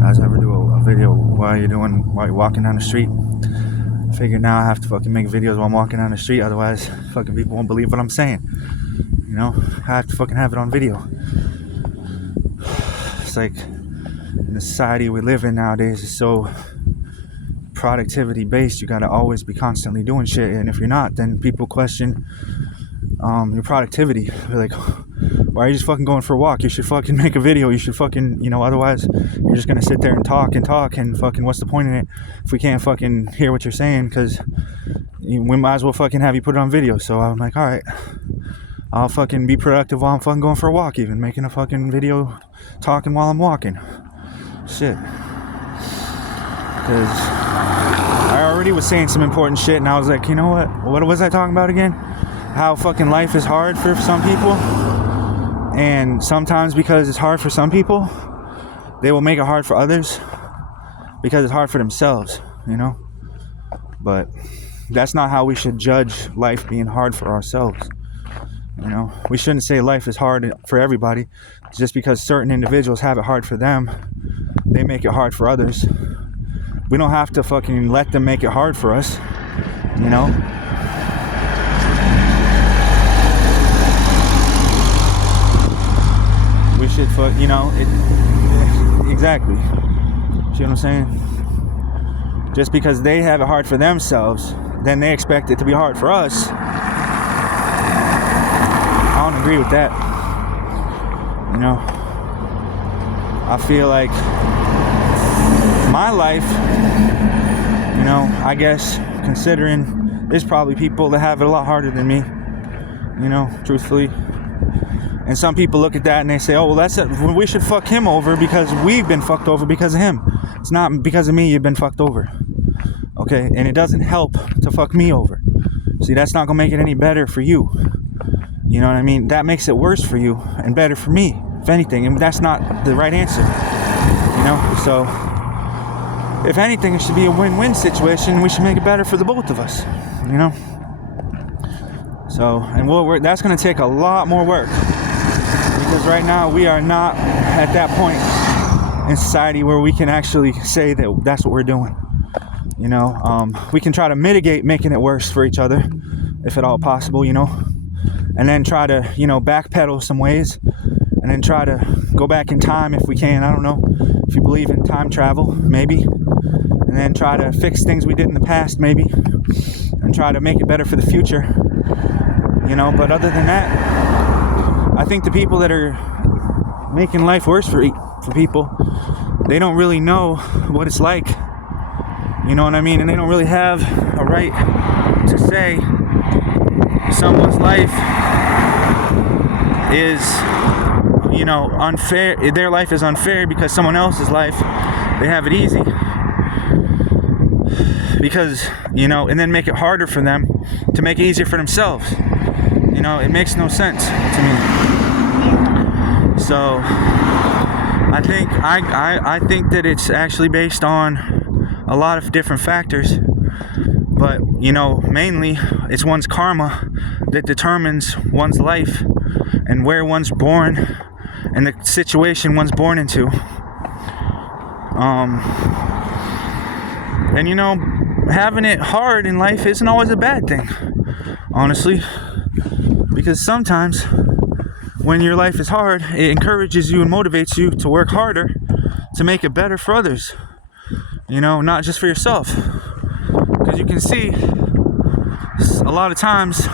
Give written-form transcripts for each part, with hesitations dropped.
Guys ever do a video while you're walking down the street? I figure now I have to fucking make videos while I'm walking down the street, otherwise fucking people won't believe what I'm saying. You know, I have to fucking have it on video. It's like in the society we live in nowadays is so productivity based. You gotta always be constantly doing shit, and if you're not, then people question your productivity. They're like, why are you just fucking going for a walk? You should fucking make a video. You should fucking, otherwise you're just gonna sit there and talk and fucking what's the point in it if we can't fucking hear what you're saying? Because we might as well fucking have you put it on video. So I'm like, all right, I'll fucking be productive while I'm fucking going for a walk, even making a fucking video talking while I'm walking. Shit. Because I already was saying some important shit, and I was like, you know what was I talking about again? How fucking life is hard for some people, and sometimes because it's hard for some people, they will make it hard for others because it's hard for themselves, but that's not how we should judge life being hard for ourselves. We shouldn't say life is hard for everybody just because certain individuals have it hard for them. They make it hard for others. We don't have to fucking let them make it hard for us, We should exactly. See what I'm saying? Just because they have it hard for themselves, then they expect it to be hard for us. I don't agree with that. I feel like my life, I guess, considering there's probably people that have it a lot harder than me, truthfully. And some people look at that and they say, oh, well, that's it. We should fuck him over because we've been fucked over because of him. It's not because of me you've been fucked over. Okay? And it doesn't help to fuck me over. See, that's not going to make it any better for you. You know what I mean? That makes it worse for you and better for me, if anything. And that's not the right answer. So if anything, it should be a win-win situation. We should make it better for the both of us. So, and that's going to take a lot more work. Because right now we are not at that point in society where we can actually say that that's what we're doing. We can try to mitigate making it worse for each other, if at all possible, and then try to, backpedal some ways, and then try to go back in time if we can. I don't know if you believe in time travel, maybe, and then try to fix things we did in the past, maybe, and try to make it better for the future, but other than that, I think the people that are making life worse for people, they don't really know what it's like. You know what I mean? And they don't really have a right to say someone's life is, unfair. Their life is unfair because someone else's life, they have it easy. Because, and then make it harder for them to make it easier for themselves. It makes no sense to me. So I think that it's actually based on a lot of different factors, but mainly it's one's karma that determines one's life and where one's born and the situation one's born into. And having it hard in life isn't always a bad thing, honestly, because sometimes when your life is hard, it encourages you and motivates you to work harder to make it better for others, not just for yourself. Because you can see a lot of times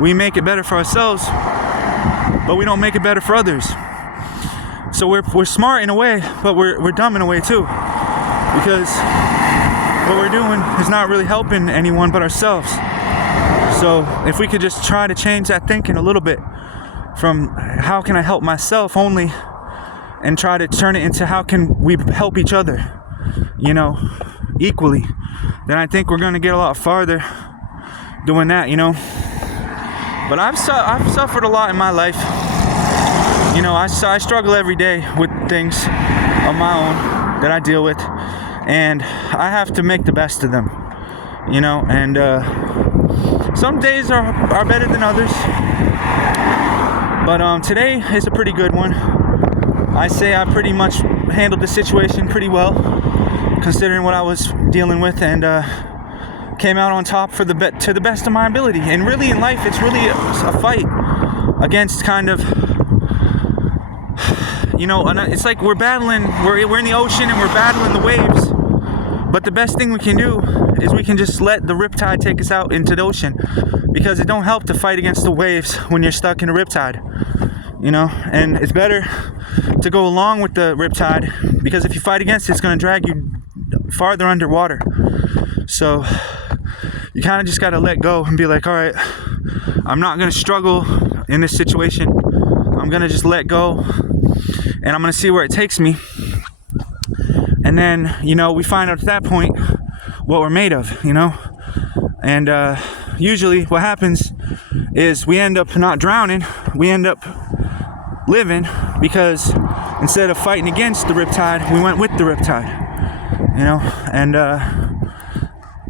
we make it better for ourselves, but we don't make it better for others. So we're smart in a way, but we're dumb in a way too, because what we're doing is not really helping anyone but ourselves. So if we could just try to change that thinking a little bit from how can I help myself only, and try to turn it into how can we help each other, equally, then I think we're going to get a lot farther doing that, But I've suffered a lot in my life. I struggle every day with things of my own that I deal with, and I have to make the best of them, and some days are better than others. But today is a pretty good one. I say I pretty much handled the situation pretty well, considering what I was dealing with, and came out on top to the best of my ability. And really in life, it's really a fight against kind of, it's like we're in the ocean and we're battling the waves. But the best thing we can do is we can just let the riptide take us out into the ocean, because it don't help to fight against the waves when you're stuck in a riptide, and it's better to go along with the riptide, because if you fight against it, it's going to drag you farther underwater. So you kind of just got to let go and be like, all right, I'm not going to struggle in this situation. I'm going to just let go, and I'm going to see where it takes me. And then, we find out at that point what we're made of, And usually what happens is we end up not drowning, we end up living, because instead of fighting against the riptide, we went with the riptide, And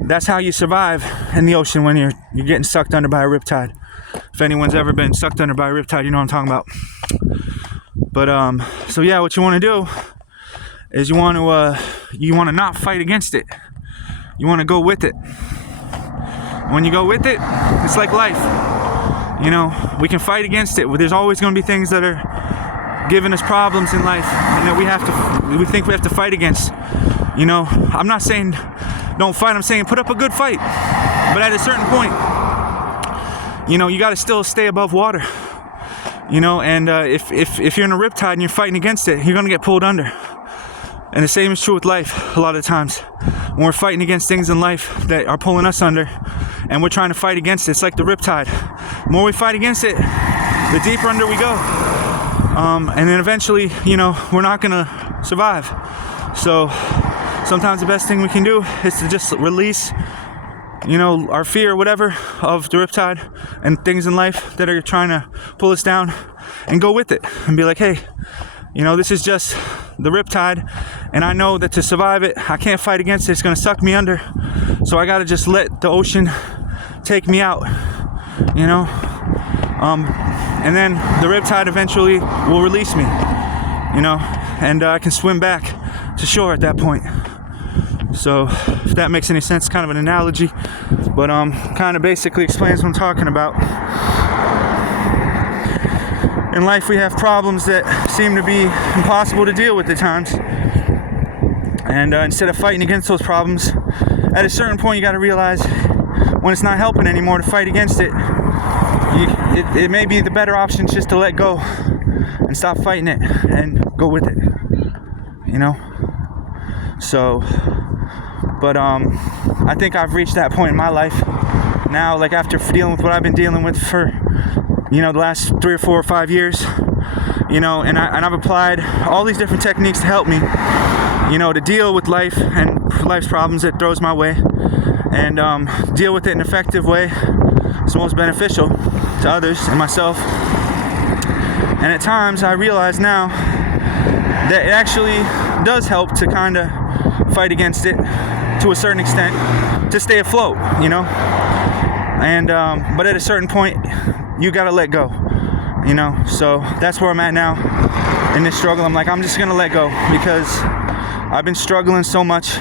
that's how you survive in the ocean when you're getting sucked under by a riptide. If anyone's ever been sucked under by a riptide, you know what I'm talking about. But so yeah, what you want to do is you want to not fight against it. You want to go with it. When you go with it, it's like life. We can fight against it. There's always going to be things that are giving us problems in life, and that we think we have to fight against. I'm not saying don't fight. I'm saying put up a good fight. But at a certain point, you got to still stay above water. And if you're in a riptide and you're fighting against it, you're going to get pulled under. And the same is true with life a lot of times. When we're fighting against things in life that are pulling us under, and we're trying to fight against it, it's like the riptide. The more we fight against it, the deeper under we go. And then eventually, we're not going to survive. So sometimes the best thing we can do is to just release, our fear or whatever of the riptide and things in life that are trying to pull us down, and go with it and be like, hey, this is just the riptide, and I know that to survive it, I can't fight against it. It's going to suck me under. So I got to just let the ocean take me out, and then the riptide eventually will release me, and I can swim back to shore at that point. So if that makes any sense, kind of an analogy, but kind of basically explains what I'm talking about. In life, we have problems that seem to be impossible to deal with at times. And instead of fighting against those problems, at a certain point, you got to realize when it's not helping anymore to fight against it, it may be the better option just to let go and stop fighting it and go with it. So, but I think I've reached that point in my life now, like after dealing with what I've been dealing with for the last 3 or 4 or 5 years, and I've applied all these different techniques to help me, to deal with life and life's problems that throws my way, and deal with it in an effective way. It's most beneficial to others and myself. And at times I realize now that it actually does help to kind of fight against it to a certain extent to stay afloat, and but at a certain point, you gotta let go, so that's where I'm at now in this struggle. I'm just gonna let go, because I've been struggling so much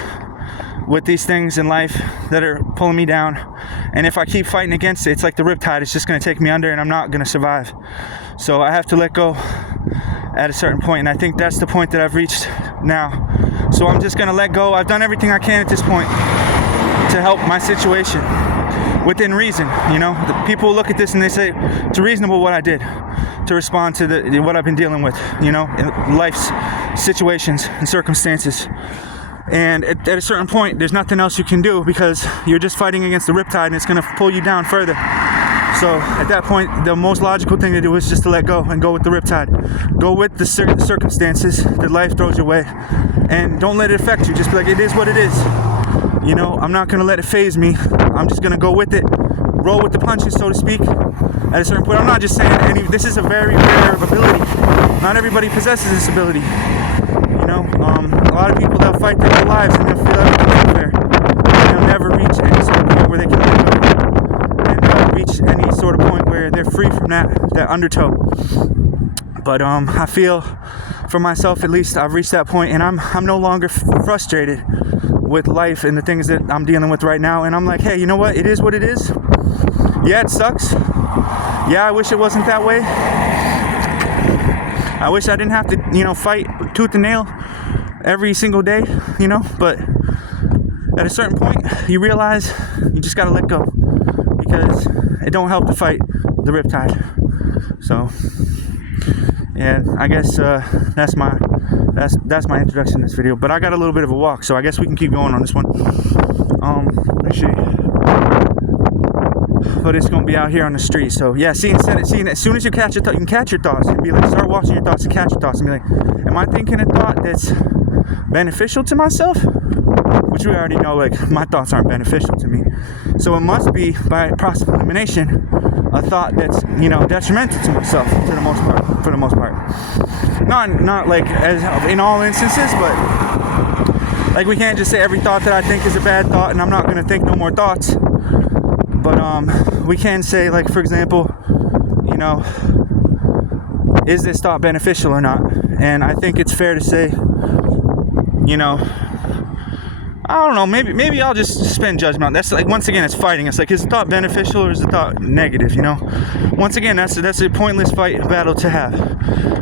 with these things in life that are pulling me down, and if I keep fighting against it, it's like the riptide. It's just gonna take me under, and I'm not gonna survive. So I have to let go at a certain point, and I think that's the point that I've reached now. So I'm just gonna let go. I've done everything I can at this point to help my situation within reason. The people look at this and they say it's reasonable what I did to respond to what I've been dealing with, in life's situations and circumstances. And at a certain point, there's nothing else you can do, because you're just fighting against the riptide, and it's going to pull you down further. So at that point, the most logical thing to do is just to let go and go with the riptide. Go with the circumstances that life throws your way, and don't let it affect you. Just be like, it is what it is. I'm not going to let it phase me. I'm just going to go with it, roll with the punches, so to speak. At a certain point, I'm not just saying this is a very rare ability. Not everybody possesses this ability. A lot of people, they'll fight their whole lives and they'll feel everything's unfair. They'll never reach any sort of point where they can let go they're free from that undertow. But I feel, for myself at least, I've reached that point, and I'm no longer frustrated with life and the things that I'm dealing with right now. And I'm like, hey, you know what? It is what it is. Yeah, it sucks. Yeah, I wish it wasn't that way. I wish I didn't have to, fight tooth and nail every single day, but at a certain point, you realize you just gotta let go, because it don't help to fight the riptide. So, yeah, I guess that's my introduction to this video. But I got a little bit of a walk, so I guess we can keep going on this one. Let me see. But it's gonna be out here on the street. So yeah, seeing as soon as you catch your thought, you can catch your thoughts and be like, start watching your thoughts and catch your thoughts and be like, am I thinking a thought that's beneficial to myself? Which we already know, like, my thoughts aren't beneficial to me. So it must be, by process of elimination, a thought that's, detrimental to myself for the most part. Not like as in all instances, but like, we can't just say every thought that I think is a bad thought and I'm not gonna think no more thoughts. But we can say, like, for example, is this thought beneficial or not? And I think it's fair to say, I don't know, maybe I'll just suspend judgment. That's like, once again, it's fighting. It's like, is the thought beneficial or is the thought negative, Once again, that's a pointless battle to have.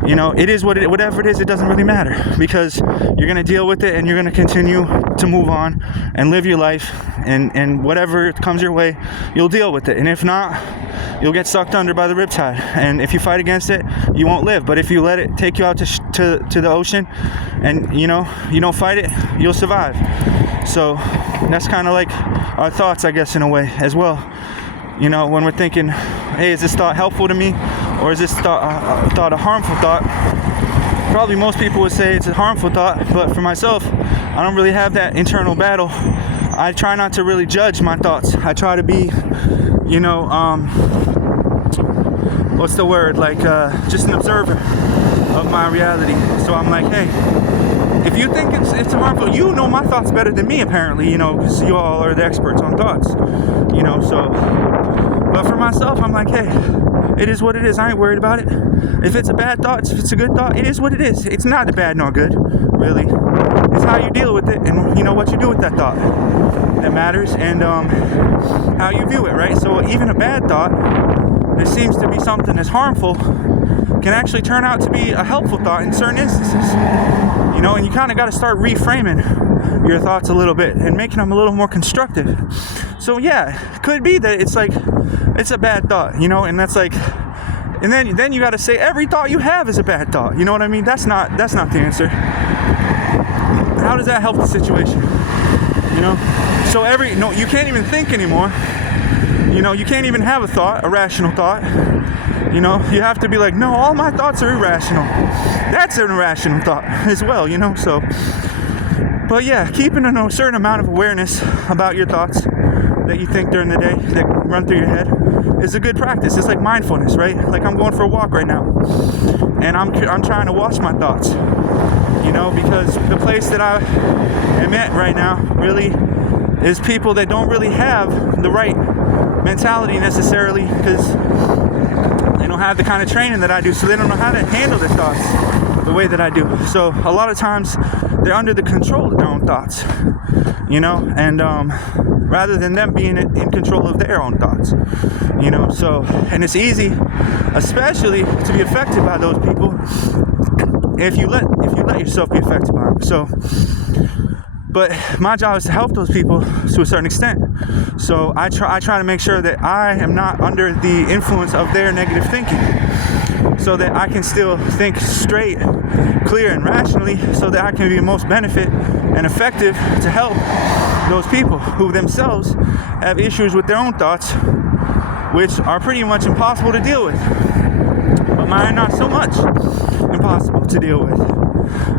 It is whatever it is, it doesn't really matter, because you're going to deal with it and you're going to continue to move on and live your life, and whatever comes your way, you'll deal with it. And if not, you'll get sucked under by the riptide. And if you fight against it, you won't live. But if you let it take you out to the ocean and, you don't fight it, you'll survive. So that's kind of like our thoughts, I guess, in a way as well. When we're thinking, hey, is this thought helpful to me, or is this thought a harmful thought? Probably most people would say it's a harmful thought, but for myself, I don't really have that internal battle. I try not to really judge my thoughts. I try to be, what's the word? Like, just an observer of my reality. So I'm like, hey, if you think it's harmful, my thoughts better than me, apparently, because you all are the experts on thoughts, so. But for myself, I'm like, hey, it is what it is. I ain't worried about it. If it's a bad thought, if it's a good thought, it is what it is. It's not bad nor good, really. It's how you deal with it and, what you do with that thought that matters, and how you view it, right? So even a bad thought that seems to be something that's harmful can actually turn out to be a helpful thought in certain instances, and you kind of got to start reframing your thoughts a little bit and making them a little more constructive. So yeah, it could be that it's like, it's a bad thought, and that's like, and then you got to say every thought you have is a bad thought. You know what I mean? That's not the answer. How does that help the situation? So you can't even think anymore. You can't even have a thought, a rational thought. You have to be like, no, all my thoughts are irrational. That's an irrational thought as well, so. But yeah, keeping a certain amount of awareness about your thoughts that you think during the day that run through your head is a good practice. It's like mindfulness, right? Like, I'm going for a walk right now, and I'm trying to watch my thoughts, because the place that I am at right now really is people that don't really have the right mentality necessarily, because they don't have the kind of training that I do, so they don't know how to handle their thoughts the way that I do. So a lot of times they're under the control of their own thoughts, and rather than them being in control of their own thoughts, so, and it's easy, especially, to be affected by those people if you let yourself be affected by them. So, but my job is to help those people to a certain extent. So I try to make sure that I am not under the influence of their negative thinking, so that I can still think straight, clear, and rationally, so that I can be the most benefit and effective to help those people who themselves have issues with their own thoughts, which are pretty much impossible to deal with. But mine are not so much impossible to deal with.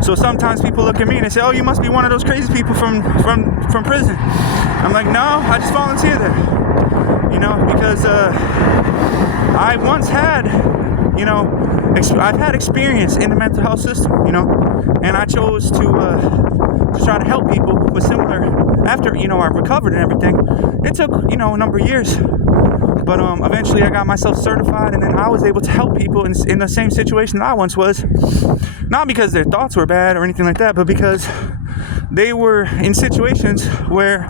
So sometimes people look at me and they say, oh, you must be one of those crazy people from prison. I'm like, no, I just volunteer there. Because I once had, I've had experience in the mental health system, and I chose to try to help people with similar, after, I recovered and everything. It took, a number of years, But eventually I got myself certified, and then I was able to help people in the same situation that I once was. Not because their thoughts were bad or anything like that, but because they were in situations where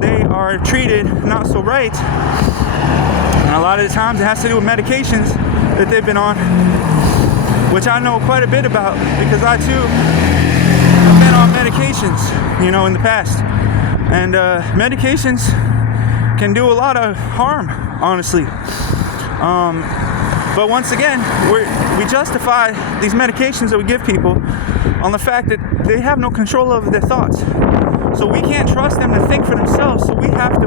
they are treated not so right. And a lot of the times it has to do with medications that they've been on, which I know quite a bit about because I too have been on medications, in the past. And medications can do a lot of harm, honestly. But once again, we justify these medications that we give people on the fact that they have no control over their thoughts. So we can't trust them to think for themselves. So we have to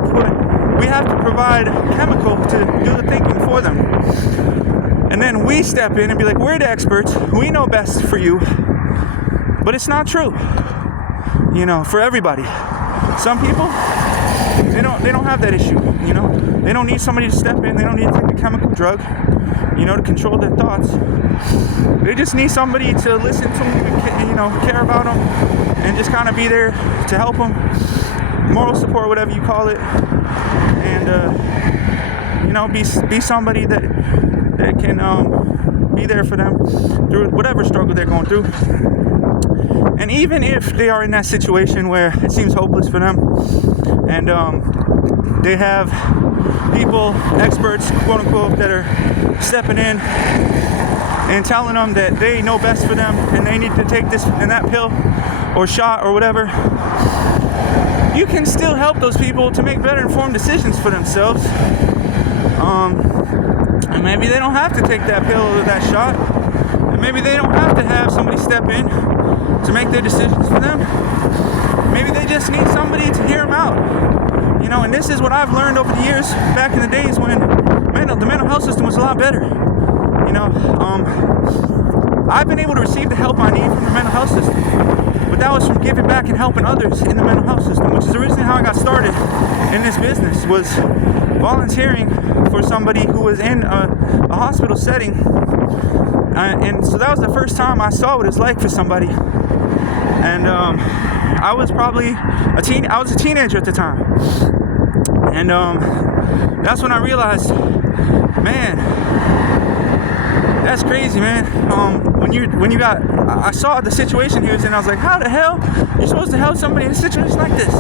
provide chemical to do the thinking for them. And then we step in and be like, we're the experts. We know best for you. But it's not true. For everybody. Some people, they don't have that issue. They don't need somebody to step in. They don't need to take a chemical drug, to control their thoughts. They just need somebody to listen to them, care about them, and just kind of be there to help them. Moral support, whatever you call it, and be somebody that can be there for them through whatever struggle they're going through. And even if they are in that situation where it seems hopeless for them, and they have people, experts, quote unquote, that are stepping in and telling them that they know best for them and they need to take this and that pill or shot or whatever, you can still help those people to make better informed decisions for themselves. And maybe they don't have to take that pill or that shot, and maybe they don't have to have somebody step in to make their decisions for them. Maybe they just need somebody to hear them out. And this is what I've learned over the years, back in the days when the mental health system was a lot better. I've been able to receive the help I need from the mental health system, but that was from giving back and helping others in the mental health system, which is originally how I got started in this business, was volunteering for somebody who was in a hospital setting. And so that was the first time I saw what it's like for somebody. And I was probably I was a teenager at the time. And that's when I realized, man, that's crazy, man. I saw the situation he was in, I was like, how the hell you're supposed to help somebody in a situation like this?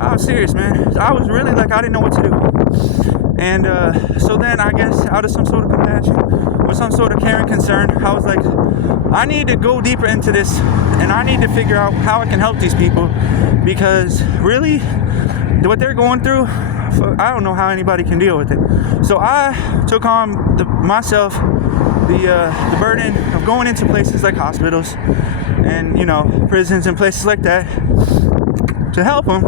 I was serious, man. I was really like, I didn't know what to do. And so then I guess out of some sort of compassion or some sort of caring concern, I was like, I need to go deeper into this, and I need to figure out how I can help these people, because really what they're going through, I don't know how anybody can deal with it. So I took on myself the burden of going into places like hospitals and prisons and places like that to help them,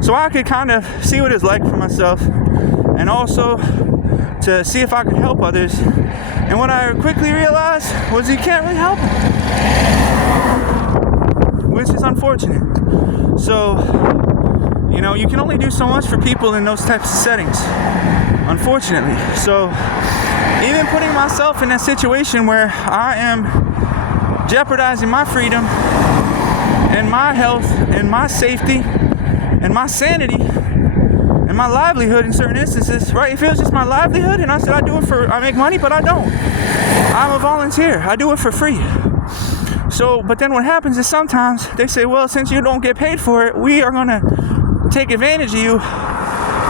so I could kind of see what it's like for myself, and also to see if I could help others. And what I quickly realized was you can't really help them, which is unfortunate. So, you can only do so much for people in those types of settings, unfortunately. So, even putting myself in that situation where I am jeopardizing my freedom and my health and my safety and my sanity and my livelihood in certain instances, right? If it was just my livelihood and I said I make money, but I don't. I'm a volunteer. I do it for free. So, but then what happens is sometimes they say, well, since you don't get paid for it, we are going to take advantage of you,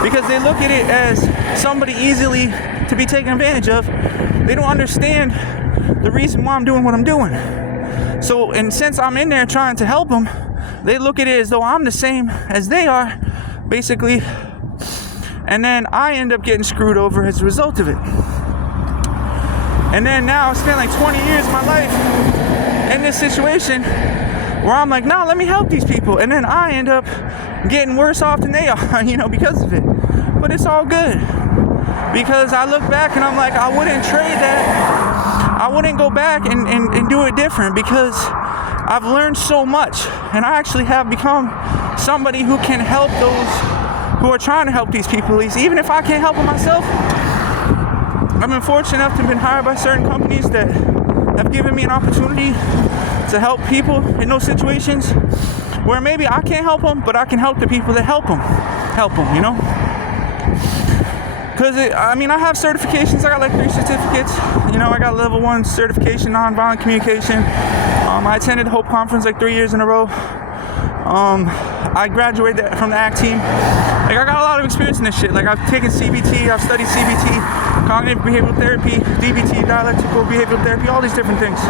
because they look at it as somebody easily to be taken advantage of. They don't understand the reason why I'm doing what I'm doing. So, and since I'm in there trying to help them, they look at it as though I'm the same as they are, basically. And then I end up getting screwed over as a result of it. And then now I spent like 20 years of my life in this situation where I'm like, no, let me help these people. And then I end up getting worse off than they are, because of it. But it's all good, because I look back and I'm like, I wouldn't trade that. I wouldn't go back and do it different, because I've learned so much, and I actually have become somebody who can help those who are trying to help these people. Even if I can't help them myself, I've been fortunate enough to have been hired by certain companies that have given me an opportunity to help people in those situations where maybe I can't help them, but I can help the people that help them, Because, I mean, I have certifications. I got like 3 certificates. You know, I got level 1 certification, nonviolent communication. I attended Hope Conference like 3 years in a row. I graduated from the ACT team. Like, I got a lot of experience in this shit. Like, I've taken CBT, I've studied CBT, cognitive behavioral therapy, DBT, dialectical behavioral therapy, all these different things.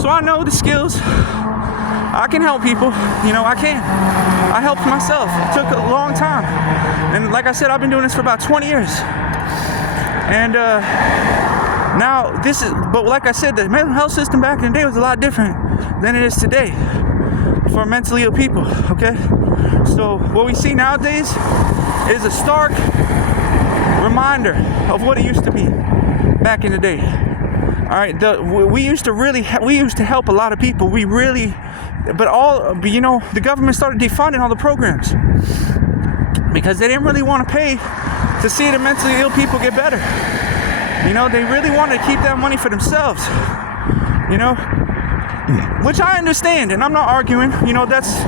So I know the skills. I can help people. You know, I can. I helped myself. It took a long time. And like I said, I've been doing this for about 20 years. And now this is, but like I said, the mental health system back in the day was a lot different than it is today for mentally ill people, okay? So what we see nowadays is a stark reminder of what it used to be back in the day. All right, we used to help a lot of people. We really, you know, the government started defunding all the programs because they didn't really want to pay to see the mentally ill people get better. You know, they really wanted to keep that money for themselves, you know, which I understand, and I'm not arguing. You know, that's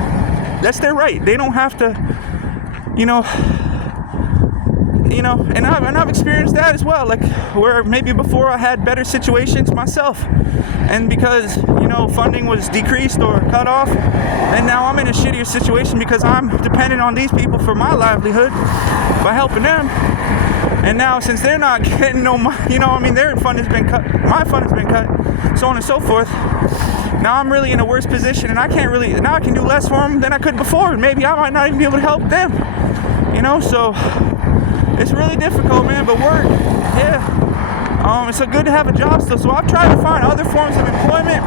their right. They don't have to, you know, and I've experienced that as well, like where maybe before I had better situations myself, and because, you know, funding was decreased or cut off, and now I'm in a shittier situation because I'm dependent on these people for my livelihood by helping them. And now, since they're not getting no money, you know, I mean, their fund has been cut, my fund has been cut, so on and so forth. Now I'm really in a worse position, and I can do less for them than I could before, and maybe I might not even be able to help them, you know, so it's really difficult, man, but work, yeah, it's so good to have a job still. So I've tried to find other forms of employment.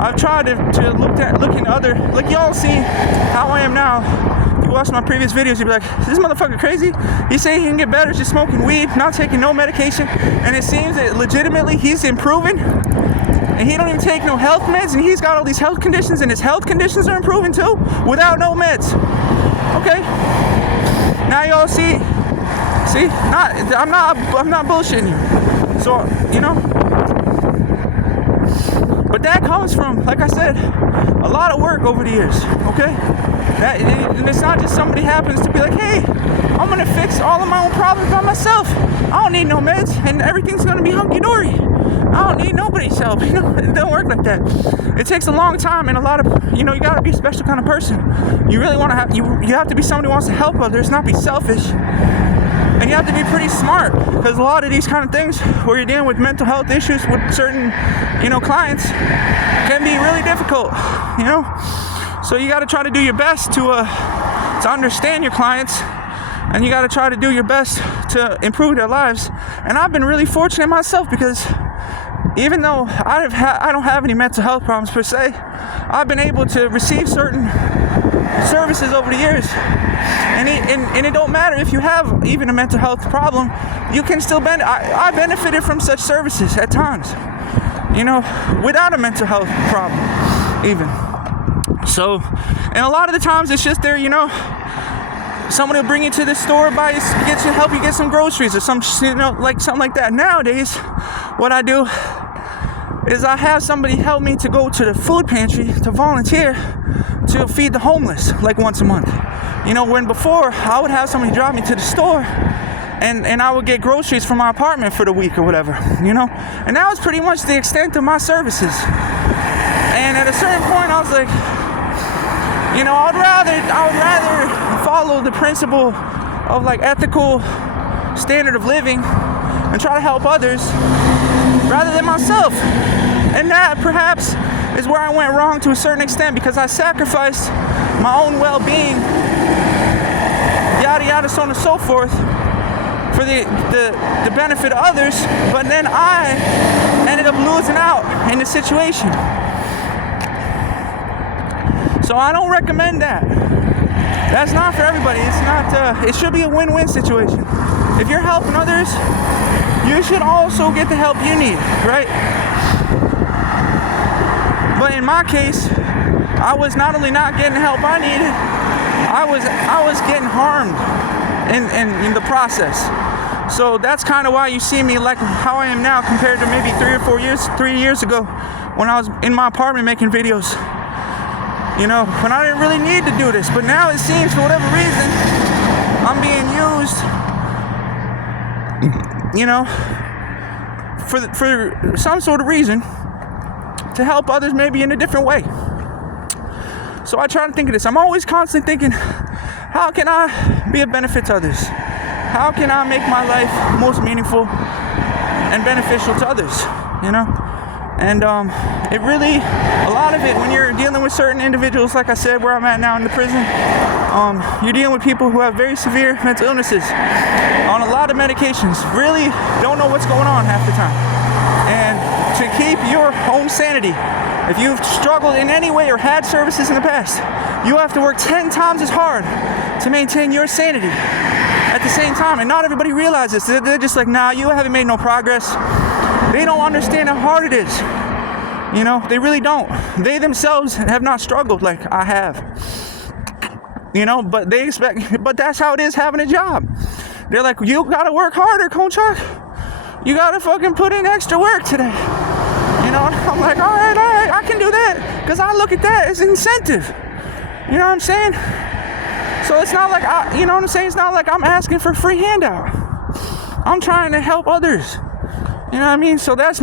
I've tried to look into other, like y'all see how I am now. You watch my previous videos, you'd be like, is this motherfucker crazy? He's saying he can get better just smoking weed, not taking no medication, and it seems that legitimately he's improving, and he don't even take no health meds, and he's got all these health conditions, and his health conditions are improving too, without no meds. Okay, now y'all see, I'm not bullshitting you. So, you know, but that comes from, like I said, a lot of work over the years, okay? And it's not just somebody happens to be like, hey, I'm gonna fix all of my own problems by myself. I don't need no meds, and everything's gonna be hunky-dory. I don't need nobody's help. You know, it don't work like that. It takes a long time, and a lot of, you know, you gotta be a special kind of person. You really wanna have, you have to be somebody who wants to help others, not be selfish. And you have to be pretty smart, because a lot of these kind of things where you're dealing with mental health issues with certain, you know, clients can be really difficult, you know? So you got to try to do your best to understand your clients, and you got to try to do your best to improve their lives. And I've been really fortunate myself, because even though I don't have any mental health problems per se, I've been able to receive certain services over the years. And it don't matter if you have even a mental health problem, you can still I benefited from such services at times, you know, without a mental health problem even. So, and a lot of the times it's just there, you know, someone will bring you to the store, help you get some groceries or some, you know, like something like that. Nowadays, what I do is I have somebody help me to go to the food pantry to volunteer to feed the homeless, like once a month. You know, when before I would have somebody drive me to the store, and I would get groceries from my apartment for the week or whatever, you know. And that was pretty much the extent of my services. And at a certain point, I was like, you know, I would rather follow the principle of like ethical standard of living and try to help others rather than myself. And that perhaps is where I went wrong to a certain extent, because I sacrificed my own well-being, yada yada, so on and so forth, for the benefit of others, but then I ended up losing out in the situation. So I don't recommend that. That's not for everybody. It's not, it should be a win-win situation. If you're helping others, you should also get the help you need, right? But in my case, I was not only not getting the help I needed, I was getting harmed in the process. So that's kind of why you see me like how I am now compared to maybe 3 years ago when I was in my apartment making videos. You know, when I didn't really need to do this, but now it seems for whatever reason I'm being used you know, for some sort of reason, to help others maybe in a different way. So I try to think of this. I'm always constantly thinking, how can I be a benefit to others? How can I make my life most meaningful and beneficial to others, you know? And it really, a lot of it, when you're dealing with certain individuals, like I said, where I'm at now in the prison, you're dealing with people who have very severe mental illnesses, on a lot of medications, really don't know what's going on half the time. And to keep your own sanity, if you've struggled in any way or had services in the past, you have to work 10 times as hard to maintain your sanity at the same time. And not everybody realizes. They're just like, nah, you haven't made no progress. They don't understand how hard it is. You know, they really don't. They themselves have not struggled like I have. You know, but they expect, but that's how it is having a job. They're like, you gotta work harder, Konchok. You gotta fucking put in extra work today. You know, I'm like, all right, I can do that. Because I look at that as incentive. You know what I'm saying? So it's not like, you know what I'm saying? It's not like I'm asking for a free handout. I'm trying to help others. You know what I mean? So that is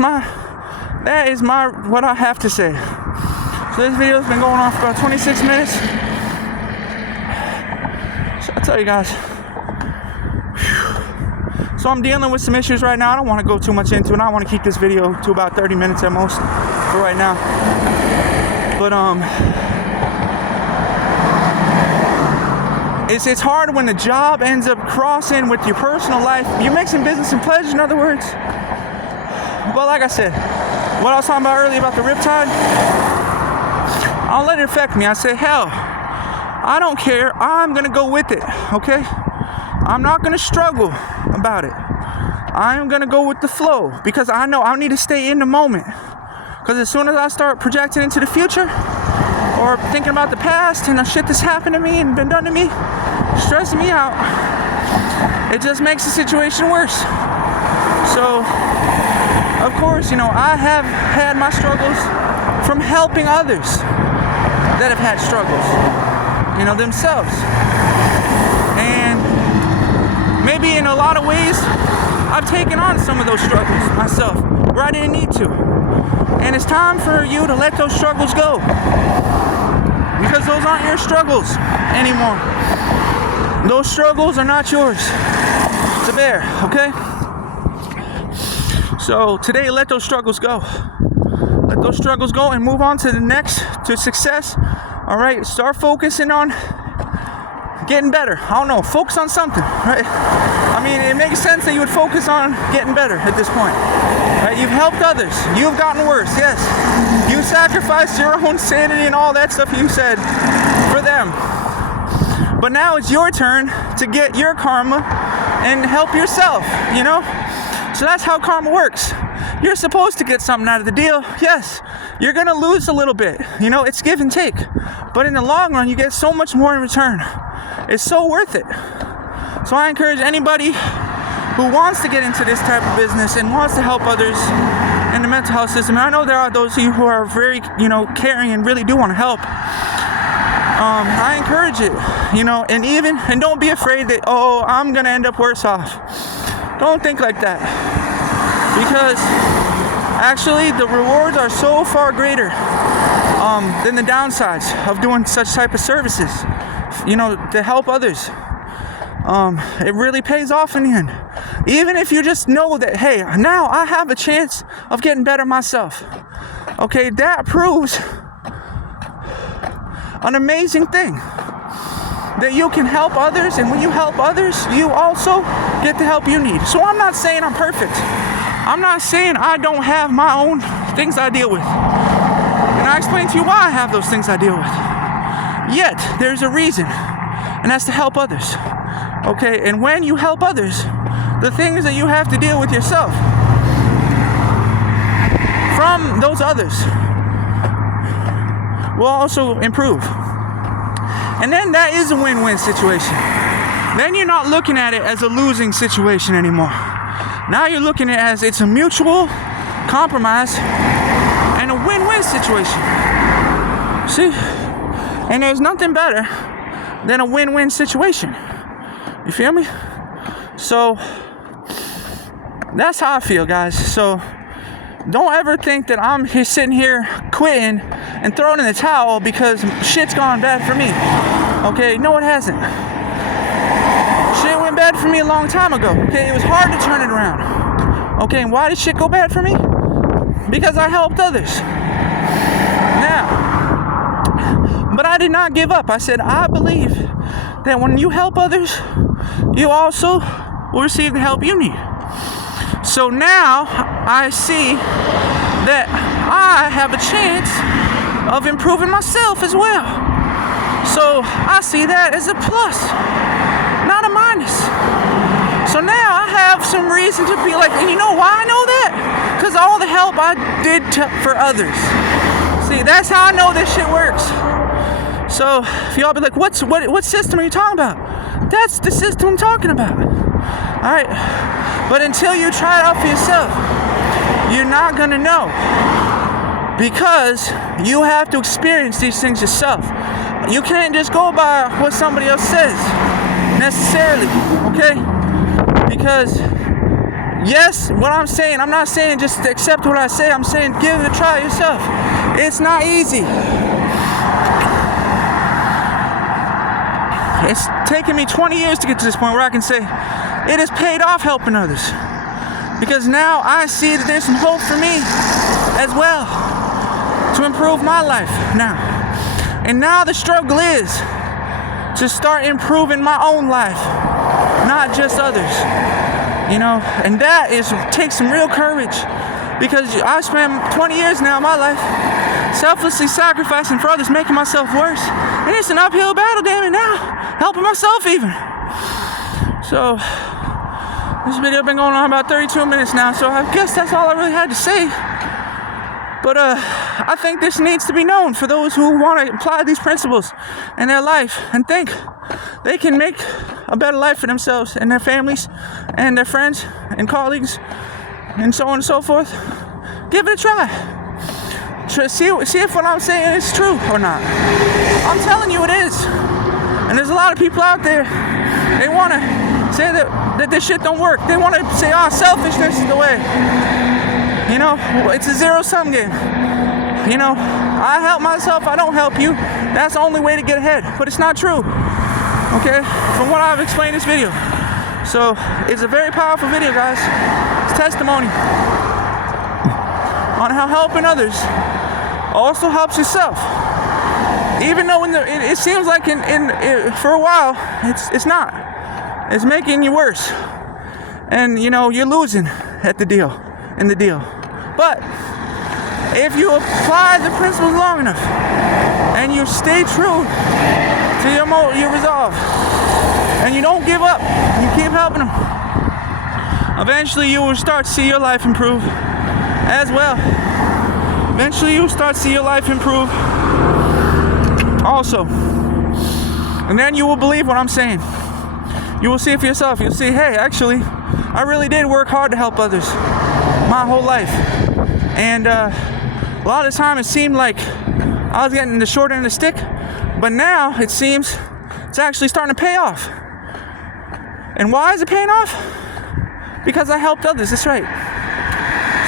what I have to say. So this video's been going on for about 26 minutes. So I'll tell you guys. So I'm dealing with some issues right now. I don't want to go too much into it. I want to keep this video to about 30 minutes at most for right now. But it's hard when the job ends up crossing with your personal life. You're mixing business and pleasure, in other words. Well, like I said, what I was talking about earlier about the riptide, I'll let it affect me. I say, hell, I don't care. I'm going to go with it, okay? I'm not going to struggle about it. I am going to go with the flow because I know I need to stay in the moment. Because as soon as I start projecting into the future or thinking about the past and the shit that's happened to me and been done to me, stressing me out, it just makes the situation worse. So, of course, you know, I have had my struggles from helping others that have had struggles, you know, themselves. And maybe in a lot of ways, I've taken on some of those struggles myself where I didn't need to. And it's time for you to let those struggles go. Because those aren't your struggles anymore. Those struggles are not yours to bear, okay? So today, let those struggles go. Let those struggles go and move on to the next, to success. All right, start focusing on getting better. I don't know, focus on something, right? I mean, it makes sense that you would focus on getting better at this point. Right? You've helped others. You've gotten worse, yes. You sacrificed your own sanity and all that stuff you said for them. But now it's your turn to get your karma and help yourself, you know? So that's how karma works. You're supposed to get something out of the deal. Yes, you're going to lose a little bit. You know, it's give and take. But in the long run, you get so much more in return. It's so worth it. So I encourage anybody who wants to get into this type of business and wants to help others in the mental health system. And I know there are those of you who are very, you know, caring and really do want to help. I encourage it, you know, and don't be afraid that, oh, I'm going to end up worse off. Don't think like that. Because actually the rewards are so far greater than the downsides of doing such type of services, you know, to help others. It really pays off in the end. Even if you just know that, hey, now I have a chance of getting better myself. Okay, that proves an amazing thing. That you can help others, and when you help others, you also get the help you need. So I'm not saying I'm perfect. I'm not saying I don't have my own things I deal with. And I explain to you why I have those things I deal with. Yet, there's a reason, and that's to help others. Okay, and when you help others, the things that you have to deal with yourself from those others will also improve. And then that is a win-win situation. Then you're not looking at it as a losing situation anymore. Now you're looking at it as it's a mutual compromise and a win-win situation. See? And there's nothing better than a win-win situation. You feel me? So That's how I feel, guys. So don't ever think that I'm here sitting here quitting and throwing in the towel because shit's gone bad for me. Okay, no, it hasn't. Shit went bad for me a long time ago. Okay, it was hard to turn it around. Okay, and why did shit go bad for me? Because I helped others. Now, but I did not give up. I said, I believe that when you help others, you also will receive the help you need. So now I see that I have a chance of improving myself as well. So I see that as a plus, not a minus. So now I have some reason to be like, and you know why I know that? Because all the help I did for others. See, that's how I know this shit works. So if y'all be like, what system are you talking about? That's the system I'm talking about. Alright? But until you try it out for yourself, you're not gonna know. Because you have to experience these things yourself. You can't just go by what somebody else says, necessarily, okay? Because, yes, what I'm saying, I'm not saying just accept what I say, I'm saying give it a try yourself. It's not easy. It's taken me 20 years to get to this point where I can say it has paid off helping others. Because now I see that there's some hope for me as well to improve my life now. And now the struggle is to start improving my own life, not just others. You know, and that takes some real courage, because I spent 20 years now of my life selflessly sacrificing for others, making myself worse. And it's an uphill battle, damn it, now, helping myself even. So, this video been going on about 32 minutes now, so I guess that's all I really had to say. But I think this needs to be known for those who want to apply these principles in their life and think they can make a better life for themselves and their families and their friends and colleagues and so on and so forth. Give it a try. See if what I'm saying is true or not. I'm telling you it is. And there's a lot of people out there, they want to say that this shit don't work. They want to say, selfishness is the way. You know, it's a zero-sum game. You know, I help myself, I don't help you. That's the only way to get ahead. But it's not true. Okay? From what I've explained in this video. So, it's a very powerful video, guys. It's testimony on how helping others also helps yourself. Even though it seems like for a while, it's not. It's making you worse. And, you know, you're losing in the deal. But if you apply the principles long enough and you stay true to your resolve and you don't give up, you keep helping them, eventually you will start to see your life improve as well. Eventually you will start to see your life improve also. And then you will believe what I'm saying. You will see it for yourself. You'll see, hey, actually, I really did work hard to help others my whole life. And a lot of the time it seemed like I was getting the short end of the stick, but now it seems it's actually starting to pay off. And why is it paying off? Because I helped others, that's right.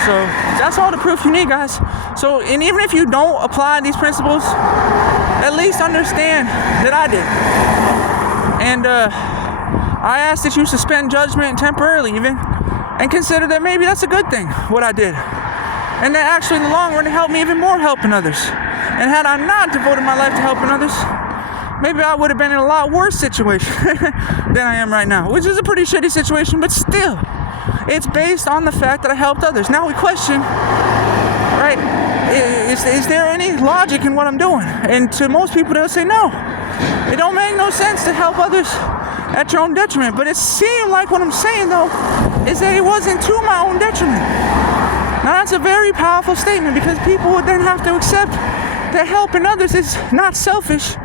So that's all the proof you need, guys. So, and even if you don't apply these principles, at least understand that I did. And I ask that you suspend judgment temporarily even, and consider that maybe that's a good thing, what I did. And that actually in the long run it helped me even more helping others. And had I not devoted my life to helping others, maybe I would have been in a lot worse situation than I am right now. Which is a pretty shitty situation, but still, it's based on the fact that I helped others. Now we question, right, is there any logic in what I'm doing? And to most people they'll say no. It don't make no sense to help others at your own detriment. But it seemed like what I'm saying though is that it wasn't to my own detriment. Now that's a very powerful statement, because people would then have to accept that helping others is not selfish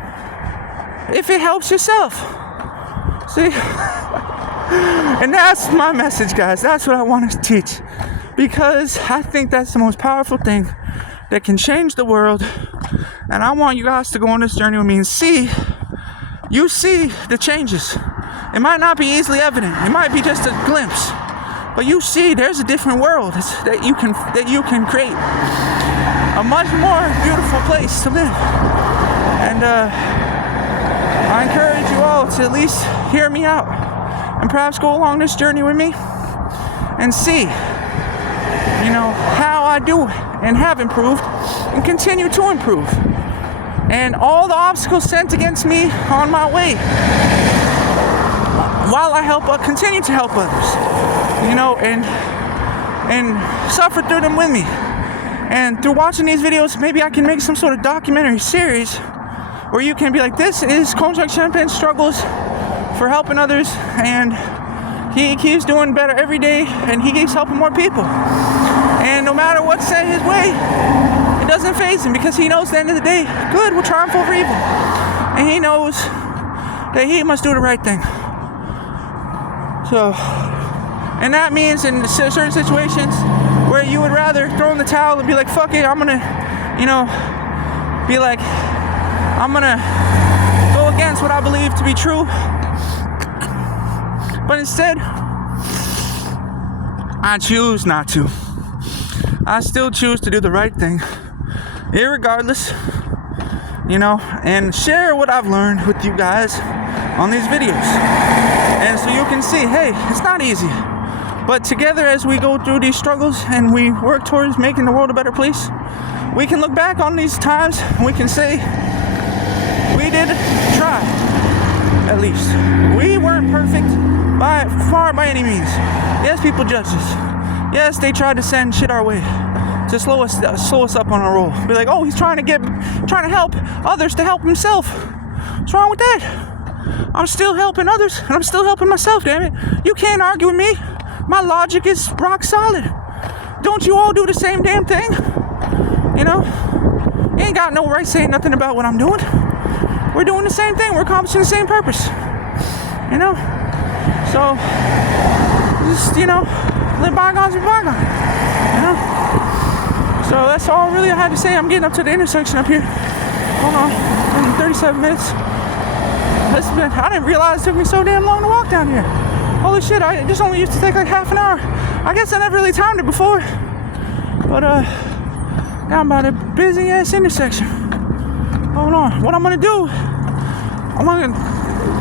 if it helps yourself. See? And that's my message, guys. That's what I want to teach, because I think that's the most powerful thing that can change the world. And I want you guys to go on this journey with me and see the changes. It might not be easily evident. It might be just a glimpse. But you see, there's a different world that you can create. A much more beautiful place to live. And I encourage you all to at least hear me out and perhaps go along this journey with me and see, how I do and have improved and continue to improve. And all the obstacles sent against me on my way, while I continue to help others, and suffer through them with me. And through watching these videos, maybe I can make some sort of documentary series where you can be like, this is Konchok Champagne's struggles for helping others, and he keeps doing better every day, and he keeps helping more people. And no matter what's set his way, it doesn't faze him, because he knows at the end of the day, good will triumph over evil. And he knows that he must do the right thing. So, and that means in certain situations where you would rather throw in the towel and be like, fuck it, I'm gonna go against what I believe to be true. But instead, I choose not to. I still choose to do the right thing, irregardless, and share what I've learned with you guys on these videos. And so you can see, hey, it's not easy. But together, as we go through these struggles and we work towards making the world a better place, we can look back on these times and we can say, we did try, at least. We weren't perfect by any means. Yes, people judged us. Yes, they tried to send shit our way to slow us up on our roll. Be like, oh, he's trying to help others to help himself. What's wrong with that? I'm still helping others, and I'm still helping myself, damn it. You can't argue with me. My logic is rock solid. Don't you all do the same damn thing? You ain't got no right saying nothing about what I'm doing. We're doing the same thing. We're accomplishing the same purpose. So, just, let bygones be bygones. So that's all really I had to say. I'm getting up to the intersection up here. Hold on. 37 minutes. I didn't realize it took me so damn long to walk down here. Holy shit, this only used to take like half an hour. I guess I never really timed it before. But, down by the busy ass intersection. Hold on. What I'm gonna do,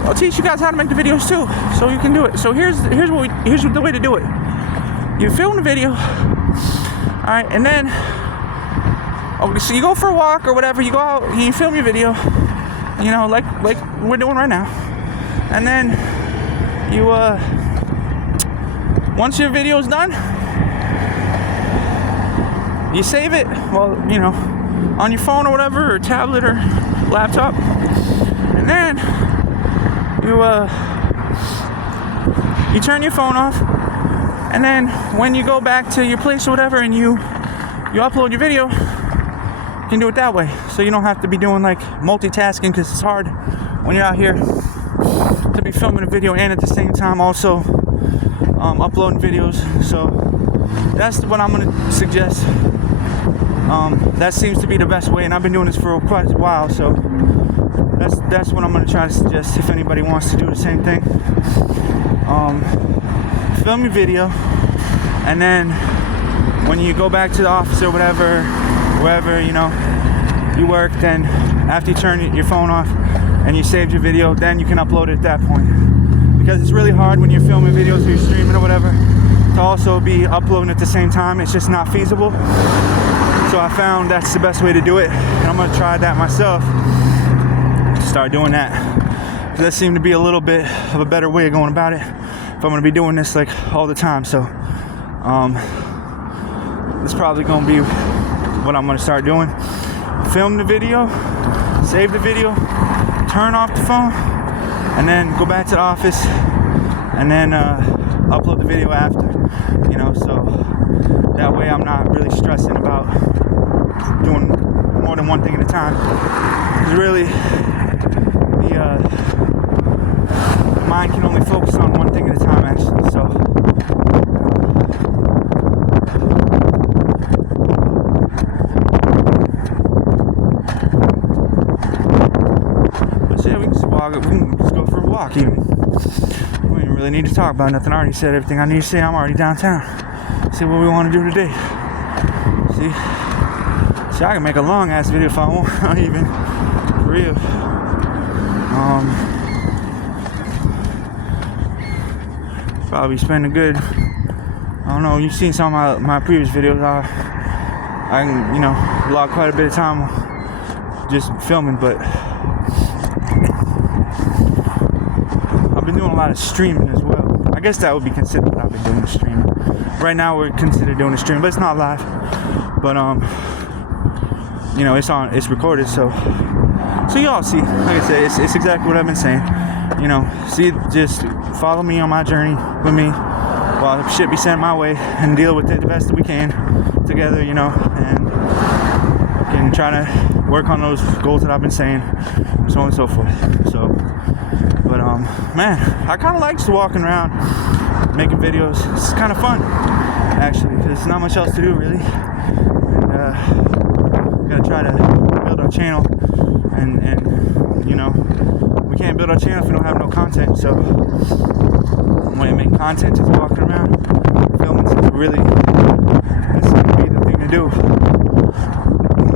I'll teach you guys how to make the videos too, so you can do it. So here's the way to do it. You film the video, alright, and then so you go for a walk or whatever, you go out, you film your video, like we're doing right now. And then you once your video is done, you save it, on your phone or whatever, or tablet or laptop. And then you turn your phone off, and then when you go back to your place or whatever and you upload your video, you can do it that way. So you don't have to be doing like multitasking, because it's hard when you're out here to be filming a video and at the same time also uploading videos. So that's what I'm going to suggest. That seems to be the best way, and I've been doing this for quite a while, so that's what I'm going to try to suggest if anybody wants to do the same thing. Film your video, and then when you go back to the office or whatever, wherever you work, then after you turn your phone off and you saved your video, then you can upload it at that point. Because it's really hard when you're filming videos or you're streaming or whatever to also be uploading at the same time. It's just not feasible. So I found that's the best way to do it, and I'm gonna try that myself. Start doing that. That seemed to be a little bit of a better way of going about it if I'm gonna be doing this like all the time. So it's probably gonna be what I'm gonna start doing. Film the video, save the video, turn off the phone, and then go back to the office, and then upload the video after. So that way I'm not really stressing about doing more than one thing at a time. Because really, the mind can only focus on one thing at a time, actually. So but yeah, we can just go for a walk even. We ain't really really need to talk about nothing. I already said everything I need to say. I'm already downtown. See what we want to do today. See, I can make a long ass video if I want. Even for real. Probably spend a good, I don't know, you've seen some of my previous videos. I can, log quite a bit of time just filming, but I've been doing a lot of streaming as well. I guess that would be considered what I've been doing, streaming. Right now we're considered doing a stream, but it's not live. But it's recorded, so y'all see. Like I said, it's exactly what I've been saying. Just follow me on my journey with me while shit be sent my way, and deal with it the best that we can together, and try to work on those goals that I've been saying, so on and so forth. So, but man, I kind of like just walking around making videos. It's kind of fun, actually, because there's not much else to do really. And gotta try to build our channel, and we can't build our channel if we don't have no content. So when I make content, just walking around filming, this would be the thing to do.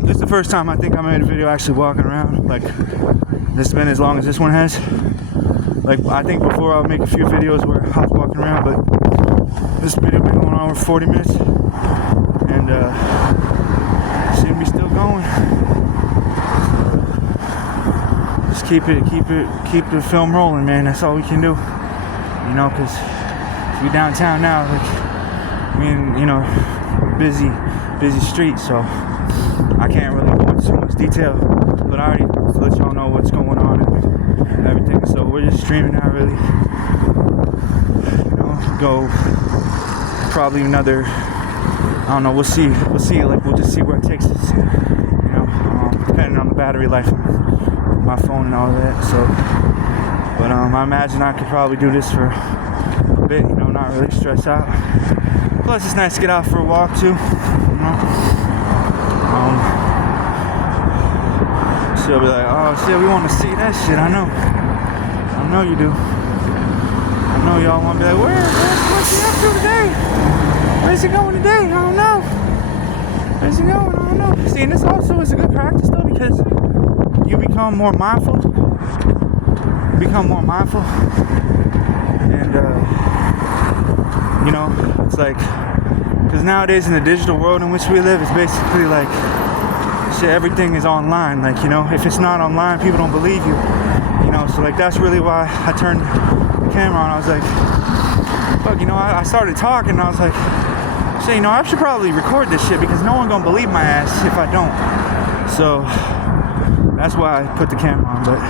This is the first time I think I made a video actually walking around. Like, this has been as long as this one has. Like, I think before I would make a few videos where I was walking around, but this video been going on for 40 minutes, and seem to be still going. Just keep the film rolling, man. That's all we can do. Because we downtown now, like, we in, busy street, so I can't really go into too much detail, but I already let y'all know what's going on and everything. So we're just streaming now, really. Go probably another, I don't know, we'll see, like, we'll just see where it takes us, depending on the battery life of my phone and all that. So, but I imagine I could probably do this for a bit, not really stress out. Plus, it's nice to get out for a walk too, She'll be like, oh shit, we want to see that shit. I know you do. I know y'all want to be like, what's he up to today? Where's he going today? I don't know. Where's he going? I don't know. See, and this also is a good practice though, because you become more mindful. And it's like, because nowadays in the digital world in which we live, it's basically like, shit, everything is online. Like, if it's not online, people don't believe you. So like, that's really why I turned the camera on. I was like, fuck, I started talking, and I was like, shit, I should probably record this shit, because no one gonna believe my ass if I don't. So that's why I put the camera on. But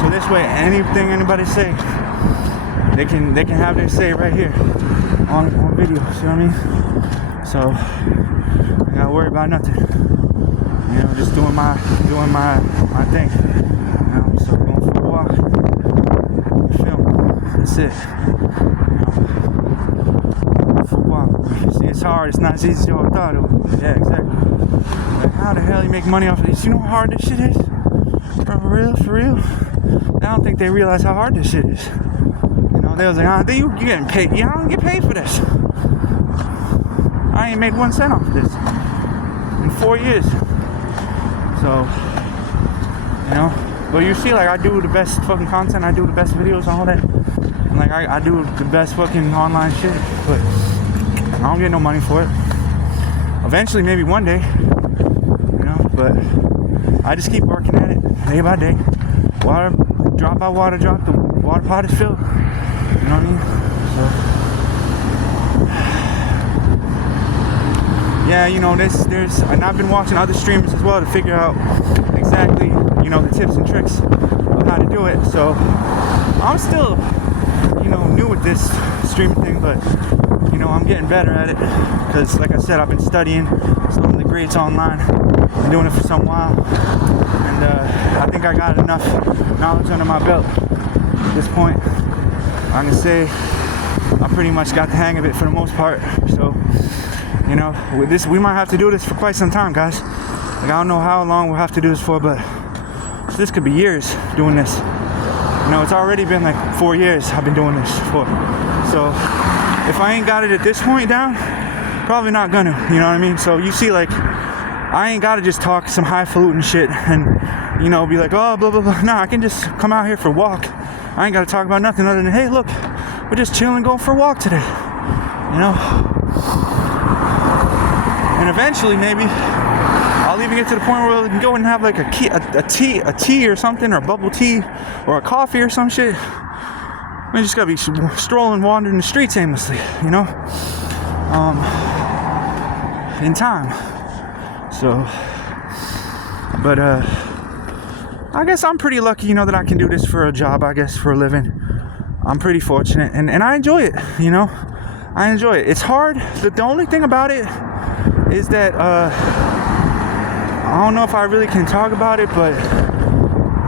so this way, anything anybody say, they can have their say right here on video. See what I mean? So I gotta worry about nothing. Just doing my thing. So going for a walk, film. That's it. Going for a walk. See, it's hard. It's not as easy as I thought it would. Yeah, exactly. Like, how the hell you make money off of this? You know how hard this shit is? For real. I don't think they realize how hard this shit is. They was like, you getting paid? Yeah, I don't get paid for this. I ain't made 1 cent off this in 4 years. So, but you see, like, I do the best fucking content, I do the best videos and all that. And like, I do the best fucking online shit, but I don't get no money for it. Eventually, maybe one day, but I just keep working at it day by day. Water drop by water drop, the water pot is filled. You know what I mean? So, yeah, there's, and I've been watching other streamers as well to figure out exactly, the tips and tricks of how to do it. So I'm still, new with this streaming thing, but I'm getting better at it, because like I said, I've been studying some of the grades online. Been doing it for some while, and I think I got enough knowledge under my belt at this point. I can say I pretty much got the hang of it for the most part. So, with this, we might have to do this for quite some time, guys. Like, I don't know how long we'll have to do this for, but this could be years doing this. You know, it's already been like 4 years I've been doing this for. So if I ain't got it at this point down, probably not gonna, you know what I mean? So you see, like, I ain't gotta just talk some highfalutin shit and, you know, be like, oh, blah, blah, blah. Nah, I can just come out here for a walk. I ain't gotta talk about nothing other than, hey, look, we're just chilling, going for a walk today, you know? And eventually, maybe, I'll even get to the point where we can go and have like a tea or something, or bubble tea, or a coffee or some shit. We just gotta be strolling, wandering the streets aimlessly, you know? In time. So, but I guess I'm pretty lucky, you know, that I can do this for a job, I guess, for a living. I'm pretty fortunate, and I enjoy it, you know? I enjoy it. It's hard. The only thing about it is that, I don't know if I really can talk about it, but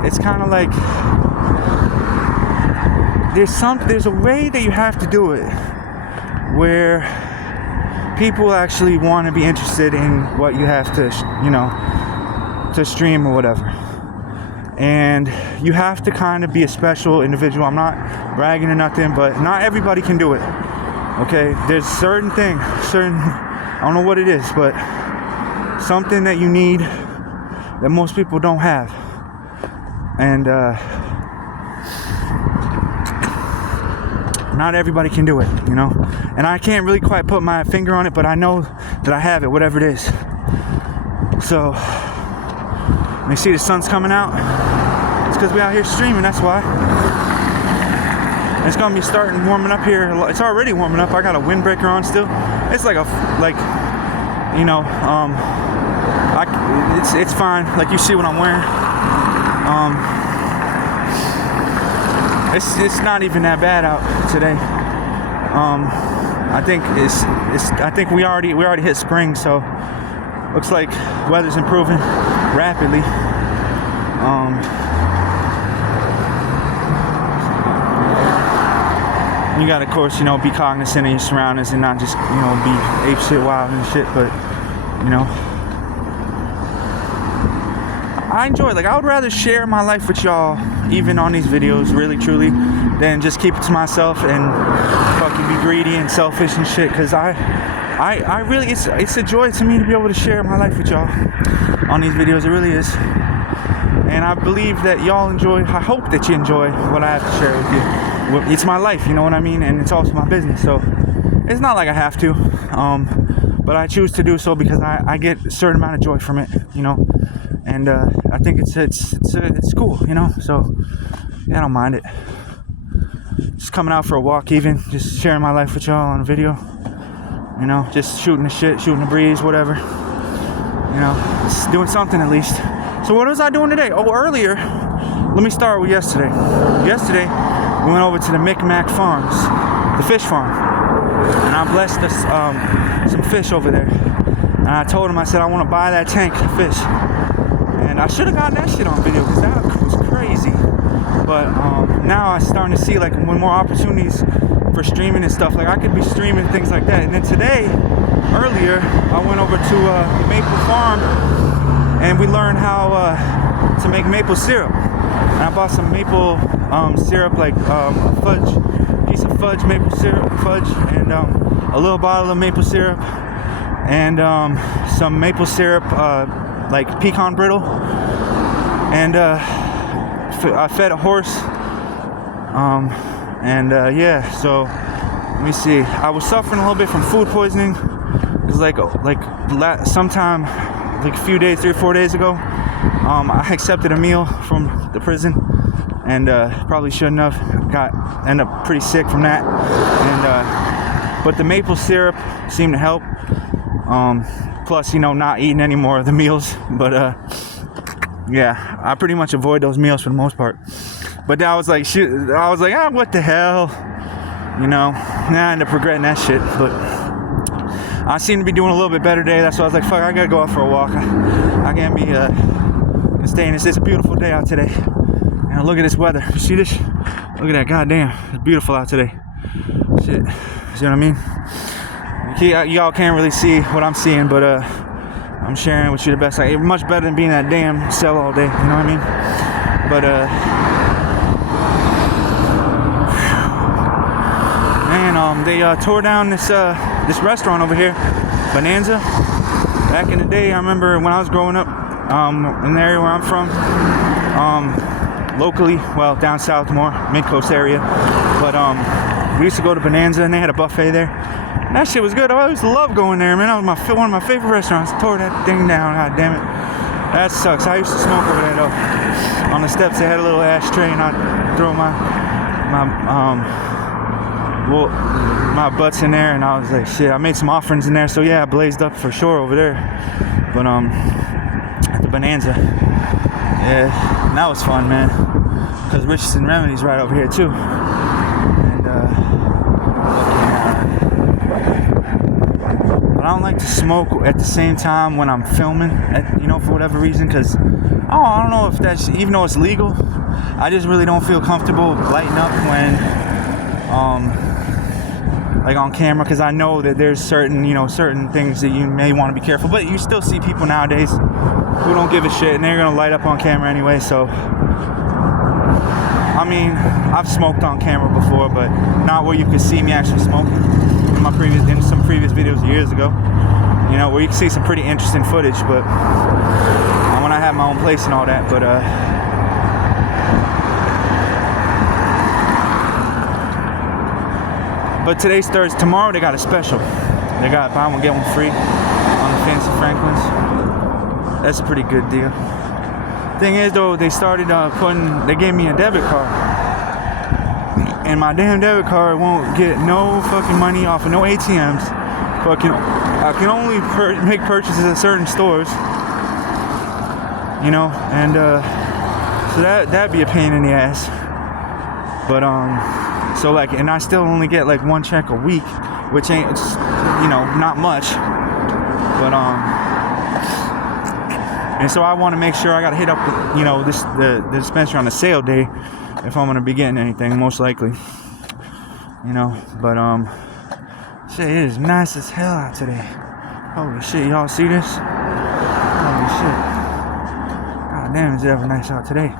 it's kind of like, there's a way that you have to do it where people actually want to be interested in what you have to, you know, to stream or whatever. And you have to kind of be a special individual. I'm not bragging or nothing, but not everybody can do it. Okay? There's certain, I don't know what it is, but something that you need that most people don't have. And not everybody can do it, you know? And I can't really quite put my finger on it, but I know that I have it, whatever it is. So, you see the sun's coming out? It's because we're out here streaming, that's why. And it's gonna be starting warming up here. It's already warming up. I got a windbreaker on still. It's like you know, it's fine. Like, you see what I'm wearing. It's not even that bad out today. I think I think we already hit spring, so looks like weather's improving rapidly. You gotta, of course, you know, be cognizant of your surroundings and not just, you know, be ape shit wild and shit, but, you know, I enjoy it. Like, I would rather share my life with y'all, even on these videos, really, truly, than just keep it to myself and fucking be greedy and selfish and shit, because I really, it's a joy to me to be able to share my life with y'all on these videos. It really is. And I believe that y'all enjoy, I hope that you enjoy what I have to share with you. It's my life, you know what I mean? And it's also my business, so it's not like I have to, but I choose to do so because I get a certain amount of joy from it, you know? And I think it's cool, you know? So, yeah, I don't mind it. Just coming out for a walk, even, just sharing my life with y'all on a video, you know? Just shooting the shit, shooting the breeze, whatever, you know? Just doing something at least. So what was I doing today? Oh, earlier, let me start with yesterday. Yesterday, we went over to the Micmac Farms, the fish farm, and I blessed us some fish over there. And I told him, I said, I want to buy that tank of fish. And I should have gotten that shit on video because that was crazy. But now I'm starting to see like more opportunities for streaming and stuff. Like, I could be streaming things like that. And then today, earlier, I went over to Maple Farm and we learned how to make maple syrup. And I bought some maple syrup, like piece of fudge, maple syrup, and a little bottle of maple syrup, and some maple syrup, like pecan brittle, and I fed a horse, yeah. So let me see. I was suffering a little bit from food poisoning. It was sometime, like a few days, 3 or 4 days ago. I accepted a meal from the prison, and probably shouldn't have. Ended up pretty sick from that, and but the maple syrup seemed to help. Plus, you know, not eating any more of the meals. But yeah, I pretty much avoid those meals for the most part. But I was like, what the hell, you know? I ended up regretting that shit. But I seem to be doing a little bit better today. That's why I was like, fuck, I gotta go out for a walk. I can't be staying. It's a beautiful day out today. And look at this weather. You see this? Look at that. Goddamn, it's beautiful out today. Shit. See what I mean? Y'all can't really see what I'm seeing, but I'm sharing with you the best. Like, much better than being in that damn cell all day. You know what I mean? But they tore down this restaurant over here, Bonanza. Back in the day, I remember when I was growing up in the area where I'm from, locally, well, down south more, mid-coast area, but we used to go to Bonanza and they had a buffet there. And that shit was good. I always loved going there, man. That was one of my favorite restaurants. Tore that thing down, god damn it. That sucks. I used to smoke over there though. On the steps they had a little ashtray and I'd throw my butts in there, and I was like, shit, I made some offerings in there, so yeah, I blazed up for sure over there. But at the Bonanza, yeah, and that was fun, man, because Richardson Remedy's right over here too. And but I don't like to smoke at the same time when I'm filming, for whatever reason, because I don't know if that's, even though it's legal, I just really don't feel comfortable lighting up when like on camera, because I know that there's certain things that you may want to be careful, but you still see people nowadays who don't give a shit and they're gonna light up on camera anyway. So I mean, I've smoked on camera before, but not where you could see me actually smoking in some previous videos years ago, where you can see some pretty interesting footage, but when I have my own place and all that. But today's Thursday. Tomorrow they got a special. They got buy one get one free on the Fancy Franklins. That's a pretty good deal. Thing is though, they started they gave me a debit card, and my damn debit card won't get no fucking money off of no ATMs. I can only make purchases at certain stores, and so that'd be a pain in the ass. But so and I still only get like one check a week, which ain't, not much. But and so I want to make sure I gotta hit up the dispensary on the sale day if I'm gonna be getting anything, most likely. But shit, it is nice as hell out today. Holy shit, y'all see this? Holy shit. God damn, is it ever nice out today.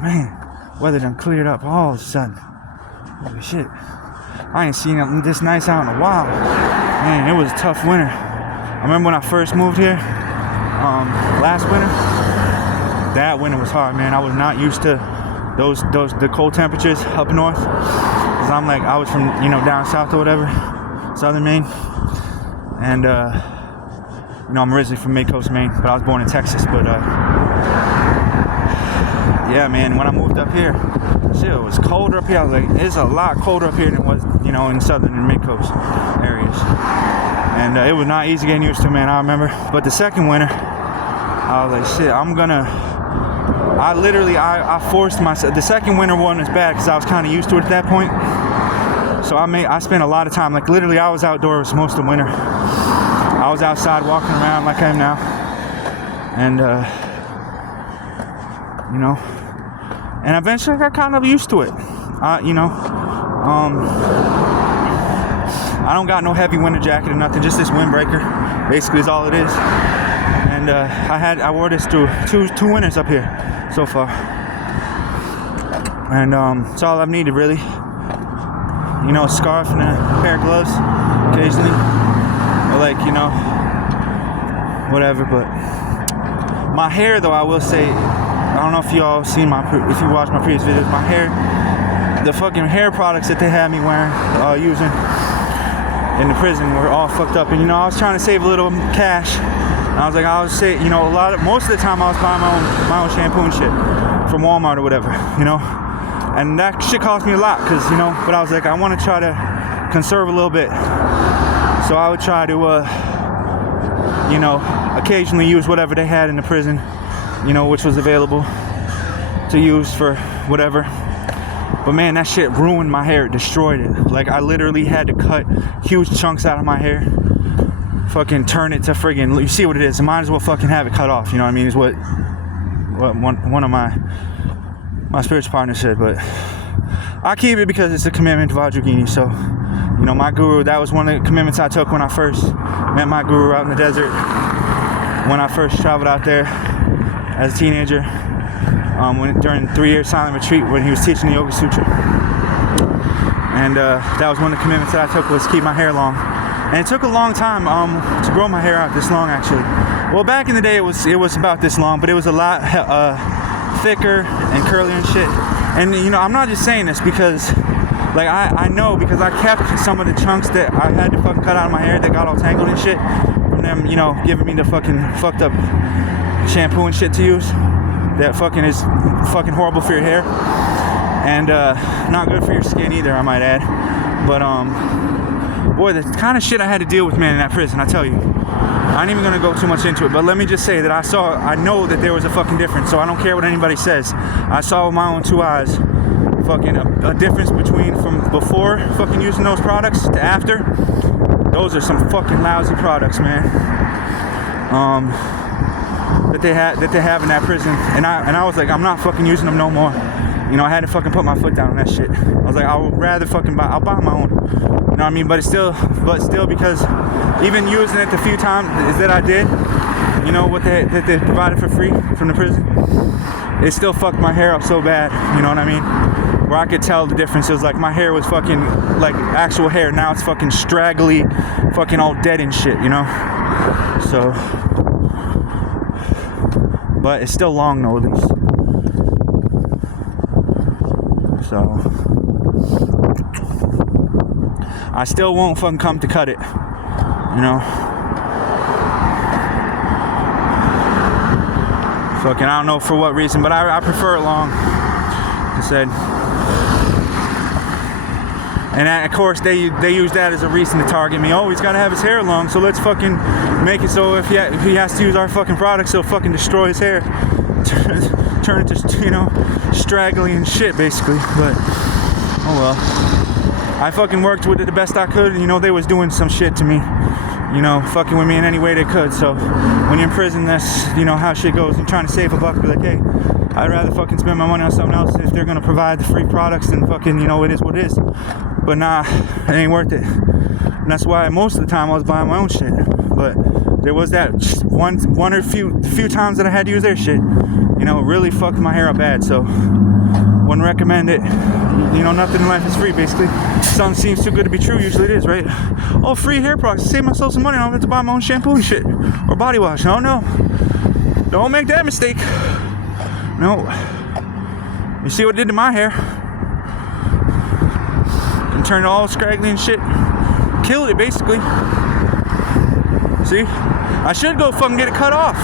Man. Weather done cleared up all of a sudden. Holy shit. I ain't seen it this nice out in a while. Man, it was a tough winter. I remember when I first moved here, last winter. That winter was hard, man. I was not used to the cold temperatures up north. Cause I was from, down south or whatever, southern Maine. And, I'm originally from mid-coast Maine, but I was born in Texas. But, yeah, man, when I moved up here, shit, it was colder up here. I was like, it's a lot colder up here than it was, in southern and mid-coast areas. And it was not easy getting used to, man, I remember. But the second winter, I was like, shit, I forced myself. The second winter wasn't as bad because I was kind of used to it at that point. So I spent a lot of time, literally I was outdoors most of the winter. I was outside walking around like I am now. And, and eventually I got kind of used to it. I don't got no heavy winter jacket or nothing, just this windbreaker, basically is all it is. And I wore this through two winters up here so far. And it's all I've needed really. A scarf and a pair of gloves occasionally. Or whatever, but my hair though, I will say, I don't know if y'all seen if you watched my previous videos, my hair, the fucking hair products that they had me wearing, using in the prison were all fucked up. And I was trying to save a little cash. And I was like, most of the time I was buying my own shampoo and shit from Walmart or whatever, And that shit cost me a lot, but I was like, I want to try to conserve a little bit. So I would try to, occasionally use whatever they had in the prison, which was available to use for whatever. But man, that shit ruined my hair. It destroyed it. I literally had to cut huge chunks out of my hair. Fucking turn it to friggin', you see what it is. I might as well fucking have it cut off, is what one of my spiritual partners said. But I keep it because it's a commitment to Vajrayogini. So, my guru, that was one of the commitments I took when I first met my guru out in the desert. When I first traveled out there as a teenager, during 3-year silent retreat when he was teaching the Yoga Sutra. And that was one of the commitments that I took, was keep my hair long. And it took a long time to grow my hair out this long, actually. Well, back in the day, it was about this long, but it was a lot thicker and curlier and shit. And you know, I'm not just saying this because, like, I know, because I kept some of the chunks that I had to fucking cut out of my hair that got all tangled and shit from them, you know, giving me the fucking fucked up shampoo and shit to use. That fucking is fucking horrible for your hair. And not good for your skin either, I might add. But boy, the kind of shit I had to deal with, man, in that prison, I tell you. I ain't even gonna go too much into it, but let me just say that I know that there was a fucking difference, so I don't care what anybody says. I saw with my own 2 eyes fucking a difference between from before fucking using those products to after. Those are some fucking lousy products, man. That they have in that prison, and I was like, I'm not fucking using them no more. You know, I had to fucking put my foot down on that shit. I was like, I would rather fucking I'll buy my own. You know what I mean? But still, because even using it the few times that I did, you know, that they provided for free from the prison, it still fucked my hair up so bad. You know what I mean? Where I could tell the difference. It was like my hair was fucking like actual hair. Now it's fucking straggly, fucking all dead and shit. You know? So, but it's still long though, at least. So I still won't fucking come to cut it, you know. Fucking, I don't know for what reason, but I prefer it long. Like I said. And of course they use that as a reason to target me. Oh, he's got to have his hair long, so let's fucking make it so if he has to use our fucking products, he'll fucking destroy his hair. Turn it to, you know, straggly and shit, basically. But oh well, I fucking worked with it the best I could. You know, they was doing some shit to me, you know, fucking with me in any way they could. So when you're in prison, that's, you know, how shit goes. You're trying to save a buck, be like, hey, I'd rather fucking spend my money on something else if they're gonna provide the free products, then fucking, you know, it is what it is. But nah, it ain't worth it. And that's why most of the time I was buying my own shit. But there was that one or few times that I had to use their shit. You know, it really fucked my hair up bad. So wouldn't recommend it. You know, nothing in life is free, basically. Something seems too good to be true. Usually it is, right? Oh, free hair products. Save myself some money. I don't have to buy my own shampoo and shit, or body wash. Oh no, don't make that mistake. No. You see what it did to my hair? And turned all scraggly and shit. Killed it, basically. See? I should go fucking get it cut off.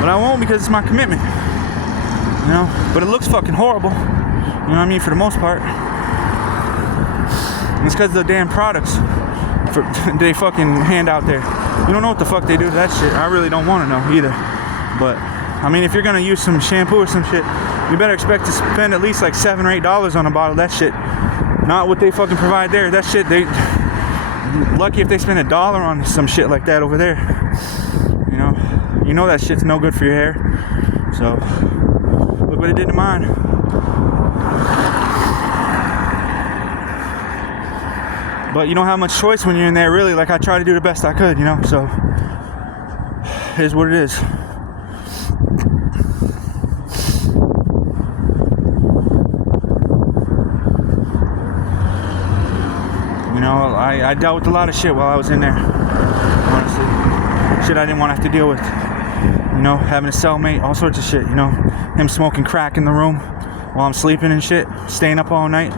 But I won't, because it's my commitment. You know? But it looks fucking horrible. You know what I mean? For the most part. And it's because of the damn products they fucking hand out there. You don't know what the fuck they do to that shit. I really don't want to know either. But I mean, if you're gonna use some shampoo or some shit, you better expect to spend at least like $7 or $8 on a bottle of that shit. Not what they fucking provide there. That shit, they lucky if they spend $1 on some shit like that over there. You know that shit's no good for your hair. So look what it did to mine. But you don't have much choice when you're in there, really. Like, I try to do the best I could, you know. So it is what it is. You know, I dealt with a lot of shit while I was in there, honestly. Shit I didn't want to have to deal with. You know, having a cellmate, all sorts of shit, you know. Him smoking crack in the room while I'm sleeping and shit. Staying up all night,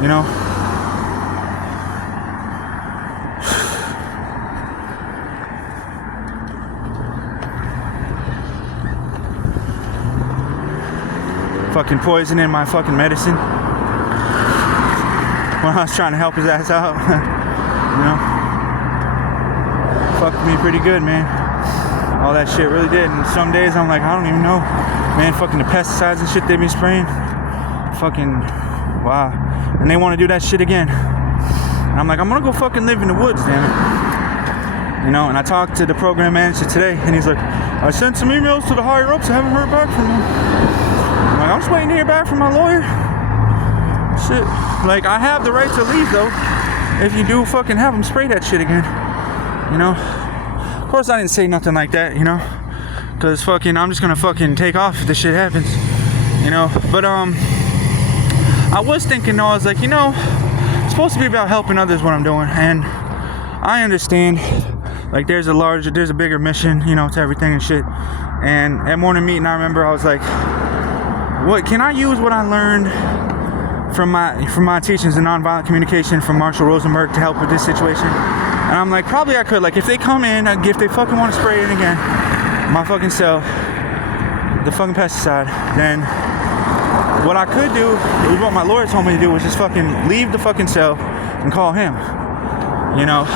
you know. Fucking poisoning my fucking medicine when I was trying to help his ass out. You know, fucked me pretty good, man. All that shit really did. And some days I'm like, I don't even know, man. Fucking the pesticides and shit they be spraying, fucking wow. And they want to do that shit again. And I'm like, I'm gonna go fucking live in the woods, damn it. You know. And I talked to the program manager today, and he's like, I sent some emails to the higher ups. I haven't heard back from them. I'm just waiting to hear back from my lawyer. Shit. Like, I have the right to leave, though, if you do fucking have them spray that shit again. You know? Of course, I didn't say nothing like that, you know? Because fucking, I'm just gonna fucking take off if this shit happens. You know? But, I I was thinking though, I was like, you know, it's supposed to be about helping others what I'm doing, and I understand, like, there's a bigger mission, you know, to everything and shit. And at morning meeting, I remember I was like, what can I use what I learned from my teachings in nonviolent communication from Marshall Rosenberg to help with this situation? And I'm like, probably I could. Like, if they come in, if they fucking want to spray it again, my fucking cell, the fucking pesticide, then what I could do, what my lawyer told me to do, was just fucking leave the fucking cell and call him, you know.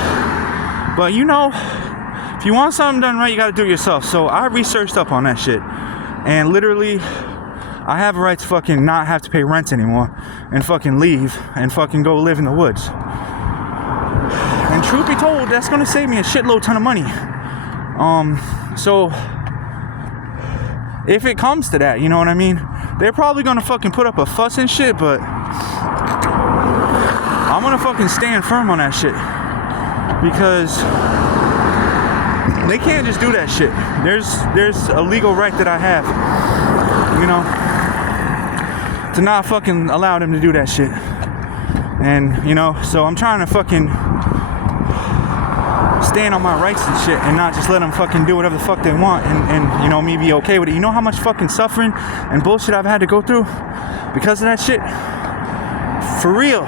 But, you know, if you want something done right, you gotta do it yourself. So I researched up on that shit, and literally I have a right to fucking not have to pay rent anymore and fucking leave and fucking go live in the woods. And truth be told, that's gonna save me a shitload ton of money. So if it comes to that, you know what I mean? They're probably gonna fucking put up a fuss and shit, but I'm gonna fucking stand firm on that shit, because they can't just do that shit. There's a legal right that I have, you know, to not fucking allow them to do that shit. And, you know, so I'm trying to fucking stand on my rights and shit, and not just let them fucking do whatever the fuck they want, and you know, me be okay with it. You know how much fucking suffering and bullshit I've had to go through because of that shit? For real.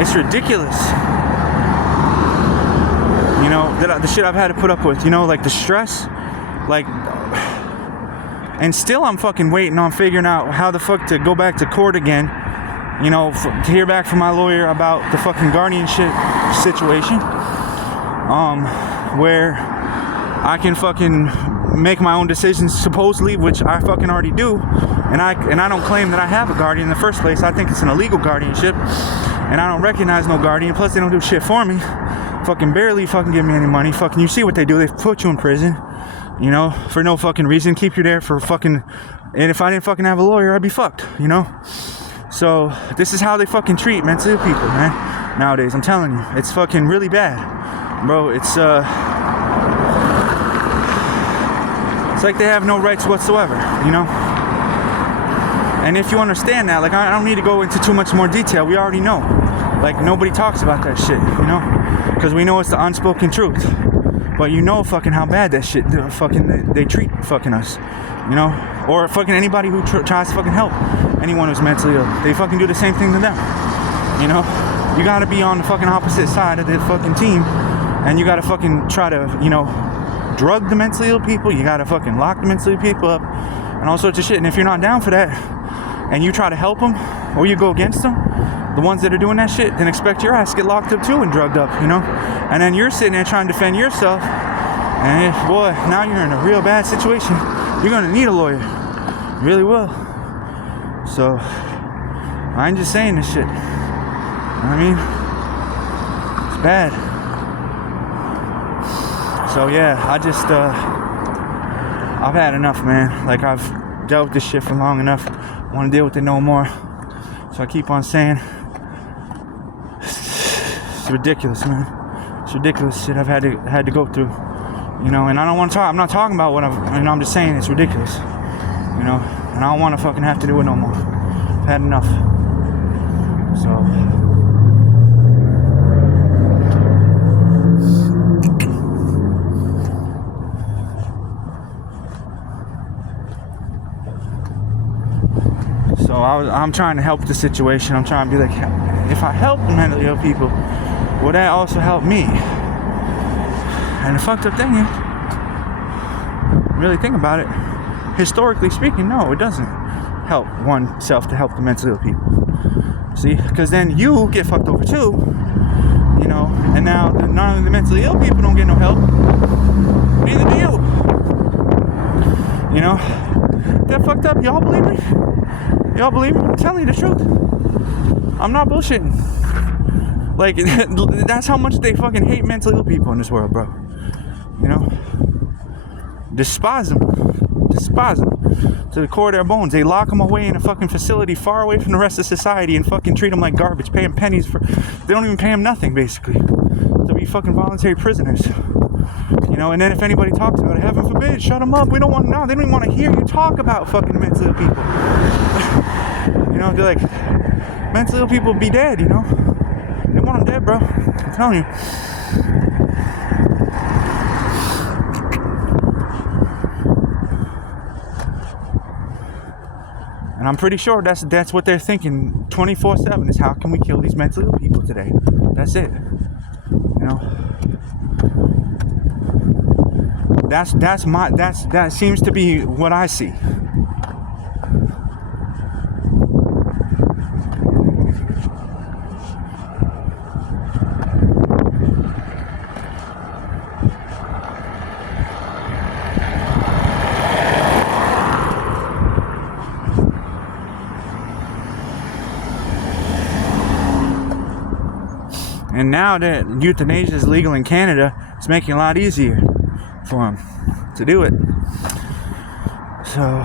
It's ridiculous. You know, the shit I've had to put up with, you know, like the stress, like, and still I'm fucking waiting on figuring out how the fuck to go back to court again, you know, to hear back from my lawyer about the fucking guardianship situation, where I can fucking make my own decisions, supposedly, which I fucking already do, and I don't claim that I have a guardian in the first place. I think it's an illegal guardianship, and I don't recognize no guardian. Plus, they don't do shit for me. Fucking barely fucking give me any money. Fucking, you see what they do? They put you in prison, you know, for no fucking reason. Keep you there for fucking, and if I didn't fucking have a lawyer, I'd be fucked, you know. So this is how they fucking treat mentally ill people, man, nowadays. I'm telling you, it's fucking really bad, bro. It's like they have no rights whatsoever, you know. And if you understand that, like, I don't need to go into too much more detail. We already know. Like, nobody talks about that shit, you know, because we know it's the unspoken truth. But you know fucking how bad that shit fucking they treat fucking us, you know, or fucking anybody who tries to fucking help anyone who's mentally ill. They fucking do the same thing to them, you know. You gotta be on the fucking opposite side of the fucking team, and you gotta fucking try to, you know, drug the mentally ill people. You gotta fucking lock the mentally ill people up and all sorts of shit. And if you're not down for that, and you try to help them, or you go against them, the ones that are doing that shit, then expect your ass to get locked up too and drugged up, you know. And then you're sitting there trying to defend yourself, and boy, now you're in a real bad situation. You're gonna need a lawyer. You really will. So I ain't just saying this shit. You know what I mean? It's bad. So yeah, I've had enough, man. Like, I've dealt with this shit for long enough. I want to deal with it no more. So I keep on saying, it's ridiculous, man. It's ridiculous shit I've had to go through, you know. And I don't want to talk. I'm not talking about what I'm just saying it's ridiculous, you know. And I don't want to fucking have to do it no more. I've had enough. So I'm trying to help the situation. I'm trying to be like, if I help the mentally ill people, will that also help me? And the fucked up thing is, really think about it, historically speaking, no, it doesn't help oneself to help the mentally ill people. See, because then you get fucked over too, you know. And now not only the mentally ill people don't get no help, neither do you. You know, that fucked up. Y'all believe me? Y'all believe me? I'm telling you the truth. I'm not bullshitting. Like, that's how much they fucking hate mentally ill people in this world, bro. You know? Despise them to the core of their bones. They lock them away in a fucking facility far away from the rest of society and fucking treat them like garbage. Pay them pennies for... They don't even pay them nothing, basically. To be fucking voluntary prisoners. You know, and then if anybody talks about it, heaven forbid, shut them up. We don't want... No, they don't even want to hear you talk about fucking mentally ill people. You know, they're like, mentally ill people be dead, you know? They want them dead, bro. I'm telling you. And I'm pretty sure that's what they're thinking 24/7 is how can we kill these mentally ill people today? That's it. You know? That seems to be what I see. And now that euthanasia is legal in Canada, it's making it a lot easier for them to do it. So,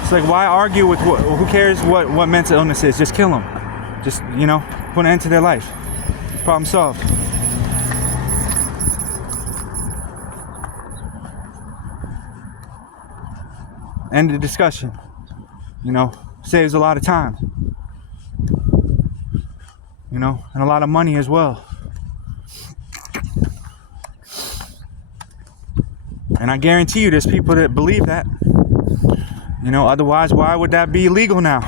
it's like, why argue with who cares what mental illness is? Just kill them. Just, you know, put an end to their life. Problem solved. End of discussion. You know, saves a lot of time. You know, and a lot of money as well. And I guarantee you there's people that believe that. You know, otherwise, why would that be illegal now?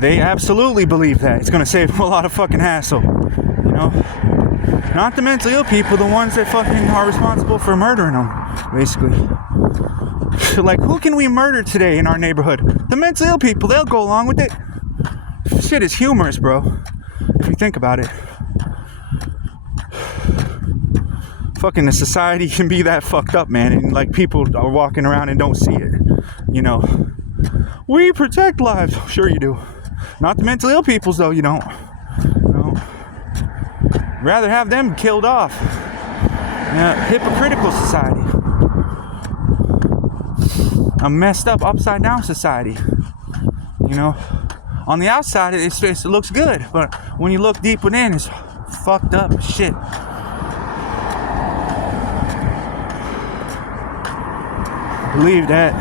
They absolutely believe that. It's going to save them a lot of fucking hassle. You know? Not the mentally ill people, the ones that fucking are responsible for murdering them, basically. Like, who can we murder today in our neighborhood? The mentally ill people, they'll go along with it. Shit is humorous, bro. If you think about it. Fucking the society can be that fucked up, man. And like people are walking around and don't see it. You know. We protect lives. Sure you do. Not the mentally ill peoples though, you don't. No. Rather have them killed off. Hypocritical society. A messed up, upside down society. You know, on the outside it looks good, but when you look deep within, it's fucked up shit. Believe that.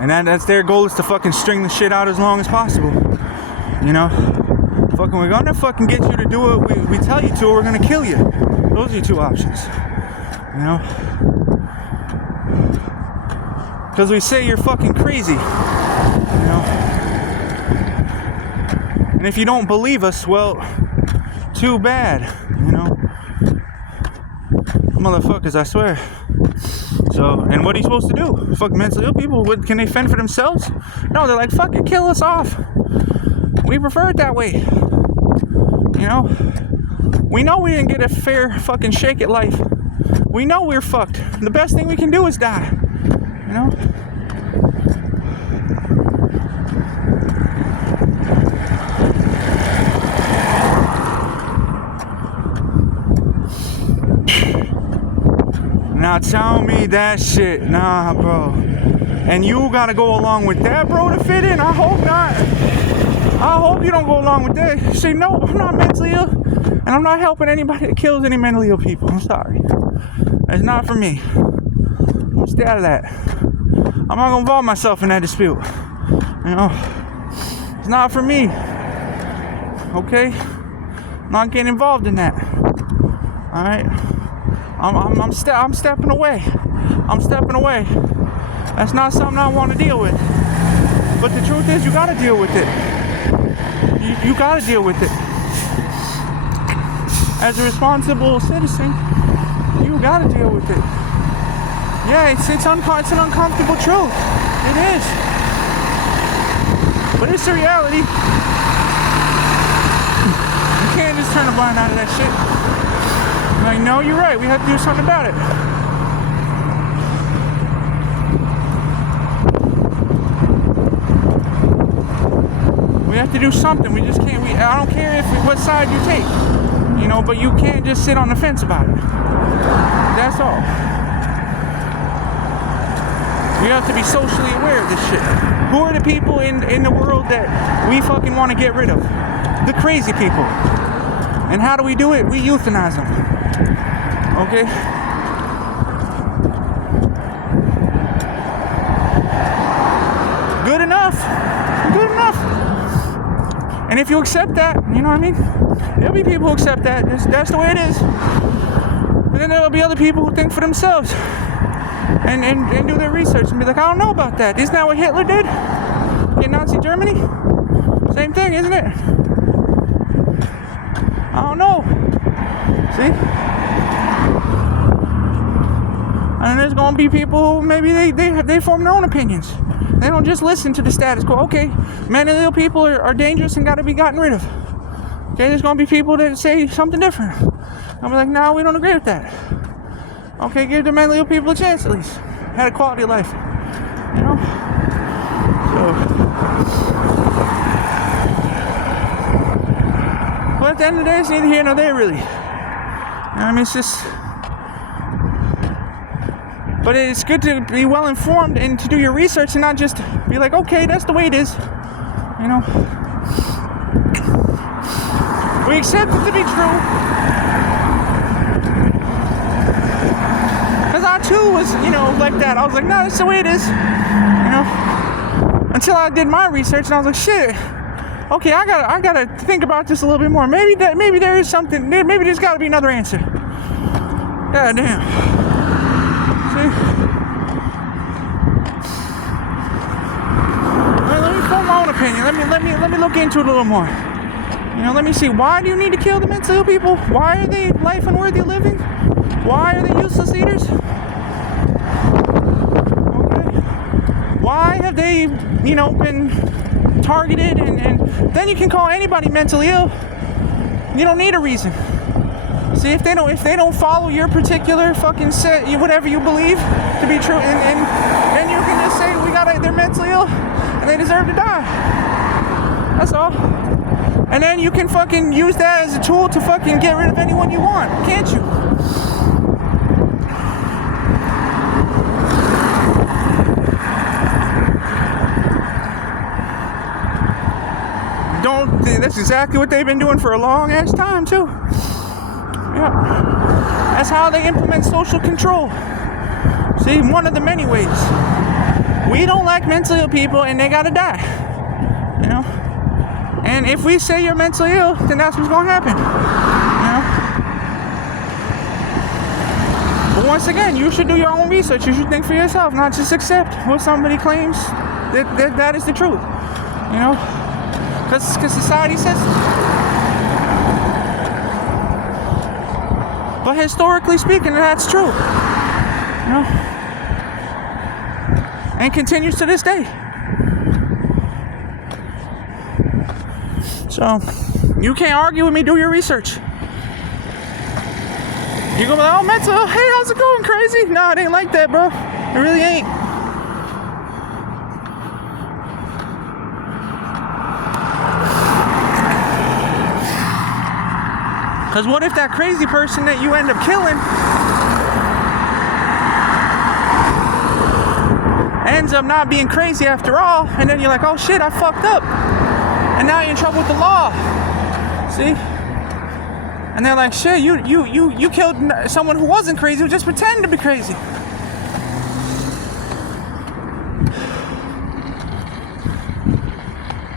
And that's their goal, is to fucking string the shit out as long as possible. You know? Fucking, we're gonna fucking get you to do what we tell you to, or we're gonna kill you. Those are your two options. You know? Because we say you're fucking crazy. You know? And if you don't believe us, well, too bad. You know? Motherfuckers, I swear. So, and what are you supposed to do? Fucking mentally ill people, can they fend for themselves? No, they're like, fuck it, kill us off. We prefer it that way. You know? We know we didn't get a fair fucking shake at life. We know we're fucked. The best thing we can do is die. You know? Now tell me that shit. Nah, bro. And you gotta go along with that, bro, to fit in? I hope not. I hope you don't go along with that. Say, no, I'm not mentally ill. And I'm not helping anybody that kills any mentally ill people. I'm sorry. It's not for me. I'm gonna stay out of that. I'm not gonna involve myself in that dispute. You know? It's not for me. Okay? I'm not getting involved in that. Alright? I'm stepping away. I'm stepping away. That's not something I want to deal with. But the truth is, you gotta deal with it. You gotta deal with it. As a responsible citizen, you gotta deal with it. Yeah, it's an uncomfortable truth. It is. But it's a reality. You can't just turn a blind eye to that shit. Like, no, you're right. We have to do something about it. We have to do something. We just can't. I don't care what side you take, you know. But you can't just sit on the fence about it. That's all. We have to be socially aware of this shit. Who are the people in the world that we fucking want to get rid of? The crazy people. And how do we do it? We euthanize them. Okay? Good enough. Good enough. And if you accept that, you know what I mean? There'll be people who accept that. That's the way it is. But then there'll be other people who think for themselves. And do their research and be like, I don't know about that. Isn't that what Hitler did in Nazi Germany? Same thing, isn't it? I don't know. See? And there's gonna be people who maybe they form their own opinions. They don't just listen to the status quo. Okay, mentally ill people are dangerous and gotta be gotten rid of. Okay, there's gonna be people that say something different. I'll be like, no, we don't agree with that. Okay, give the mentally ill people a chance at least. Had a quality of life. You know? So. But at the end of the day, it's neither here nor there, really. You know what I mean? It's just. But it's good to be well informed and to do your research and not just be like, okay, that's the way it is. You know? We accept it to be true. I too was, like that. I was like, no, that's the way it is. Until I did my research and I was like, shit. Okay, I gotta think about this a little bit more. Maybe there is something. Maybe there's got to be another answer. God damn. See? Let me form my own opinion. Let me look into it a little more. Let me see. Why do you need to kill the mentally ill people? Why are they life unworthy of living? Why are they useless eaters? Why have they, been targeted? And then you can call anybody mentally ill. You don't need a reason. See, if they don't follow your particular fucking set, whatever you believe to be true, and then you can just say they're mentally ill and they deserve to die. That's all. And then you can fucking use that as a tool to fucking get rid of anyone you want, can't you? That's exactly what they've been doing for a long ass time too. Yeah. That's how they implement social control. See, one of the many ways. We don't like mentally ill people and they gotta die. And if we say you're mentally ill, then that's what's gonna happen. But once again, you should do your own research. You should think for yourself, not just accept what somebody claims that is the truth. Because society says. But historically speaking, that's true. And continues to this day. So, you can't argue with me, do your research. You're gonna be like, oh, mental, hey, how's it going, crazy? No, it ain't like that, bro. It really ain't. Because what if that crazy person that you end up killing ends up not being crazy after all, and then you're like, oh shit, I fucked up. And now you're in trouble with the law. See? And they're like, shit, you killed someone who wasn't crazy, who just pretended to be crazy.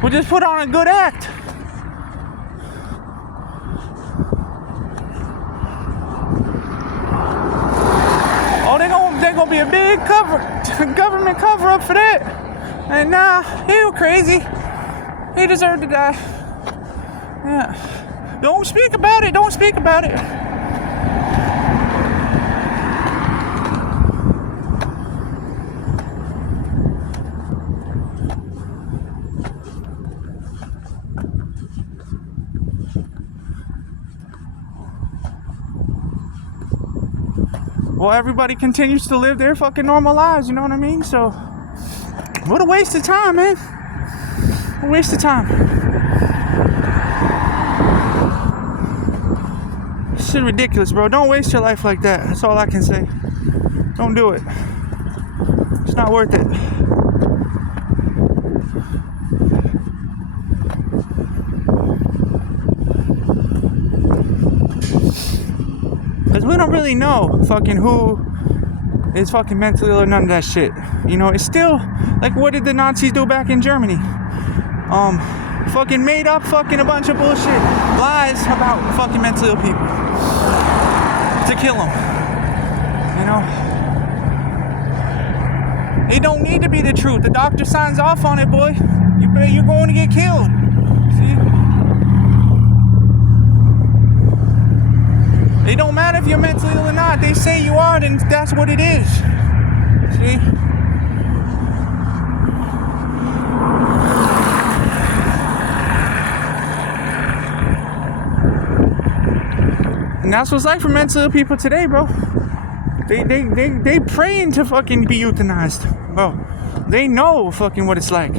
We'll just put on a good act. They're gonna be a big government cover up for that. And nah, he was crazy. He deserved to die. Yeah. Don't speak about it. Don't speak about it. Well, everybody continues to live their fucking normal lives, you know what I mean? So, what a waste of time, man. A waste of time. This shit ridiculous, bro. Don't waste your life like that. That's all I can say. Don't do it. It's not worth it. Because we don't really know fucking who is fucking mentally ill or none of that shit. You know, it's still like, what did the Nazis do back in Germany? Fucking made up fucking a bunch of bullshit lies about fucking mentally ill people to kill them. You know, it don't need to be the truth. The doctor signs off on it, boy. You're going to get killed. See? It don't matter if you're mentally ill or not. They say you are, then that's what it is. See? And that's what's like for mentally ill people today, bro. They praying to fucking be euthanized, bro. They know fucking what it's like.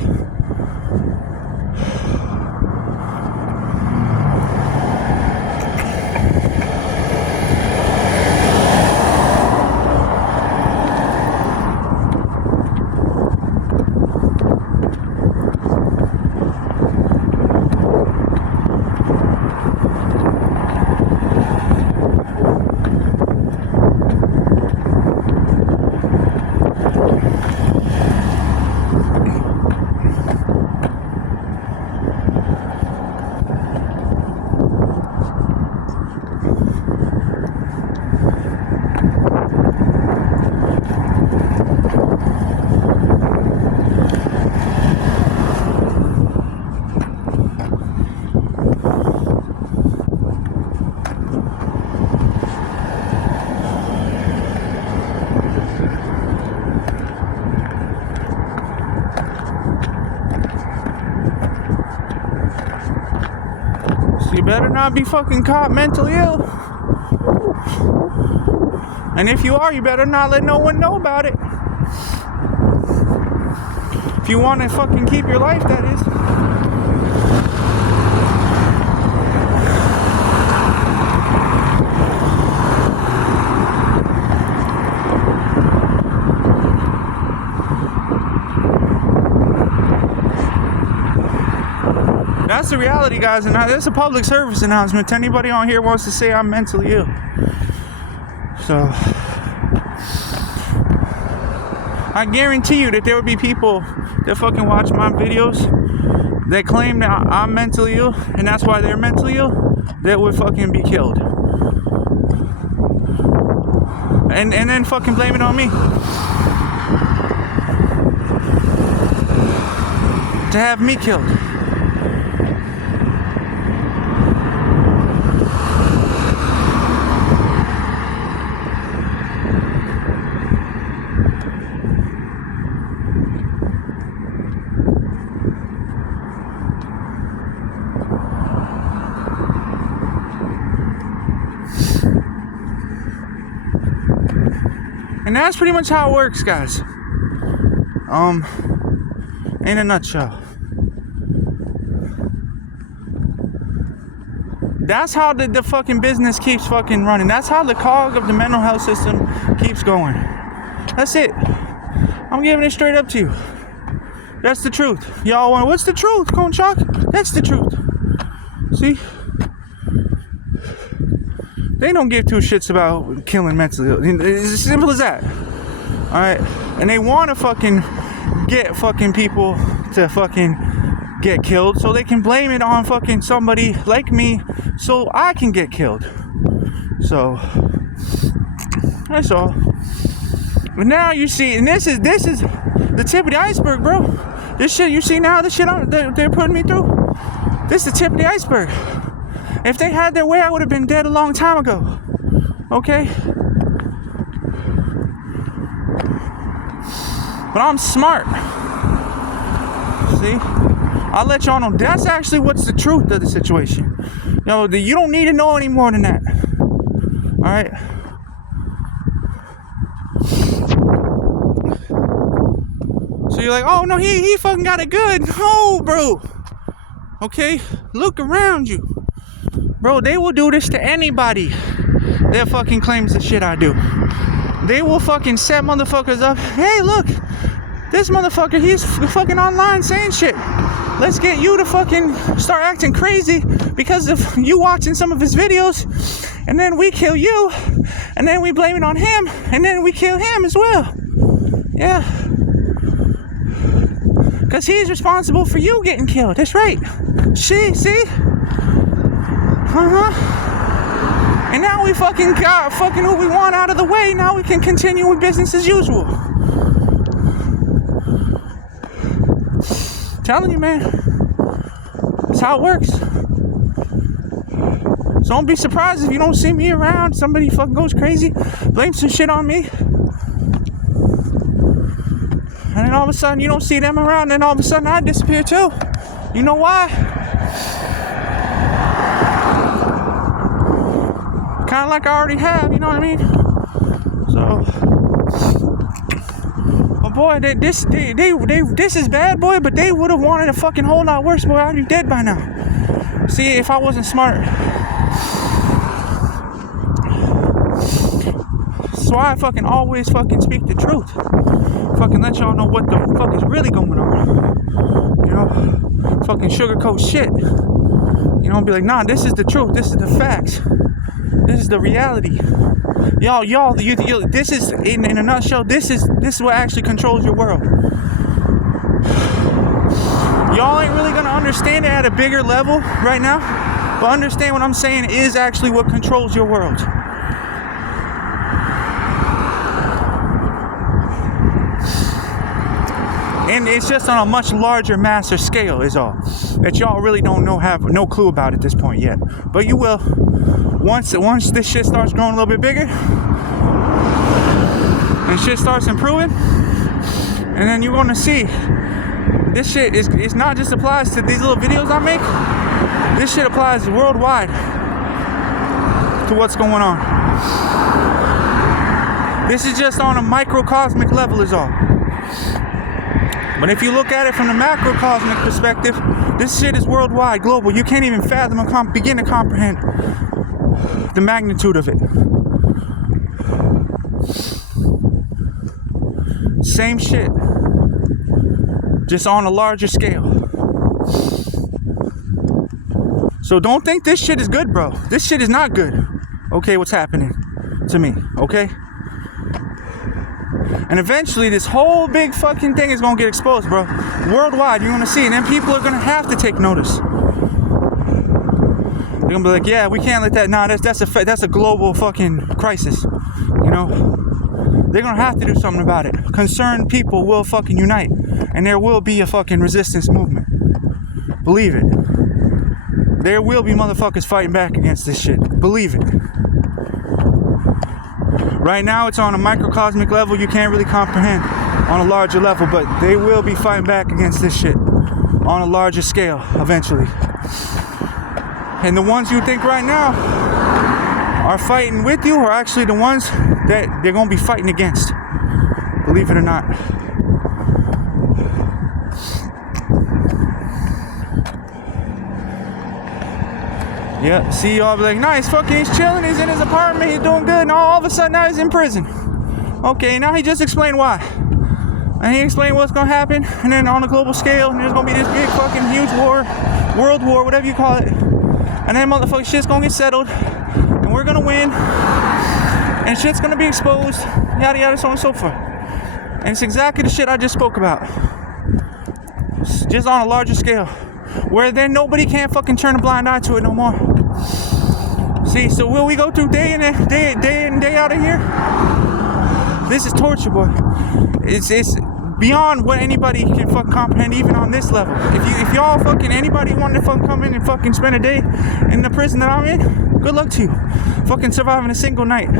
You better not be fucking caught mentally ill. And if you are, you better not let no one know about it. If you want to fucking keep your life, that is. That's the reality, guys, and that's a public service announcement to anybody on here wants to say I'm mentally ill. So, I guarantee you that there would be people that fucking watch my videos that claim that I'm mentally ill, and that's why they're mentally ill, that would fucking be killed. And then fucking blame it on me. To have me killed. And that's pretty much how it works, guys. In a nutshell. That's how the fucking business keeps fucking running. That's how the cog of the mental health system keeps going. That's it. I'm giving it straight up to you. That's the truth. Y'all want, what's the truth, Konchok? That's the truth. See? They don't give two shits about killing mentally ill. It's as simple as that. Alright? And they want to fucking get fucking people to fucking get killed so they can blame it on fucking somebody like me so I can get killed. So, that's all. But now you see, and this is the tip of the iceberg, bro. This shit you see now, this shit they're putting me through, this is the tip of the iceberg. If they had their way, I would have been dead a long time ago. Okay? But I'm smart. See? I'll let y'all know. That's actually what's the truth of the situation. You don't need to know any more than that. Alright? So you're like, oh no, he fucking got it good. No, bro. Okay? Look around you. Bro, they will do this to anybody that fucking claims the shit I do. they will fucking set motherfuckers up. Hey, look, this motherfucker, he's fucking online saying shit. Let's get you to fucking start acting crazy because of you watching some of his videos, and then we kill you, and then we blame it on him, and then we kill him as well. Yeah. Because he's responsible for you getting killed. That's right. See? And now we fucking got fucking who we want out of the way. Now we can continue with business as usual. Telling you, man. That's how it works. So don't be surprised if you don't see me around. Somebody fucking goes crazy, blames some shit on me. And then all of a sudden you don't see them around, and then all of a sudden I disappear too. You know why? Kind of like I already have, you know what I mean? So, oh boy, this is bad, boy, but they would have wanted a fucking whole lot worse, boy. I'd be dead by now. See, if I wasn't smart. That's why I fucking always fucking speak the truth. Fucking let y'all know what the fuck is really going on. You know, fucking sugarcoat shit. You know, be like, nah, this is the truth. This is the facts. This is the reality. Y'all, this is, in a nutshell, this is what actually controls your world. Y'all ain't really gonna understand it at a bigger level right now, but understand what I'm saying is actually what controls your world. And it's just on a much larger, massive scale is all. That y'all really don't know, have no clue about at this point yet. But you will. Once this shit starts growing a little bit bigger, and shit starts improving, and then you're gonna see this shit it's not just applies to these little videos I make. This shit applies worldwide to what's going on. This is just on a microcosmic level is all. But if you look at it from the macrocosmic perspective, this shit is worldwide, global. You can't even fathom or begin to comprehend the magnitude of it. Same shit, just on a larger scale. So don't think this shit is good, bro. This shit is not good. Okay, what's happening to me, okay? And eventually this whole big fucking thing is gonna get exposed, bro. Worldwide, you're gonna see, and then people are gonna have to take notice. They're gonna be like, yeah, we can't let that. Nah, that's a global fucking crisis. You know, they're gonna have to do something about it. Concerned people will fucking unite, and there will be a fucking resistance movement. Believe it. There will be motherfuckers fighting back against this shit. Believe it. Right now, it's on a microcosmic level you can't really comprehend on a larger level, but they will be fighting back against this shit on a larger scale eventually. And the ones you think right now are fighting with you are actually the ones that they're going to be fighting against. Believe it or not. Yeah, see, y'all be like, nice, fucking, he's chilling, he's in his apartment, he's doing good, and all of a sudden now he's in prison. Okay, now he just explained why. And he explained what's gonna happen, and then on a global scale, and there's gonna be this big fucking huge war, world war, whatever you call it. And then motherfucking shit's gonna get settled, and we're gonna win, and shit's gonna be exposed, yada yada, so on and so forth. And it's exactly the shit I just spoke about. Just on a larger scale. Where then nobody can fucking turn a blind eye to it no more. See, so will we go through day in and day out of here? This is torture, boy. It's beyond what anybody can fucking comprehend, even on this level. If y'all fucking anybody wanted to fucking come in and fucking spend a day in the prison that I'm in, good luck to you. Fucking surviving a single night.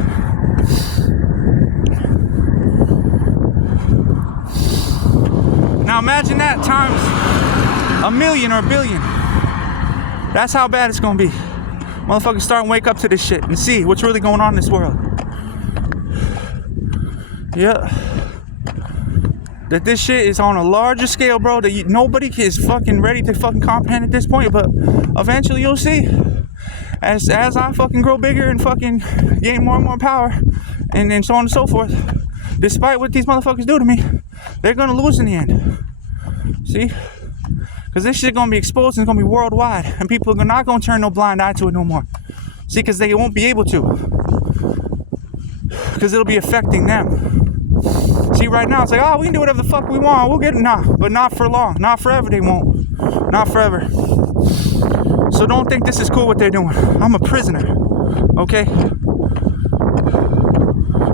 Now imagine that times 1,000,000 or 1,000,000,000. That's how bad it's gonna be. Motherfuckers start and wake up to this shit and see what's really going on in this world. Yeah. That this shit is on a larger scale, bro, that nobody is fucking ready to fucking comprehend at this point, but eventually you'll see. as I fucking grow bigger and fucking gain more and more power, and so on and so forth, despite what these motherfuckers do to me, they're gonna lose in the end. See? Because this shit gonna be exposed and it's gonna be worldwide, and people are not gonna turn no blind eye to it no more. See, because they won't be able to, because it'll be affecting them. See, right now it's like, oh, we can do whatever the fuck we want, we'll get it. Nah, but not for long, not forever. They won't, not forever. So don't think this is cool what they're doing. I'm a prisoner, okay,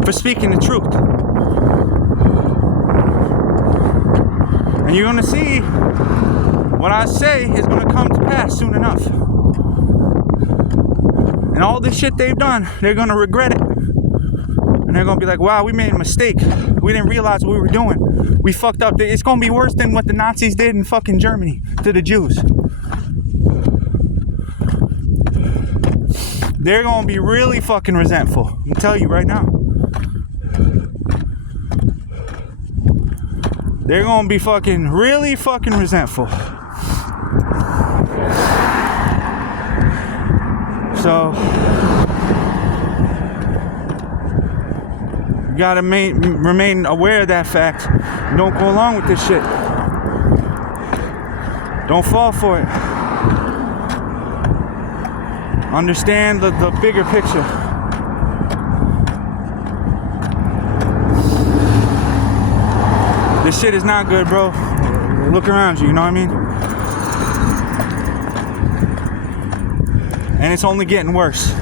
for speaking the truth. And you're gonna see what I say is gonna come to pass soon enough. And all this shit they've done, they're gonna regret it. And they're gonna be like, wow, we made a mistake. We didn't realize what we were doing. We fucked up. It's gonna be worse than what the Nazis did in fucking Germany to the Jews. They're gonna be really fucking resentful. I'm telling you right now. They're gonna be fucking really fucking resentful. So you gotta remain aware of that fact. Don't go along with this shit. Don't fall for it. Understand the bigger picture. This shit is not good, bro. Look around you, you know what I mean? And it's only getting worse.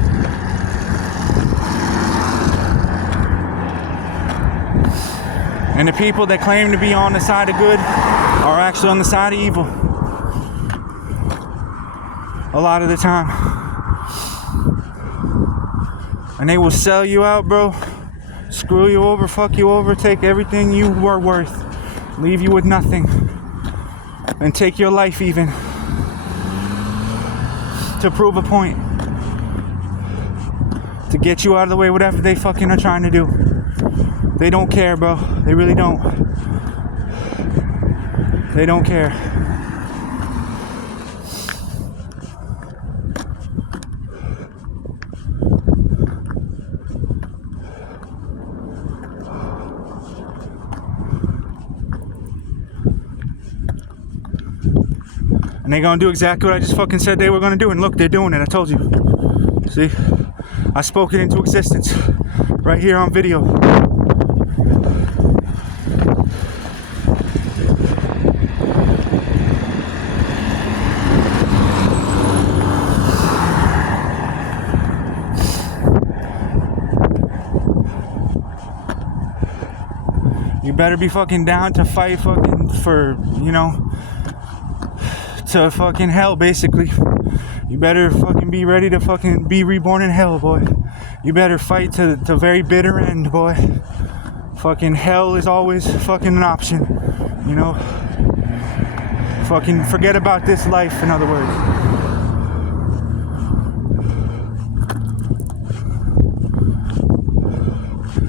And the people that claim to be on the side of good are actually on the side of evil. A lot of the time. And they will sell you out, bro. Screw you over, fuck you over, take everything you were worth. Leave you with nothing. And take your life even. To prove a point. To get you out of the way, whatever they fucking are trying to do. They don't care, bro. They really don't. They don't care. And they're gonna do exactly what I just fucking said they were gonna do. And look, they're doing it. I told you. See? I spoke it into existence. Right here on video. You better be fucking down to fight fucking for, you know, to fucking hell, basically. You better fucking be ready to fucking be reborn in hell, boy. You better fight to the very bitter end, boy. Fucking hell is always fucking an option, you know. Fucking forget about this life, in other words.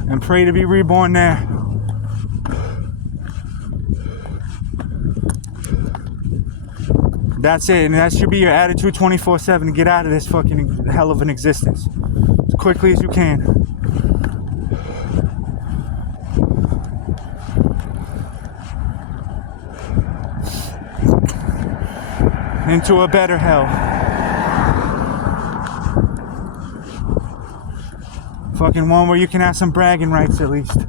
And pray to be reborn there. That's it, and that should be your attitude 24/7 to get out of this fucking hell of an existence as quickly as you can. Into a better hell. Fucking one where you can have some bragging rights at least.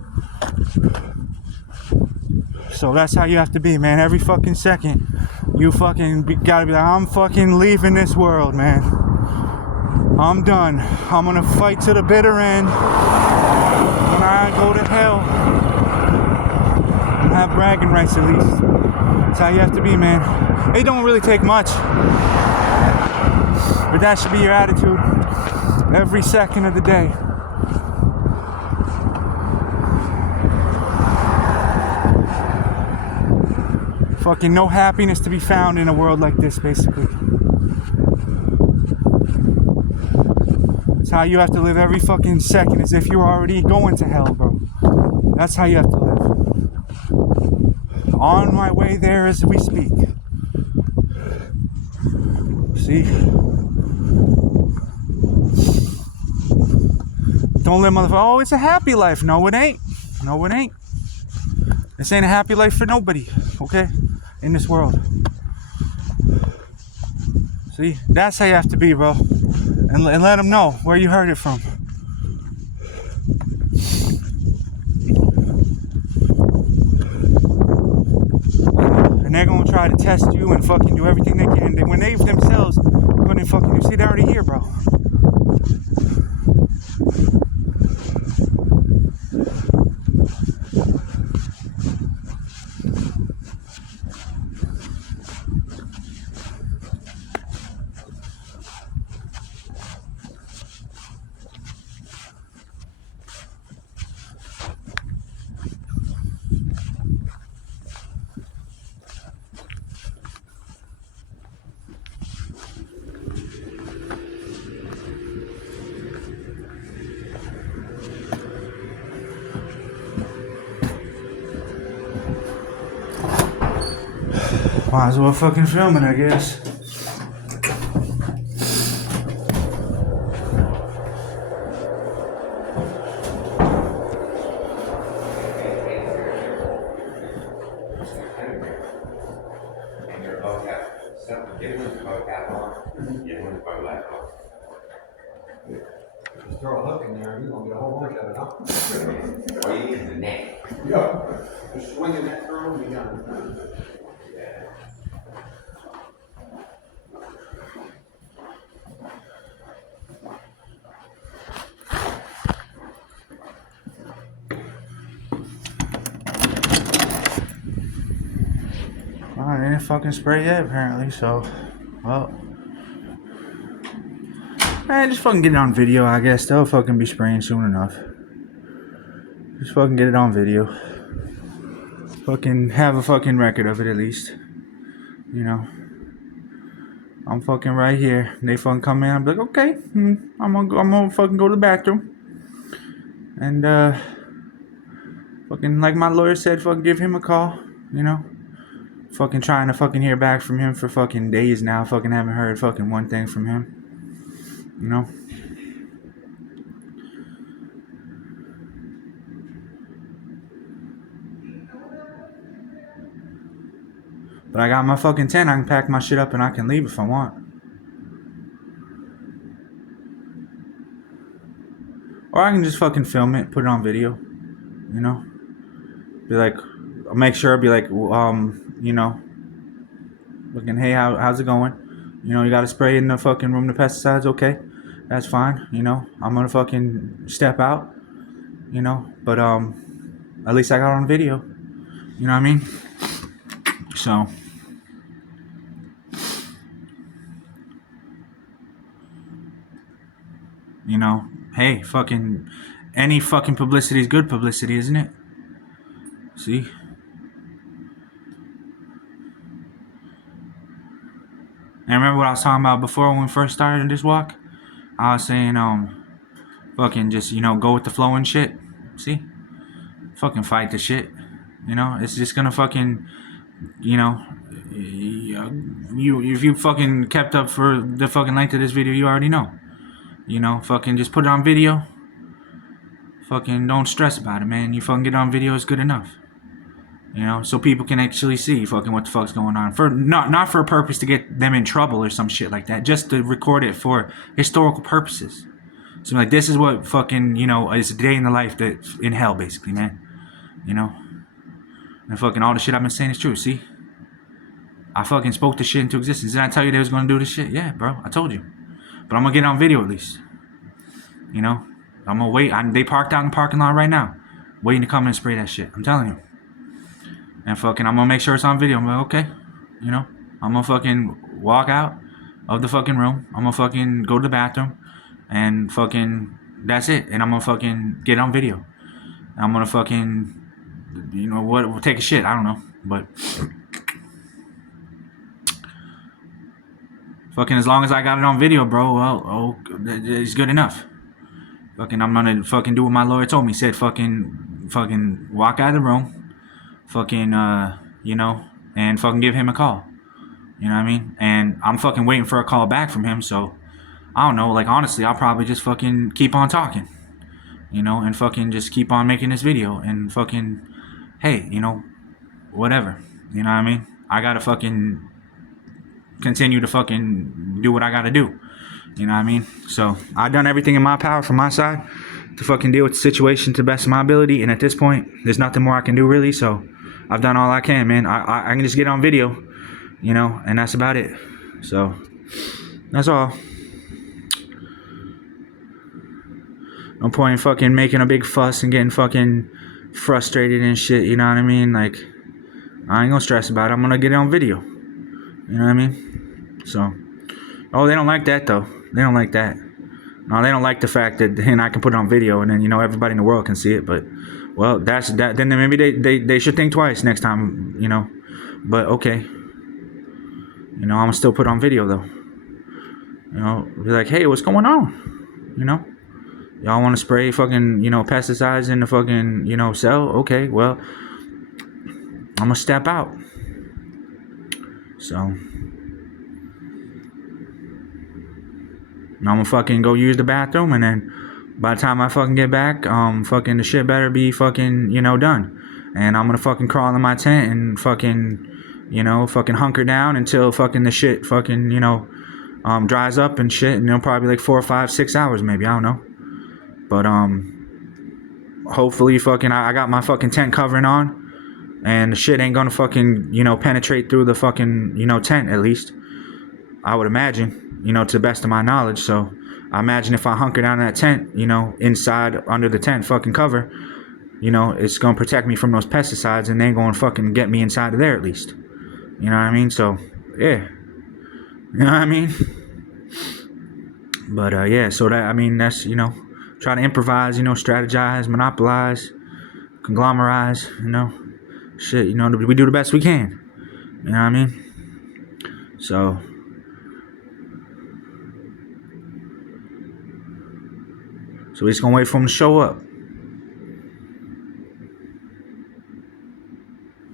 So that's how you have to be, man. Every fucking second. You fucking gotta be like, I'm fucking leaving this world, man. I'm done. I'm gonna fight to the bitter end. When I go to hell, I'll have bragging rights at least. That's how you have to be, man. It don't really take much. But that should be your attitude every second of the day. Fucking no happiness to be found in a world like this, basically. That's how you have to live every fucking second, as if you're already going to hell, bro. That's how you have to live. On my way there as we speak. See? Don't let motherfucker, oh, it's a happy life. No, it ain't. No, it ain't. This ain't a happy life for nobody, okay? In this world. See, that's how you have to be, bro. And let them know where you heard it from. And they're gonna try to test you and fucking do everything they can. When they themselves couldn't fucking, you see, they're already here, bro. Might as well fucking film it, I guess. Just throw a hook in there and you're gonna get a whole bunch of it, huh? Or you use the net. Yeah. Just swing the net through and be done. Alright, they didn't fucking spray yet, apparently, so, well. Just fucking get it on video, I guess. They'll fucking be spraying soon enough. Just fucking get it on video. Fucking have a fucking record of it at least. You know. I'm fucking right here. They fucking come in, I'm like, okay, I'm gonna fucking go to the bathroom. And, fucking, like my lawyer said, fucking give him a call, you know. Fucking trying to fucking hear back from him for fucking days now. Fucking haven't heard fucking one thing from him. You know? But I got my fucking tent. I can pack my shit up and I can leave if I want. Or I can just fucking film it, put it on video. You know? Be like, I'll make sure I'll be like, you know, looking, hey, how's it going? You know, you gotta spray in the fucking room the pesticides, okay? That's fine, you know. I'm gonna fucking step out, you know, but at least I got it on video. You know what I mean? So you know, hey, fucking any fucking publicity is good publicity, isn't it? See? And remember what I was talking about before when we first started this walk? I was saying, fucking just, you know, go with the flow and shit. See? Fucking fight the shit. You know, it's just gonna fucking, you know, if you fucking kept up for the fucking length of this video, you already know. You know, fucking just put it on video. Fucking don't stress about it, man. You fucking get it on video, it's good enough. You know, so people can actually see fucking what the fuck's going on. For not for a purpose to get them in trouble or some shit like that. Just to record it for historical purposes. So like, this is what fucking, you know, it's a day in the life that's in hell, basically, man. You know? And fucking all the shit I've been saying is true, see? I fucking spoke this shit into existence. Did I tell you they was gonna do this shit? Yeah, bro, I told you. But I'm gonna get it on video at least. You know? I'm gonna wait. They parked out in the parking lot right now. Waiting to come and spray that shit. I'm telling you. And fucking, I'm gonna make sure it's on video. I'm like, okay, you know, I'm gonna fucking walk out of the fucking room. I'm gonna fucking go to the bathroom, and fucking, that's it. And I'm gonna fucking get it on video. And I'm gonna fucking, you know what, take a shit. I don't know, but fucking, as long as I got it on video, bro, well, it's good enough. Fucking, I'm gonna fucking do what my lawyer told me. He said, fucking walk out of the room. Fucking, you know, and fucking give him a call. You know what I mean? And I'm fucking waiting for a call back from him, so I don't know, like, honestly, I'll probably just fucking keep on talking. you know, and fucking just keep on making this video and fucking, hey, you know, whatever. You know what I mean? I gotta fucking continue to fucking do what I gotta do. You know what I mean? So I've done everything in my power from my side to fucking deal with the situation to the best of my ability. And at this point, there's nothing more I can do really. So I've done all I can, man. I can just get on video, you know, and that's about it. So that's all. No point in fucking making a big fuss and getting fucking frustrated and shit. You know what I mean? Like, I ain't gonna stress about it. I'm gonna get it on video. You know what I mean? So, oh, they don't like that though. They don't like that. No, they don't like the fact that then I can put it on video and then, you know, everybody in the world can see it. But, well, that's that. Then maybe they should think twice next time, you know. But okay, you know, I'm gonna still put it on video though. You know, be like, hey, what's going on? You know, y'all want to spray fucking, you know, pesticides in the fucking, you know, cell? Okay, well, I'm gonna step out. So I'm gonna fucking go use the bathroom, and then by the time I fucking get back, fucking the shit better be fucking, you know, done. And I'm gonna fucking crawl in my tent and fucking, you know, fucking hunker down until fucking the shit fucking, you know, dries up and shit. And it'll probably be like 4 or 5, 6 hours maybe, I don't know. But hopefully fucking I got my fucking tent covering on, and the shit ain't gonna fucking, you know, penetrate through the fucking, you know, tent at least. I would imagine, you know, to the best of my knowledge. So I imagine if I hunker down in that tent, you know, inside under the tent fucking cover, you know, it's gonna protect me from those pesticides, and they ain't gonna fucking get me inside of there at least. You know what I mean? So yeah, you know what I mean. But yeah, so that, I mean, that's, you know, try to improvise, you know, strategize, monopolize, conglomerize, you know, shit, you know, we do the best we can. You know what I mean? So we just gonna wait for them to show up.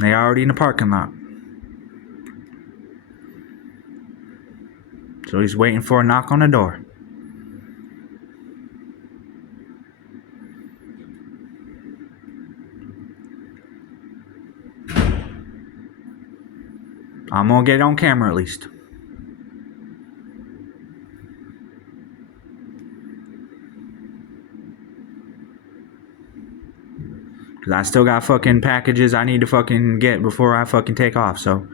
They already in the parking lot. So he's waiting for a knock on the door. I'm gonna get it on camera at least. Cause I still got fucking packages I need to fucking get before I fucking take off, so.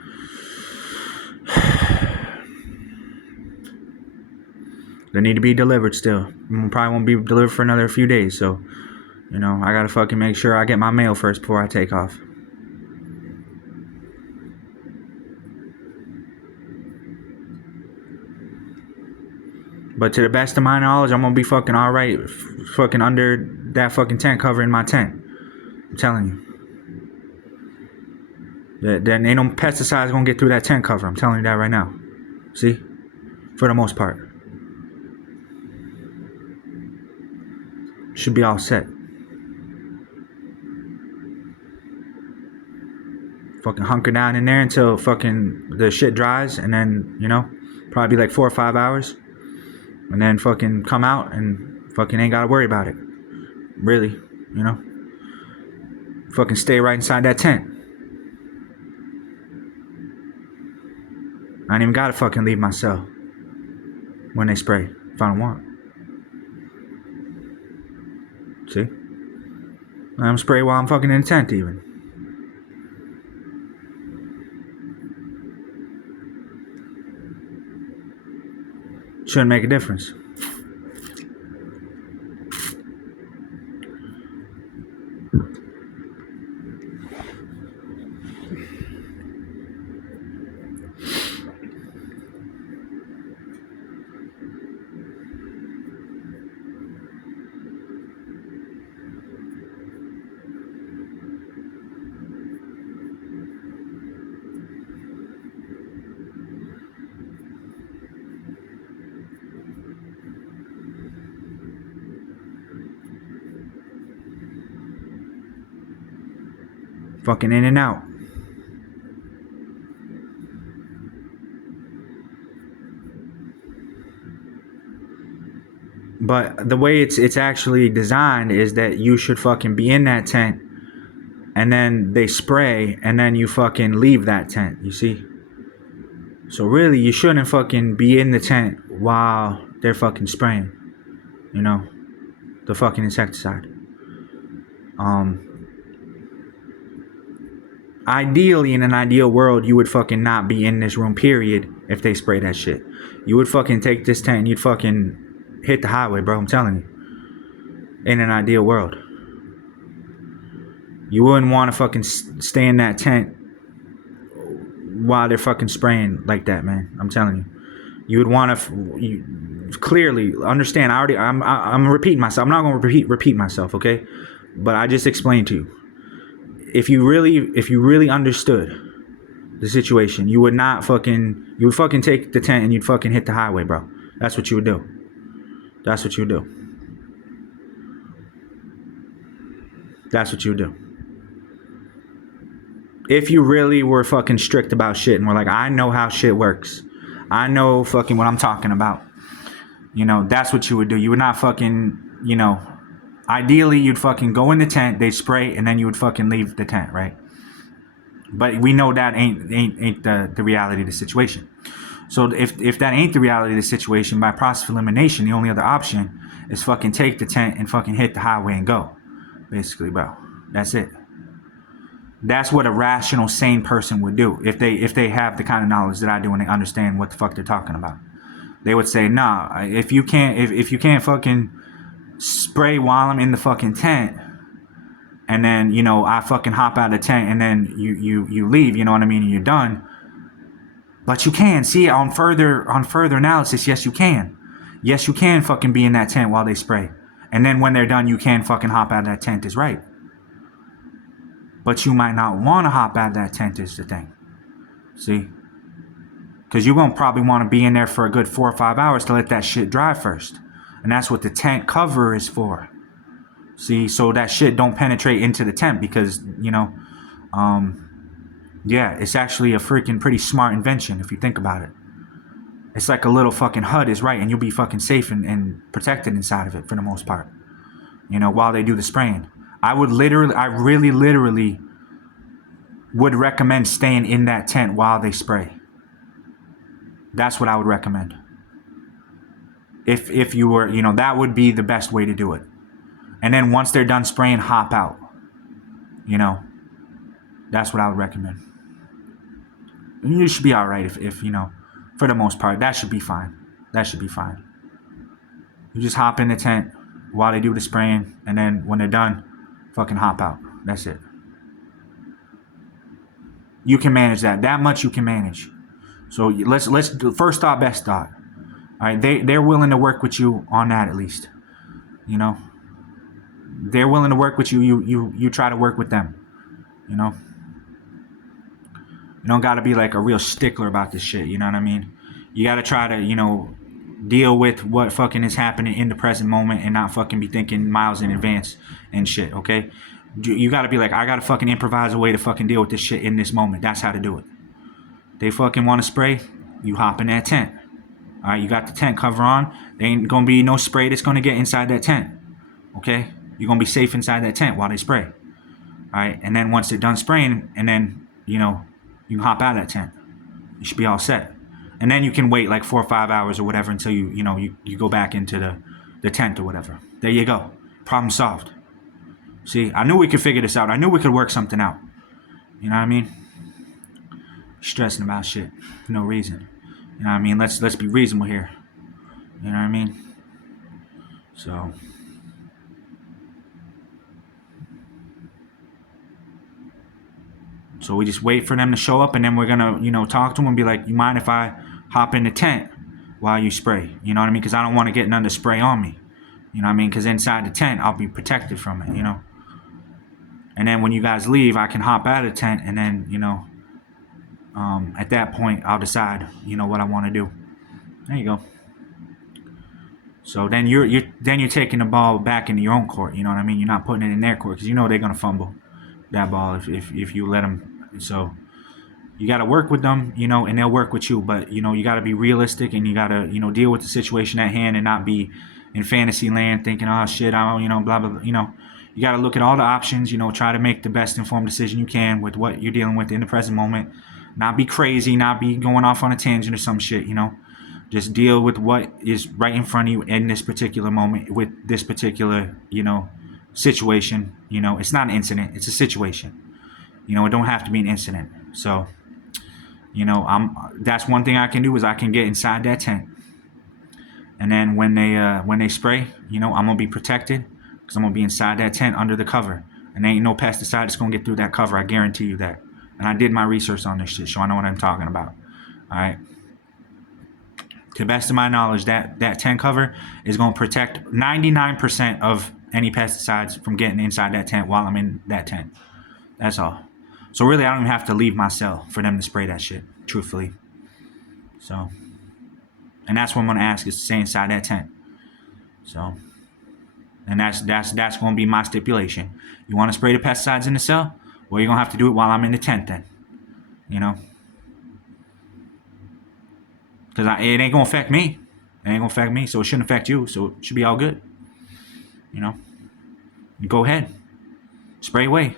They need to be delivered still. Probably won't be delivered for another few days, so, you know, I gotta fucking make sure I get my mail first before I take off. But to the best of my knowledge, I'm gonna be fucking alright fucking under that fucking tent cover in my tent. I'm telling you. Then ain't no pesticides gonna get through that tent cover. I'm telling you that right now. See? For the most part. Should be all set. Fucking hunker down in there until fucking the shit dries, and then, you know, probably like 4 or 5 hours. And then fucking come out and fucking ain't gotta worry about it. Really, you know? Fucking stay right inside that tent. I ain't even gotta fucking leave my cell when they spray, if I don't want. See? I'm spray while I'm fucking in the tent even. Shouldn't make a difference. Fucking in and out. But the way it's actually designed is that you should fucking be in that tent, and then they spray, and then you fucking leave that tent. You see? So really, you shouldn't fucking be in the tent while they're fucking spraying. You know, the fucking insecticide. Ideally, in an ideal world, you would fucking not be in this room, period, if they spray that shit. You would fucking take this tent and you'd fucking hit the highway, bro. I'm telling you. In an ideal world. You wouldn't want to fucking stay in that tent while they're fucking spraying like that, man. I'm telling you. You would want to clearly understand. I'm repeating myself. I'm not going to repeat myself, okay? But I just explained to you. If you really understood the situation, you would fucking take the tent and you'd fucking hit the highway, bro. That's what you would do. That's what you would do. That's what you would do. If you really were fucking strict about shit and were like, I know how shit works. I know fucking what I'm talking about. You know, that's what you would do. You would not fucking, you know, ideally you'd fucking go in the tent, they'd spray, and then you would fucking leave the tent, right? But we know that ain't the reality of the situation. So if that ain't the reality of the situation, by process of elimination, the only other option is fucking take the tent and fucking hit the highway and go. Basically, bro. That's it. That's what a rational, sane person would do if they have the kind of knowledge that I do and they understand what the fuck they're talking about. They would say, nah, if you can't fucking spray while I'm in the fucking tent, and then, you know, I fucking hop out of the tent and then you leave, you know what I mean, and you're done. But you can see on further analysis, yes you can. Yes you can fucking be in that tent while they spray. And then when they're done, you can fucking hop out of that tent, is right. But you might not want to hop out of that tent is the thing. See? Because you won't probably want to be in there for a good 4 or 5 hours to let that shit dry first. And that's what the tent cover is for. See? So that shit don't penetrate into the tent because, you know, yeah, it's actually a freaking pretty smart invention if you think about it. It's like a little fucking HUD is right, and you'll be fucking safe and protected inside of it for the most part. You know, while they do the spraying. I really literally would recommend staying in that tent while they spray. That's what I would recommend. If you were, you know, that would be the best way to do it. And then once they're done spraying, hop out. You know, that's what I would recommend. And you should be all right if you know, for the most part, that should be fine. That should be fine. You just hop in the tent while they do the spraying, and then when they're done, fucking hop out. That's it. You can manage that. That much you can manage. So let's do first thought, best thought. All right, they're willing to work with you on that at least. You know, they're willing to work with you. You try to work with them. You know, you don't got to be like a real stickler about this shit. You know what I mean? You got to try to, you know, deal with what fucking is happening in the present moment and not fucking be thinking miles in advance and shit, okay? You gotta be like, I gotta fucking improvise a way to fucking deal with this shit in this moment. That's how to do it. They fucking want to spray, you hop in that tent. All right, you got the tent cover on. There ain't gonna be no spray that's gonna get inside that tent, okay? You're gonna be safe inside that tent while they spray. All right, and then once they're done spraying, and then, you know, you can hop out of that tent. You should be all set. And then you can wait like 4 or 5 hours or whatever until you go back into the tent or whatever. There you go. Problem solved. See, I knew we could figure this out. I knew we could work something out. You know what I mean? Stressing about shit for no reason. You know what I mean? Let's be reasonable here. You know what I mean? So we just wait for them to show up, and then we're gonna, you know, talk to them and be like, you mind if I hop in the tent while you spray? You know what I mean? Because I don't want to get none to spray on me. You know what I mean? Because inside the tent, I'll be protected from it, you know? And then when you guys leave, I can hop out of the tent, and then, you know, at that point, I'll decide, you know, what I want to do. There you go. So then you're taking the ball back into your own court. You know what I mean? You're not putting it in their court because you know they're gonna fumble that ball if you let them. So you got to work with them, you know, and they'll work with you. But you know, you got to be realistic, and you got to, you know, deal with the situation at hand and not be in fantasy land thinking, oh shit, I don't, blah, blah, blah. You got to look at all the options, try to make the best informed decision you can with what you're dealing with in the present moment. Not be crazy, not be going off on a tangent or some shit, Just deal with what is right in front of you in this particular moment with this particular, situation. It's not an incident, it's a situation. It don't have to be an incident. So, that's one thing I can do is I can get inside that tent. And then when they spray, I'm gonna be protected because I'm gonna be inside that tent under the cover. And there ain't no pesticide that's gonna get through that cover. I guarantee you that. And I did my research on this shit, so I know what I'm talking about. All right. To the best of my knowledge, that tent cover is gonna protect 99% of any pesticides from getting inside that tent while I'm in that tent. That's all. So really, I don't even have to leave my cell for them to spray that shit, truthfully. So, and that's what I'm gonna ask is to stay inside that tent. So, and that's gonna be my stipulation. You want to spray the pesticides in the cell? Well, you're gonna have to do it while I'm in the tent then. Because it ain't gonna affect me. It ain't gonna affect me, so it shouldn't affect you. So it should be all good. Go ahead, spray away.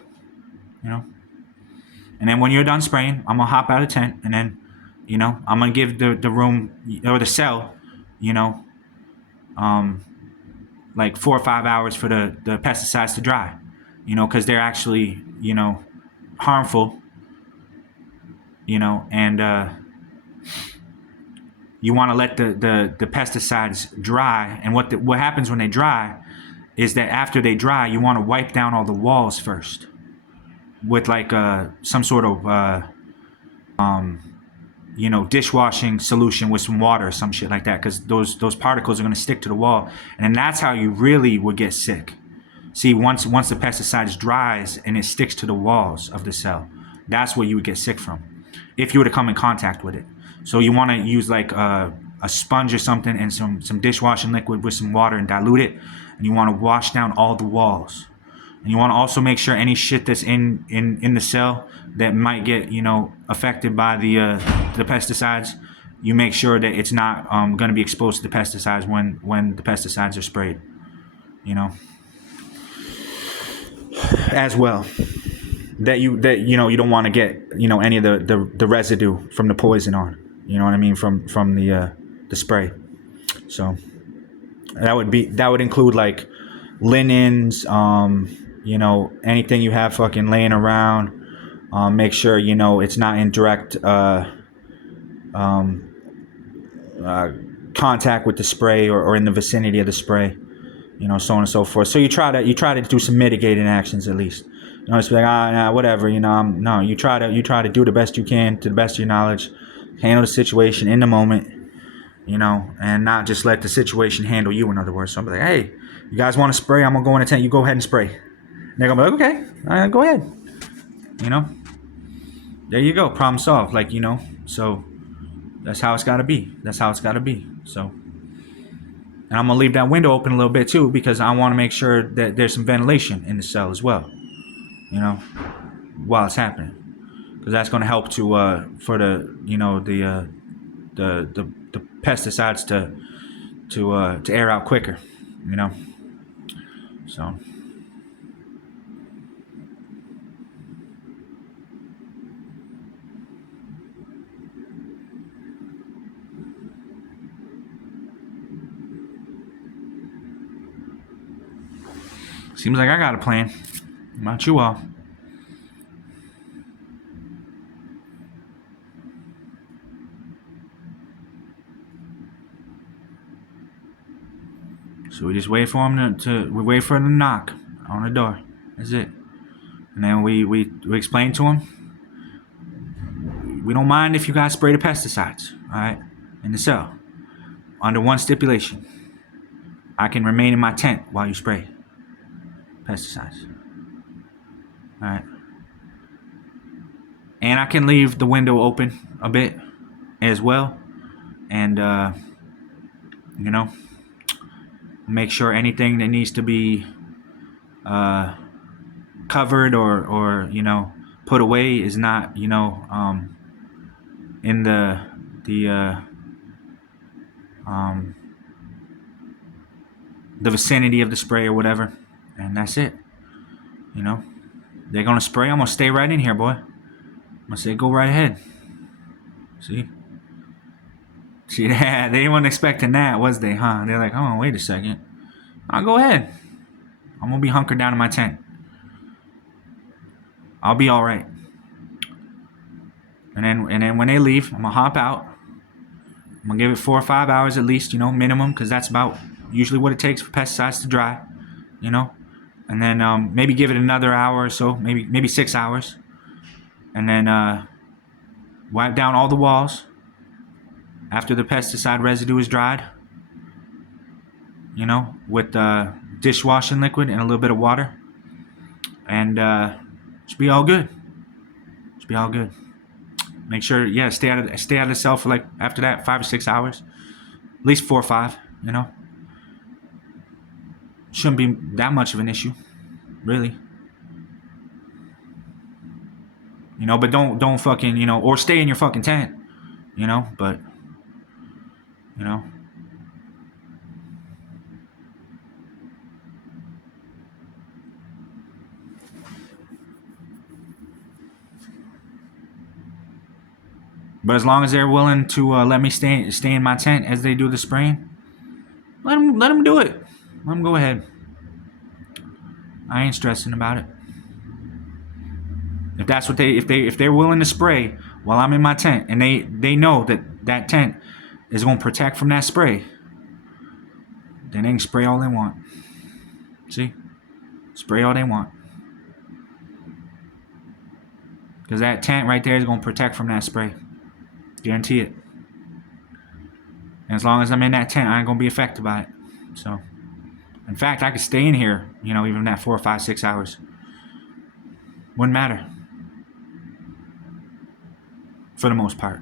And then when you're done spraying, I'm gonna hop out of the tent, and then, I'm gonna give the room or the cell, like 4 or 5 hours for the pesticides to dry, because they're actually, harmful, and you want to let the pesticides dry. And what happens when they dry is that after they dry, you want to wipe down all the walls first with like some sort of dishwashing solution with some water or some shit like that, because those particles are going to stick to the wall, and then that's how you really would get sick. See, once the pesticide dries and it sticks to the walls of the cell, that's what you would get sick from if you were to come in contact with it. So you want to use like a sponge or something and some dishwashing liquid with some water and dilute it, and you want to wash down all the walls. And you want to also make sure any shit that's in the cell that might get affected by the pesticides, you make sure that it's not going to be exposed to the pesticides when the pesticides are sprayed. As well, that you don't want to get any of the residue from the poison on. You know what I mean, from the spray. So that would include like linens, anything you have fucking laying around. Make sure it's not in direct contact with the spray or in the vicinity of the spray. So on and so forth. So you try to do some mitigating actions at least. It's like whatever. No, you try to do the best you can to the best of your knowledge. Handle the situation in the moment, and not just let the situation handle you. In other words, so I'm like, hey, you guys want to spray? I'm gonna go in a tent. You go ahead and spray. And they're gonna be like, okay, go ahead. There you go. Problem solved. Like so that's how it's gotta be. So. And I'm gonna leave that window open a little bit too, because I want to make sure that there's some ventilation in the cell as well. While it's happening, because that's gonna help to for the the pesticides to air out quicker. So. Seems like I got a plan. How about you all? So we just wait for him we wait for him to knock on the door. That's it. And then we explain to him, we don't mind if you guys spray the pesticides, all right, in the cell, under one stipulation. I can remain in my tent while you spray pesticides. All right. And I can leave the window open a bit as well. And, make sure anything that needs to be covered or put away is not, in the the vicinity of the spray or whatever, and that's it. You know, they're gonna spray. I'm gonna stay right in here, boy. I'm gonna say, go right ahead. See that? They weren't expecting that, was they? Huh? They're like, oh, wait a second. I'll go ahead. I'm gonna be hunkered down in my tent. I'll be all right. And then when they leave, I'm gonna hop out. I'm gonna give it 4 or 5 hours at least, minimum, because that's about usually what it takes for pesticides to dry, And then maybe give it another hour or so, maybe 6 hours, and then wipe down all the walls after the pesticide residue is dried. With dishwashing liquid and a little bit of water, and should be all good. Should be all good. Make sure, stay out of the cell for like after that 5 or 6 hours, at least 4 or 5. Shouldn't be that much of an issue, really. But don't fucking or stay in your fucking tent, but But as long as they're willing to let me stay in my tent as they do the spraying, let them do it. Let them go ahead. I ain't stressing about it. If that's what if they're willing to spray while I'm in my tent, and they know that tent is going to protect from that spray, then they can spray all they want. See? Spray all they want. Because that tent right there is going to protect from that spray. Guarantee it. And as long as I'm in that tent, I ain't going to be affected by it. So, in fact, I could stay in here, even that 4 or 5, 6 hours. Wouldn't matter. For the most part.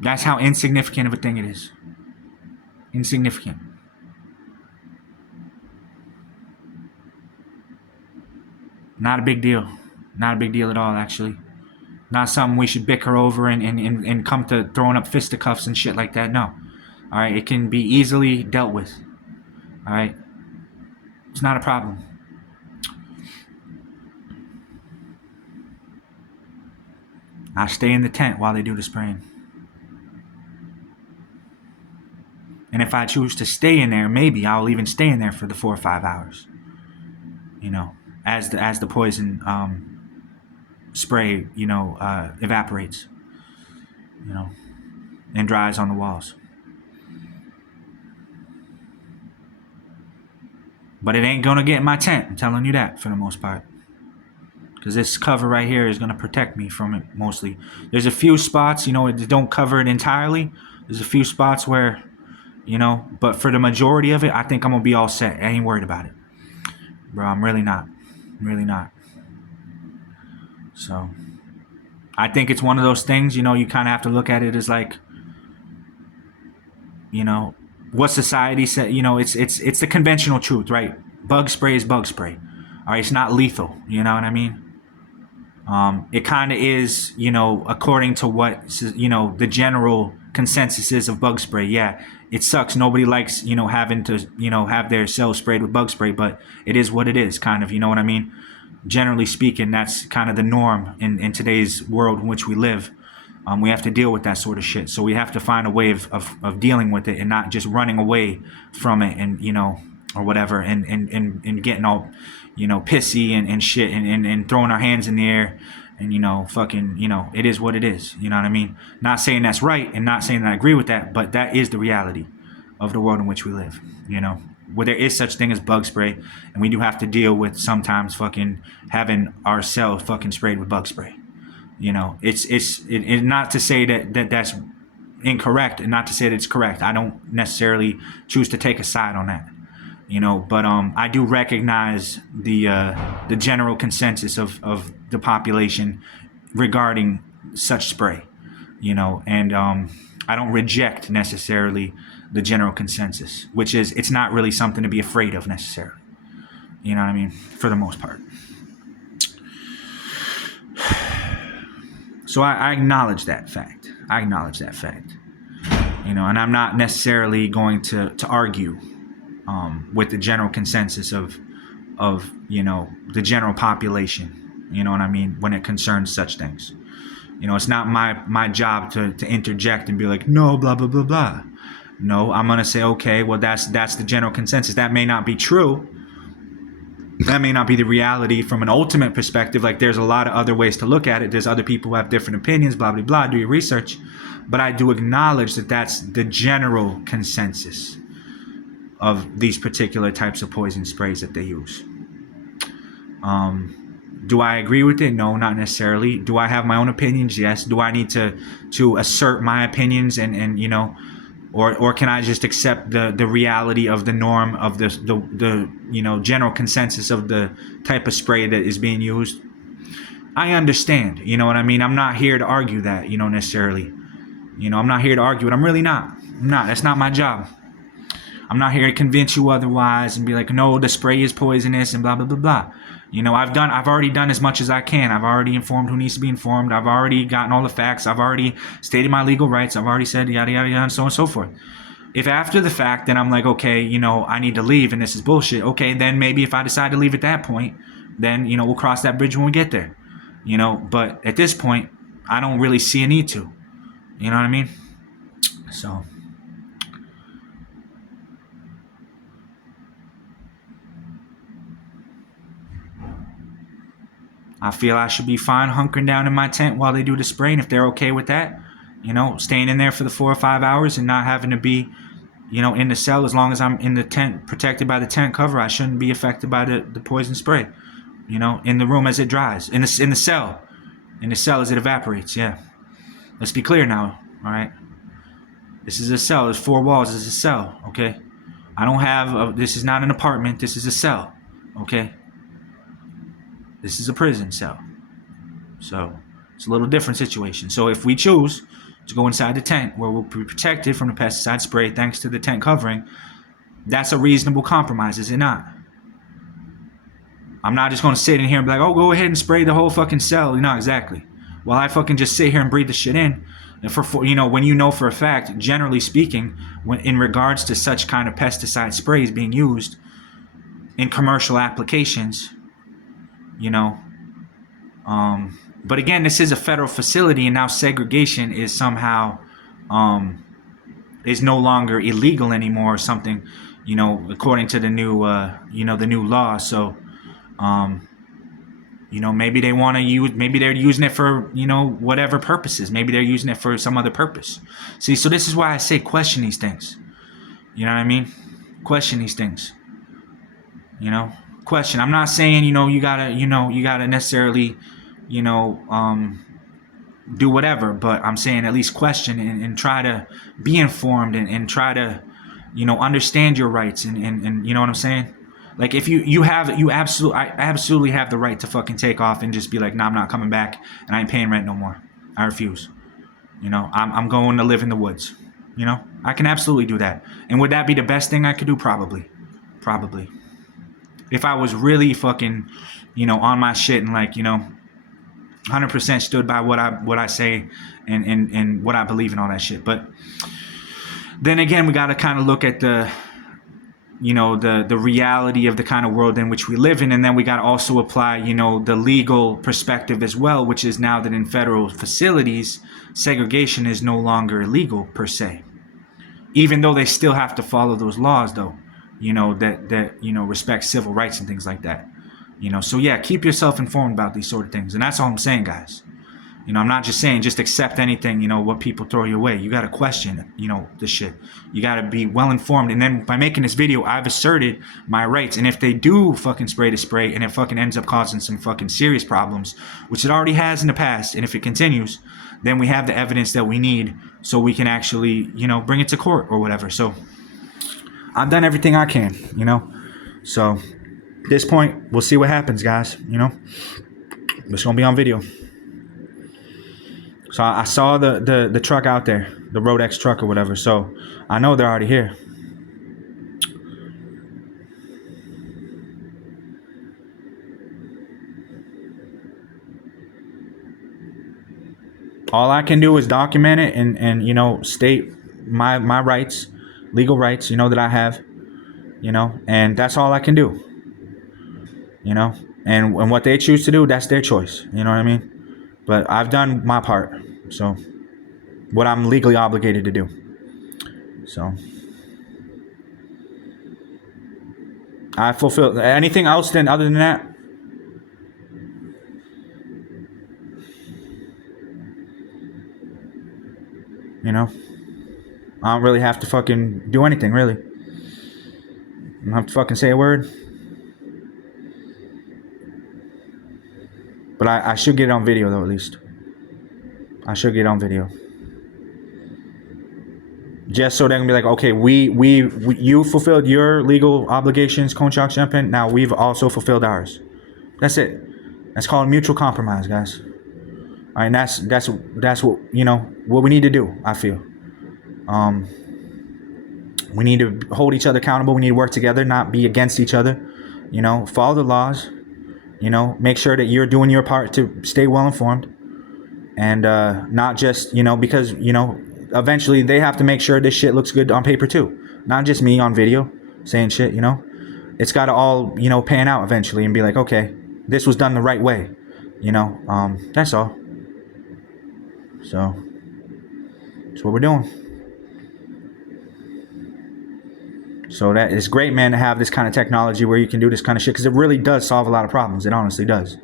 That's how insignificant of a thing it is. Insignificant. Not a big deal. Not a big deal at all, actually. Not something we should bicker over and come to throwing up fisticuffs and shit like that. No. Alright, it can be easily dealt with. Alright? It's not a problem. I stay in the tent while they do the spraying. And if I choose to stay in there, maybe I'll even stay in there for the 4 or 5 hours. As the poison spray, evaporates, and dries on the walls. But it ain't gonna get in my tent, I'm telling you that, for the most part. Because this cover right here is gonna protect me from it mostly. There's a few spots, it don't cover it entirely. There's a few spots where, but for the majority of it, I think I'm gonna be all set. I ain't worried about it. Bro, I'm really not. Really not. So, I think it's one of those things, you kind of have to look at it as like, what society said, it's the conventional truth, right? Bug spray is bug spray. All right, it's not lethal, you know what I mean? It kind of is, according to what, the general consensus is of bug spray. Yeah, it sucks. Nobody likes, having to, have their cells sprayed with bug spray, but it is what it is, kind of, you know what I mean? Generally speaking, that's kind of the norm in today's world in which we live. We have to deal with that sort of shit. So we have to find a way of dealing with it and not just running away from it and, or whatever, and getting all, pissy and shit and throwing our hands in the air and, fucking, it is what it is. You know what I mean? Not saying that's right and not saying that I agree with that, but that is the reality of the world in which we live, where there is such thing as bug spray, and we do have to deal with sometimes fucking having our cells fucking sprayed with bug spray. It's not to say that's incorrect and not to say that it's correct. I don't necessarily choose to take a side on that, but I do recognize the general consensus of the population regarding such spray, and I don't reject necessarily the general consensus, which is it's not really something to be afraid of necessarily. You know what I mean? For the most part. So I acknowledge that fact. And I'm not necessarily going to argue with the general consensus of the general population. You know what I mean? When it concerns such things, it's not my job to interject and be like, no, blah blah blah blah. No, I'm gonna say, okay, well that's the general consensus. That may not be true. That may not be the reality from an ultimate perspective. Like, there's a lot of other ways to look at it. There's other people who have different opinions, blah blah blah. Do your research. But I do acknowledge that that's the general consensus of these particular types of poison sprays that they use. Do I agree with it? No, not necessarily. Do I have my own opinions? Yes. Do I need to assert my opinions and or can I just accept the reality of the norm of the general consensus of the type of spray that is being used? I understand. You know what I mean? I'm not here to argue that, necessarily. I'm not here to argue it. I'm really not. I'm not. That's not my job. I'm not here to convince you otherwise and be like, no, the spray is poisonous and blah, blah, blah, blah. I've already done as much as I can. I've already informed who needs to be informed. I've already gotten all the facts. I've already stated my legal rights. I've already said yada, yada, yada, and so on and so forth. If after the fact, then I'm like, okay, I need to leave and this is bullshit. Okay, then maybe if I decide to leave at that point, then, we'll cross that bridge when we get there. But at this point, I don't really see a need to. You know what I mean? So... I feel I should be fine hunkering down in my tent while they do the spray, and if they're okay with that, staying in there for the 4 or 5 hours and not having to be, in the cell, as long as I'm in the tent, protected by the tent cover, I shouldn't be affected by the poison spray, in the room as it dries, in the cell, as it evaporates, yeah. Let's be clear now, all right? This is a cell, there's 4 walls, this is a cell, okay? I don't have, this is not an apartment, this is a cell, okay? This is a prison cell. So it's a little different situation. So if we choose to go inside the tent where we'll be protected from the pesticide spray thanks to the tent covering, that's a reasonable compromise, is it not? I'm not just going to sit in here and be like, oh, go ahead and spray the whole fucking cell. Not exactly. While I fucking just sit here and breathe the shit in. And when for a fact, generally speaking, when in regards to such kind of pesticide sprays being used in commercial applications, but again, this is a federal facility, and now segregation is somehow is no longer illegal anymore or something, according to the new the new law. So maybe they want to use, maybe they're using it for whatever purposes. Maybe they're using it for some other purpose. See, so this is why I say question these things. You know what I mean? Question these things. Question. I'm not saying you gotta necessarily do whatever, but I'm saying at least question and try to be informed and try to understand your rights and you know what I'm saying. Like, if I absolutely have the right to fucking take off and just be like, nah, I'm not coming back and I ain't paying rent no more. I refuse. I'm going to live in the woods. I can absolutely do that. And would that be the best thing I could do? Probably. If I was really fucking, on my shit and 100% stood by what I say and what I believe and all that shit. But then again, we got to kind of look at the reality of the kind of world in which we live in, and then we got to also apply the legal perspective as well, which is now that in federal facilities, segregation is no longer illegal per se, even though they still have to follow those laws though. That respect civil rights and things like that. So yeah, keep yourself informed about these sort of things. And that's all I'm saying, guys. I'm not just saying just accept anything, what people throw your way. You got to question, the shit. You got to be well informed. And then by making this video, I've asserted my rights. And if they do fucking spray the spray and it fucking ends up causing some fucking serious problems, which it already has in the past, and if it continues, then we have the evidence that we need so we can actually, bring it to court or whatever. So I've done everything I can, So at this point, we'll see what happens, guys, It's going to be on video. So I saw the truck out there, the rotex truck or whatever. So I know they're already here. All I can do is document it and state my rights, legal rights, that I have, and that's all I can do, and what they choose to do, that's their choice. You know what I mean? But I've done my part, so what I'm legally obligated to do. So I fulfill anything else than other than that. I don't really have to fucking do anything, really. I don't have to fucking say a word. But I should get it on video, though, at least. I should get it on video. Just so they can be like, okay, you fulfilled your legal obligations, Konchok Champagne. Now we've also fulfilled ours. That's it. That's called mutual compromise, guys. All right, and that's what what we need to do. I feel. We need to hold each other accountable. We need to work together, not be against each other. Follow the laws. Make sure that you're doing your part to stay well informed, and not just because eventually they have to make sure this shit looks good on paper too, not just me on video saying shit. It's got to all pan out eventually and be like, okay, this was done the right way. That's all. So that's what we're doing. So that is great, man, to have this kind of technology where you can do this kind of shit, because it really does solve a lot of problems. It honestly does.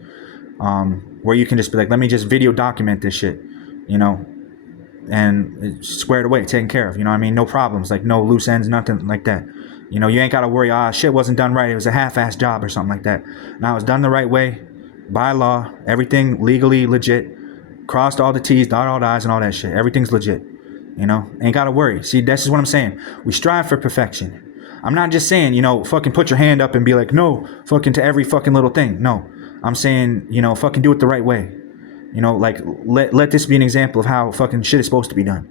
Where you can just be like, let me just video document this shit, and it's squared away, taken care of. No problems, like no loose ends, nothing like that. You ain't got to worry, shit wasn't done right. It was a half-assed job or something like that. Now it's done the right way, by law, everything legally legit, crossed all the T's, dotted all the I's and all that shit. Everything's legit. Ain't got to worry. See, this is what I'm saying. We strive for perfection. I'm not just saying, fucking put your hand up and be like, no, fucking to every fucking little thing. No, I'm saying, fucking do it the right way. Like let this be an example of how fucking shit is supposed to be done.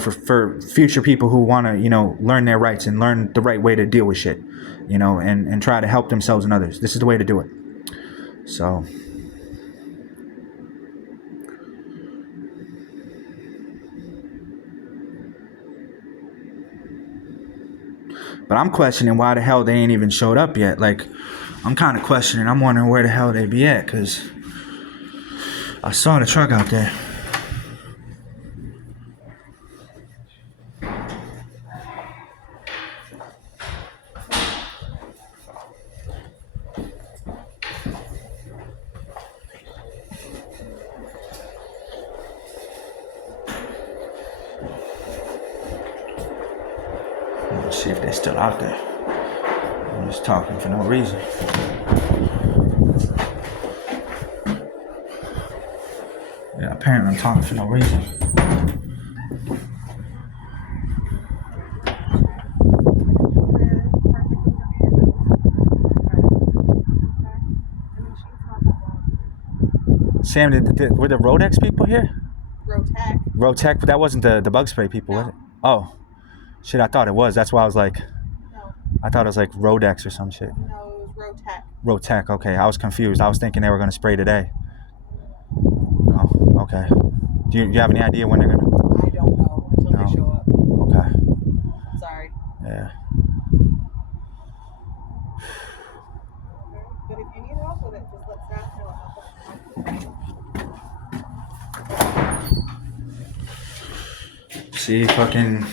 For future people who want to, learn their rights and learn the right way to deal with shit, and try to help themselves and others. This is the way to do it. So. But I'm questioning why the hell they ain't even showed up yet. Like, I'm kind of questioning. I'm wondering where the hell they be at, because I saw the truck out there. Let's see if they're still out there. I'm just talking for no reason. Yeah, apparently I'm talking for no reason. Sam, were the rotex people here? Rotex, but that wasn't the bug spray people, was it? Oh. Shit, I thought it was. That's why I was like... No. I thought it was like Rodex or some shit. No, it was Rotec, okay. I was confused. I was thinking they were going to spray today. Oh, okay. Do you have any idea when they're going to... I don't know until they show up. Okay. Sorry. Yeah. But if you need help with it, just let staff know. See, fucking...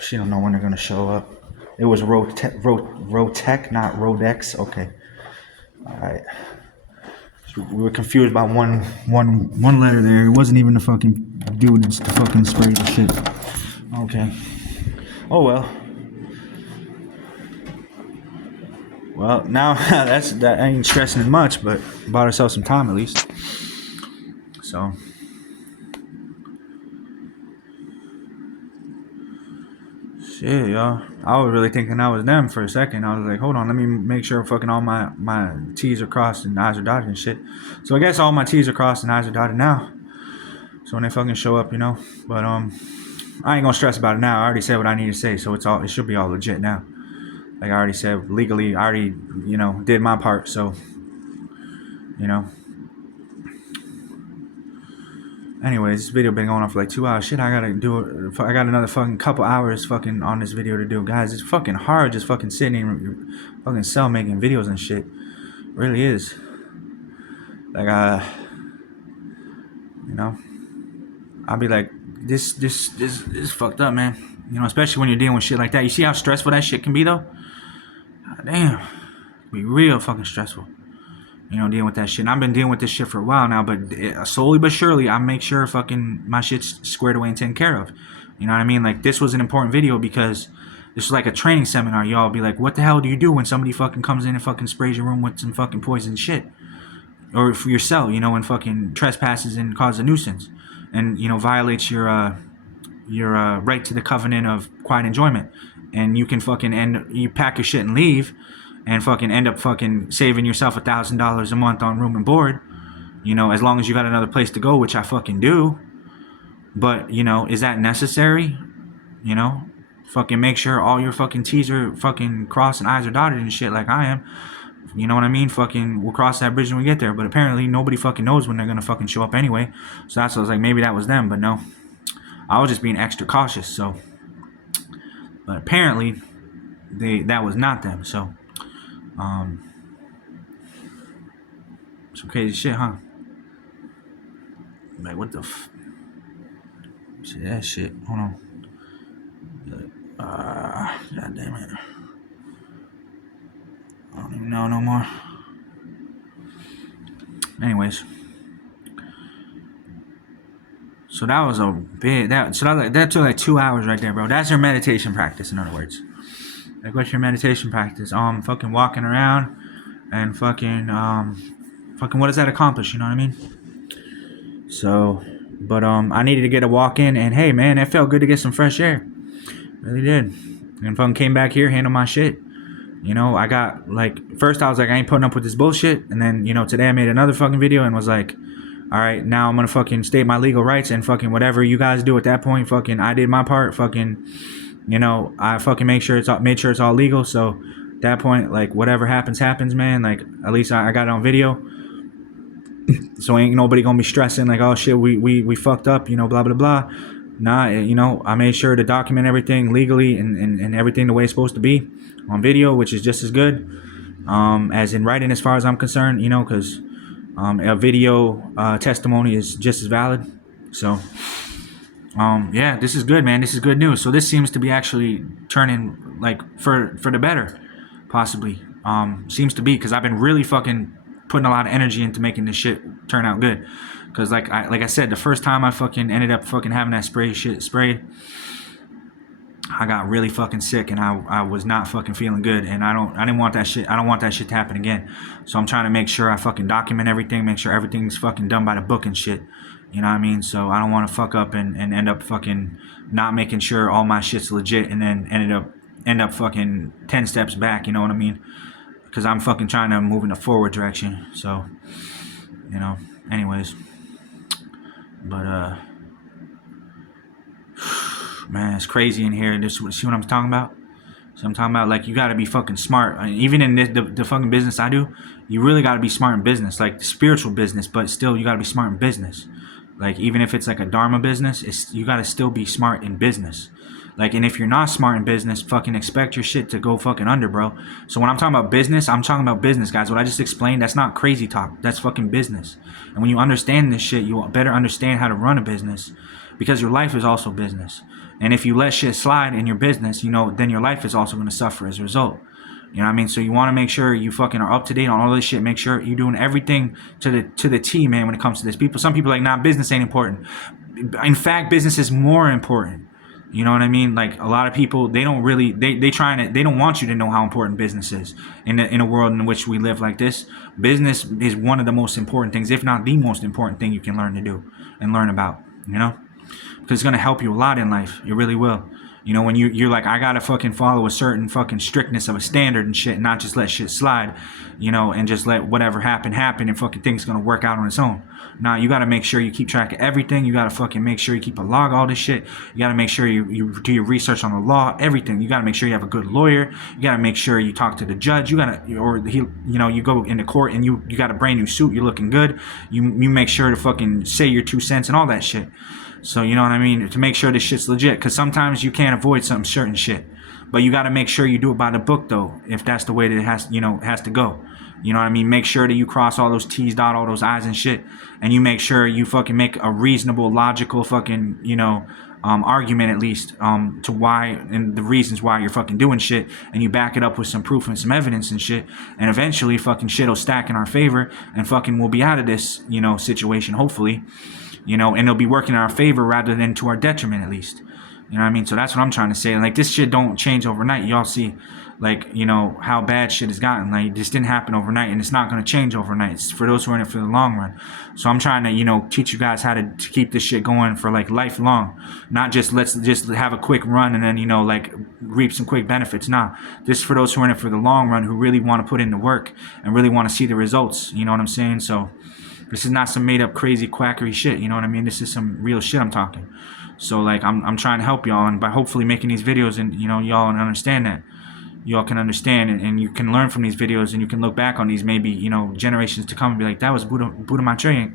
She don't know when they're gonna show up. It was Rotec, not Rodex. Okay. All right. So we were confused by one letter there. It wasn't even the fucking dude that's the fucking spray the shit. Okay. Oh well. Well, now that ain't stressing as much, but bought ourselves some time at least. So. Shit, y'all. I was really thinking that was them for a second. I was like, hold on, let me make sure fucking all my T's are crossed and I's are dotted and shit. So I guess all my T's are crossed and I's are dotted now. So when they fucking show up, you know. But I ain't gonna stress about it now. I already said what I need to say, so it should be all legit now. Like I already said, legally, I already, you know, did my part. So, you know. Anyways, this video been going on for like 2 hours. Shit, I gotta do it. I got another fucking couple hours fucking on this video to do, guys. It's fucking hard just fucking sitting in your fucking cell making videos and shit. It really is. Like you know, I'll be like, this is fucked up, man. You know, especially when you're dealing with shit like that. You see how stressful that shit can be, though. God damn, it can be real fucking stressful. You know, dealing with that shit. And I've been dealing with this shit for a while now, but slowly but surely, I make sure fucking my shit's squared away and taken care of. You know what I mean? Like, this was an important video because this is like a training seminar. Y'all be like, what the hell do you do when somebody fucking comes in and fucking sprays your room with some fucking poison shit? Or for your cell, you know, and fucking trespasses and causes a nuisance. And, you know, violates your right to the covenant of quiet enjoyment. And you can fucking you pack your shit and leave. And fucking end up fucking saving yourself $1,000 a month on room and board, you know, as long as you got another place to go, which I fucking do. But, you know, is that necessary? You know, fucking make sure all your fucking T's are fucking crossed and I's are dotted and shit like I am. You know what I mean? Fucking, we'll cross that bridge when we get there. But apparently nobody fucking knows when they're gonna fucking show up anyway. So that's what I was like, maybe that was them, but no. I was just being extra cautious, so. But apparently, that was not them, so. Some crazy shit, huh? Like, what the see that shit, hold on. God damn it. I don't even know no more. Anyways. So that was a bit, that took like 2 hours right there, bro. That's your meditation practice, in other words. Like, what's your meditation practice? Fucking walking around and fucking what does that accomplish? You know what I mean? So, but I needed to get a walk in, and hey, man, it felt good to get some fresh air. Really did. And fucking came back here, handled my shit. You know, I got like, first I was like, I ain't putting up with this bullshit, and then, you know, today I made another fucking video and was like, all right, now I'm gonna fucking state my legal rights, and fucking whatever you guys do at that point, fucking I did my part. Fucking, you know, I fucking made sure it's all legal. So at that point, like, whatever happens, man. Like, at least I got it on video. So ain't nobody gonna be stressing like, oh shit, we fucked up, you know, blah blah blah. Nah, you know, I made sure to document everything legally and everything the way it's supposed to be on video, which is just as good as in writing, as far as I'm concerned, you know, because a video testimony is just as valid. So yeah, this is good, man. This is good news. So this seems to be actually turning like for the better, possibly. Seems to be, because I've been really fucking putting a lot of energy into making this shit turn out good. Because like I said, the first time I fucking ended up fucking having that shit sprayed, I got really fucking sick, and I was not fucking feeling good, and I didn't want that shit. I don't want that shit to happen again. So I'm trying to make sure I fucking document everything, make sure everything's fucking done by the book and shit. You know what I mean? So I don't want to fuck up and end up fucking not making sure all my shit's legit, and then end up fucking 10 steps back. You know what I mean? Because I'm fucking trying to move in a forward direction. So, you know, anyways. But, man, it's crazy in here. See what I'm talking about? So I'm talking about, like, you got to be fucking smart. I mean, even in the fucking business I do, you really got to be smart in business. Like, spiritual business, but still, you got to be smart in business. Like, even if it's like a dharma business, you got to still be smart in business. Like, and if you're not smart in business, fucking expect your shit to go fucking under, bro. So when I'm talking about business, I'm talking about business, guys. What I just explained, that's not crazy talk. That's fucking business. And when you understand this shit, you better understand how to run a business, because your life is also business. And if you let shit slide in your business, you know, then your life is also going to suffer as a result. You know what I mean? So you want to make sure you fucking are up to date on all this shit. Make sure you're doing everything to the T, man, when it comes to this. Some people are like, nah, business ain't important. In fact, business is more important. You know what I mean? Like, a lot of people, they don't really, they don't want you to know how important business is in a world in which we live like this. Business is one of the most important things, if not the most important thing you can learn to do and learn about, you know? Because it's going to help you a lot in life. It really will. You know, when you're like, I gotta fucking follow a certain fucking strictness of a standard and shit, and not just let shit slide, you know, and just let whatever happen and fucking things gonna work out on its own. Nah, you gotta make sure you keep track of everything. You gotta fucking make sure you keep a log of all this shit. You gotta make sure you do your research on the law, everything. You gotta make sure you have a good lawyer. You gotta make sure you talk to the judge. You gotta, or he, you know, you go into court and you got a brand new suit. You're looking good. You make sure to fucking say your 2 cents and all that shit. So, you know what I mean? To make sure this shit's legit. Because sometimes you can't avoid some certain shit. But you got to make sure you do it by the book, though. If that's the way that it has, you know, has to go. You know what I mean? Make sure that you cross all those T's, dot all those I's and shit. And you make sure you fucking make a reasonable, logical fucking, you know, argument at least to why and the reasons why you're fucking doing shit. And you back it up with some proof and some evidence and shit. And eventually fucking shit will stack in our favor. And fucking we'll be out of this, you know, situation, hopefully. You know, and it'll be working in our favor rather than to our detriment, at least. You know what I mean? So that's what I'm trying to say. Like, this shit don't change overnight. Y'all see, like, you know, how bad shit has gotten. Like, this didn't happen overnight, and it's not going to change overnight. It's for those who are in it for the long run. So I'm trying to, you know, teach you guys how to keep this shit going for, like, lifelong. Not just, let's just have a quick run and then, you know, like, reap some quick benefits. Nah, this is for those who are in it for the long run, who really want to put in the work and really want to see the results. You know what I'm saying? So this is not some made up crazy quackery shit, you know what I mean? This is some real shit I'm talking. So like I'm trying to help y'all, and by hopefully making these videos and, you know, y'all understand that. Y'all can understand and you can learn from these videos, and you can look back on these maybe, you know, generations to come and be like, that was Buddha maitreya.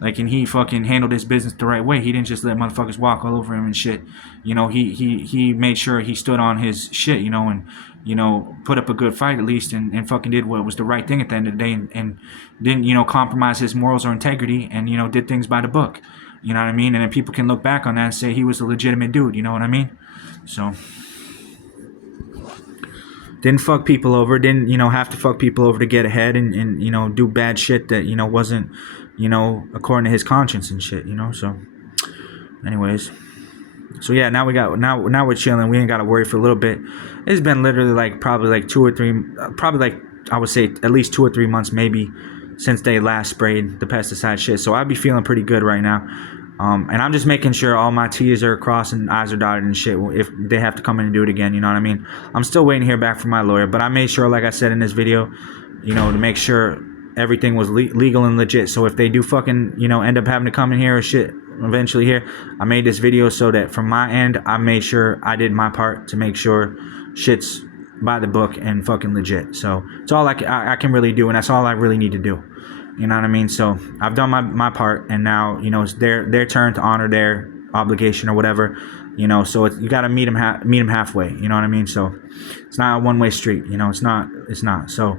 Like, and he fucking handled his business the right way. He didn't just let motherfuckers walk all over him and shit. You know, he made sure he stood on his shit, you know, and, you know, put up a good fight at least, and fucking did what was the right thing at the end of the day, and didn't, you know, compromise his morals or integrity, and, you know, did things by the book. You know what I mean? And then people can look back on that and say he was a legitimate dude, you know what I mean? So didn't fuck people over, didn't, you know, have to fuck people over to get ahead, and you know, do bad shit that, you know, wasn't, you know, according to his conscience and shit, you know. So anyways, so yeah, now we're chilling. We ain't gotta worry for a little bit. It's been literally like probably like 2 or 3, probably like I would say at least 2 or 3 months maybe since they last sprayed the pesticide shit. So I'd be feeling pretty good right now. And I'm just making sure all my T's are crossed and I's are dotted and shit if they have to come in and do it again, you know what I mean? I'm still waiting to hear back from my lawyer, but I made sure, like I said in this video, you know, to make sure everything was legal and legit. So if they do fucking, you know, end up having to come in here or shit eventually here, I made this video so that from my end, I made sure I did my part to make sure shit's by the book and fucking legit. So it's all I can really do, and that's all I really need to do. You know what I mean? So I've done my part, and now, you know, it's their turn to honor their obligation or whatever, you know. So you got to meet them halfway. You know what I mean? So it's not a one-way street. You know, it's not. So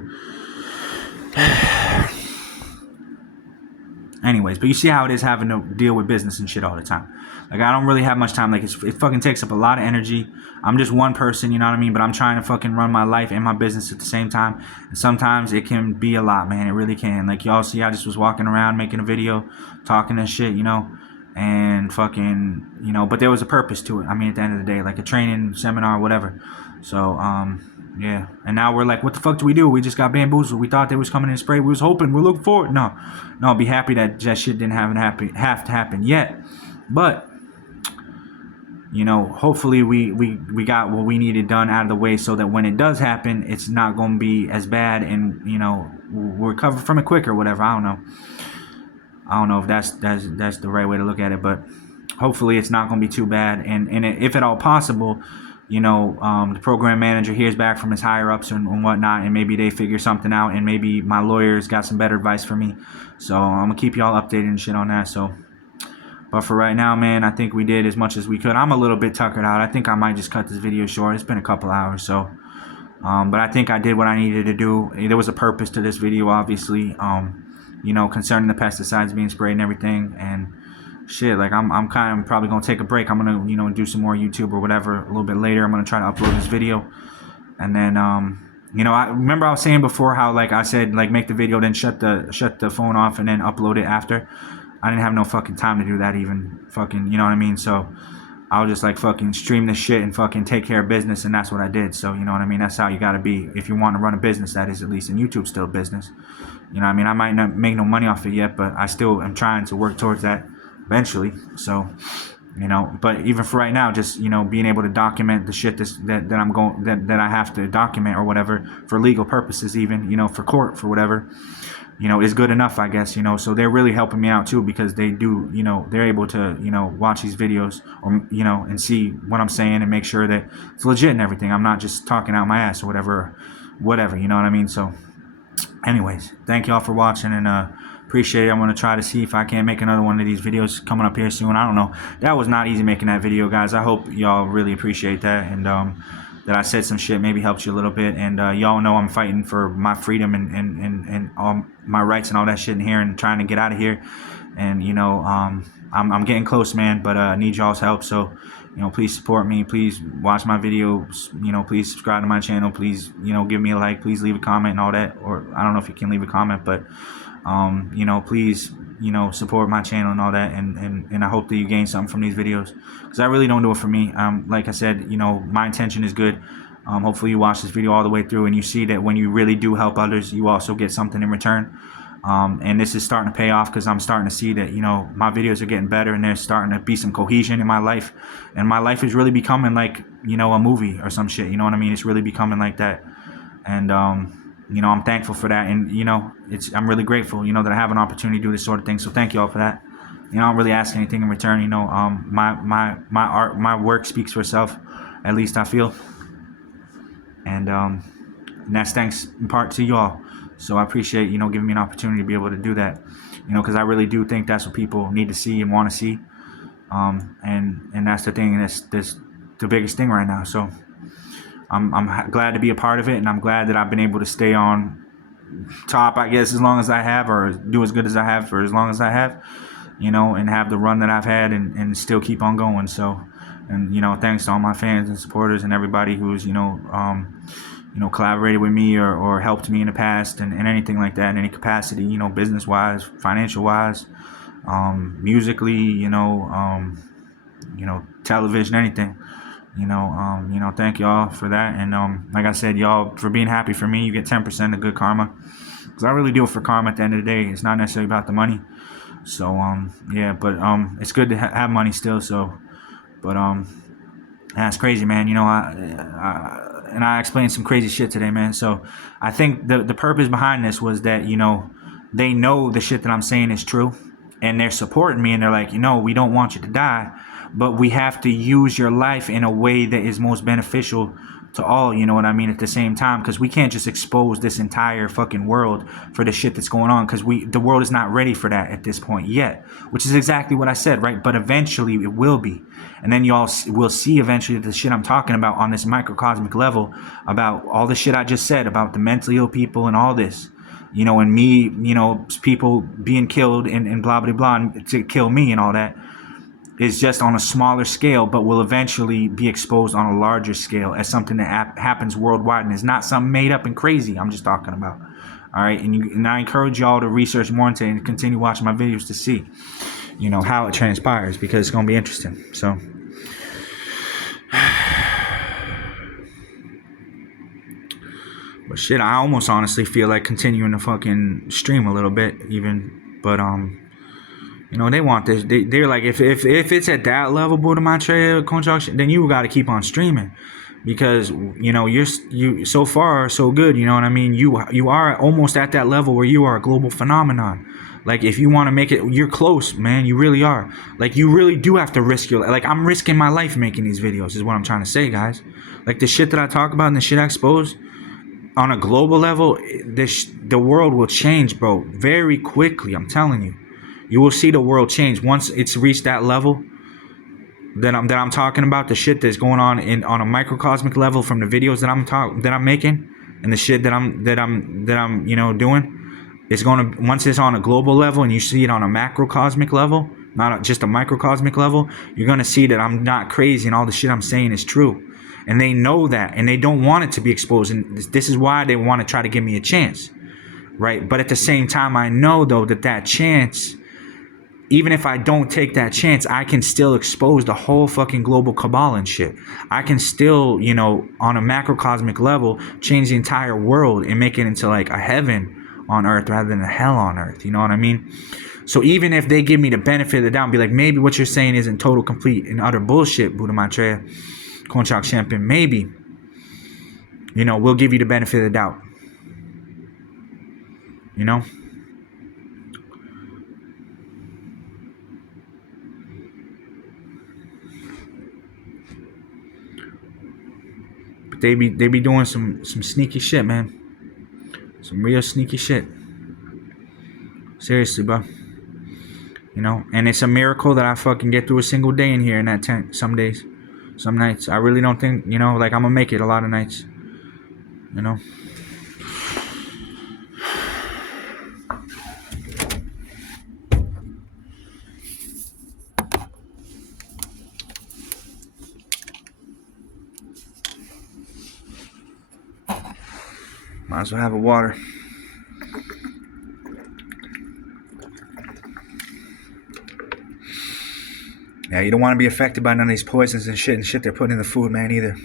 anyways, but you see how it is having to deal with business and shit all the time. Like, I don't really have much time. Like, it fucking takes up a lot of energy. I'm just one person, you know what I mean? But I'm trying to fucking run my life and my business at the same time. And sometimes it can be a lot, man. It really can. Like, y'all see, I just was walking around making a video, talking and shit, you know? And fucking, you know, but there was a purpose to it. I mean, at the end of the day, like a training, seminar, whatever. So, yeah. And now we're like, what the fuck do we do? We just got bamboozled. We thought they was coming in and spray. We was hoping. We're looking forward. No, be happy that shit didn't have to happen yet. But, you know, hopefully we got what we needed done out of the way, so that when it does happen, it's not going to be as bad, and, you know, we'll recover from it quicker or whatever. I don't know if that's the right way to look at it, but hopefully it's not going to be too bad. And if at all possible, you know, the program manager hears back from his higher ups and whatnot, and maybe they figure something out, and maybe my lawyer's got some better advice for me. So I'm gonna keep y'all updated and shit on that. So, but for right now, man, I think we did as much as we could. I'm a little bit tuckered out. I think I might just cut this video short. It's been a couple hours, so. But I think I did what I needed to do. There was a purpose to this video, obviously. You know, concerning the pesticides being sprayed and everything, and shit. Like, I'm kind of probably gonna take a break. I'm gonna, you know, do some more YouTube or whatever a little bit later. I'm gonna try to upload this video, and then you know, I remember I was saying before how, like I said, like, make the video, then shut the phone off, and then upload it after. I didn't have no fucking time to do that, even fucking, you know what I mean? So I was just like, fucking stream this shit and fucking take care of business, and that's what I did. So, you know what I mean? That's how you gotta be if you want to run a business, that is, at least. And YouTube's still a business. You know what I mean? I might not make no money off it yet, but I still am trying to work towards that eventually. So you know. But even for right now, just, you know, being able to document the shit that I have to document or whatever for legal purposes, even, you know, for court, for whatever, you know, is good enough, I guess, you know. So they're really helping me out too, because they do, you know, they're able to, you know, watch these videos, or, you know, and see what I'm saying and make sure that it's legit and everything. I'm not just talking out my ass or whatever, you know what I mean? So anyways, thank y'all for watching, and appreciate it. I'm gonna try to see if I can't make another one of these videos coming up here soon. I don't know. That was not easy making that video, guys. I hope y'all really appreciate that, and that I said some shit maybe helped you a little bit. And y'all know I'm fighting for my freedom and all my rights and all that shit in here, and trying to get out of here. And you know, I'm getting close, man, but I need y'all's help. So, you know, please support me. Please watch my videos. You know, please subscribe to my channel. Please, you know, give me a like. Please leave a comment and all that. Or I don't know if you can leave a comment, but you know, please, you know, support my channel and all that. And I hope that you gain something from these videos, because I really don't do it for me. Like I said, you know, my intention is good. Hopefully you watch this video all the way through and you see that when you really do help others, you also get something in return. And this is starting to pay off, because I'm starting to see that, you know, my videos are getting better, and there's starting to be some cohesion in my life, and my life is really becoming like, you know, a movie or some shit, you know what I mean? It's really becoming like that. And you know, I'm thankful for that, and you know, I'm really grateful, you know, that I have an opportunity to do this sort of thing. So thank you all for that. You know, I don't really ask anything in return. You know, my art, my work speaks for itself, at least I feel. And that's thanks in part to y'all. So I appreciate, you know, giving me an opportunity to be able to do that, you know, because I really do think that's what people need to see and want to see. And that's the thing, that's the biggest thing right now. So I'm glad to be a part of it, and I'm glad that I've been able to stay on top, I guess, as long as I have, or do as good as I have for as long as I have, you know, and have the run that I've had, and still keep on going. So, and you know, thanks to all my fans and supporters and everybody who's, you know, collaborated with me or helped me in the past, and anything like that in any capacity, you know, business wise, financial wise, musically, you know, television, anything. You know, thank y'all for that. And like I said, y'all, for being happy for me, you get 10% of good karma, because I really do it for karma at the end of the day. It's not necessarily about the money. So yeah, but it's good to have money still. So, but that's crazy, man. You know, I explained some crazy shit today, man. So I think the purpose behind this was that, you know, they know the shit that I'm saying is true, and they're supporting me, and they're like, you know, we don't want you to die, but we have to use your life in a way that is most beneficial to all, you know what I mean, at the same time, because we can't just expose this entire fucking world for the shit that's going on, because the world is not ready for that at this point yet, which is exactly what I said, right? But eventually it will be, and then y'all will see eventually the shit I'm talking about on this microcosmic level, about all the shit I just said about the mentally ill people and all this, you know, and me, you know, people being killed and blah blah blah, and to kill me and all that, is just on a smaller scale, but will eventually be exposed on a larger scale as something that happens worldwide, and is not something made up and crazy I'm just talking about. All right, and I encourage y'all to research more into it and continue watching my videos to see, you know, how it transpires, because it's gonna be interesting. So but shit, I almost honestly feel like continuing to fucking stream a little bit even, but you know, they want this. They're like, if it's at that level, Buddha maitreya, Konchok, then you got to keep on streaming, because you know you so far so good. You know what I mean? You are almost at that level where you are a global phenomenon. Like, if you want to make it, you're close, man. You really are. Like, you really do have to risk your, like, I'm risking my life making these videos, is what I'm trying to say, guys. Like, the shit that I talk about and the shit I expose on a global level, the world will change, bro, very quickly. I'm telling you. You will see the world change once it's reached that level that I'm talking about. The shit that's going on on a microcosmic level from the videos that I'm making, and the shit that I'm you know doing. It's gonna, once it's on a global level and you see it on a macrocosmic level, not just a microcosmic level, you're gonna see that I'm not crazy and all the shit I'm saying is true. And they know that, and they don't want it to be exposed. And this is why they want to try to give me a chance, right? But at the same time, I know though that chance, even if I don't take that chance, I can still expose the whole fucking global cabal and shit. I can still, you know, on a macrocosmic level, change the entire world and make it into like a heaven on earth rather than a hell on earth. You know what I mean? So even if they give me the benefit of the doubt and be like, maybe what you're saying isn't total, complete, and utter bullshit, Buddha Maitreya, Konchok Champion, maybe, you know, we'll give you the benefit of the doubt. You know? But they be doing some sneaky shit, man. Some real sneaky shit. Seriously, bro. You know, and it's a miracle that I fucking get through a single day in here in that tent. Some days, some nights. I really don't think, you know, like I'm gonna make it a lot of nights. You know. Might as well have a water. Yeah, you don't want to be affected by none of these poisons and shit they're putting in the food, man, either.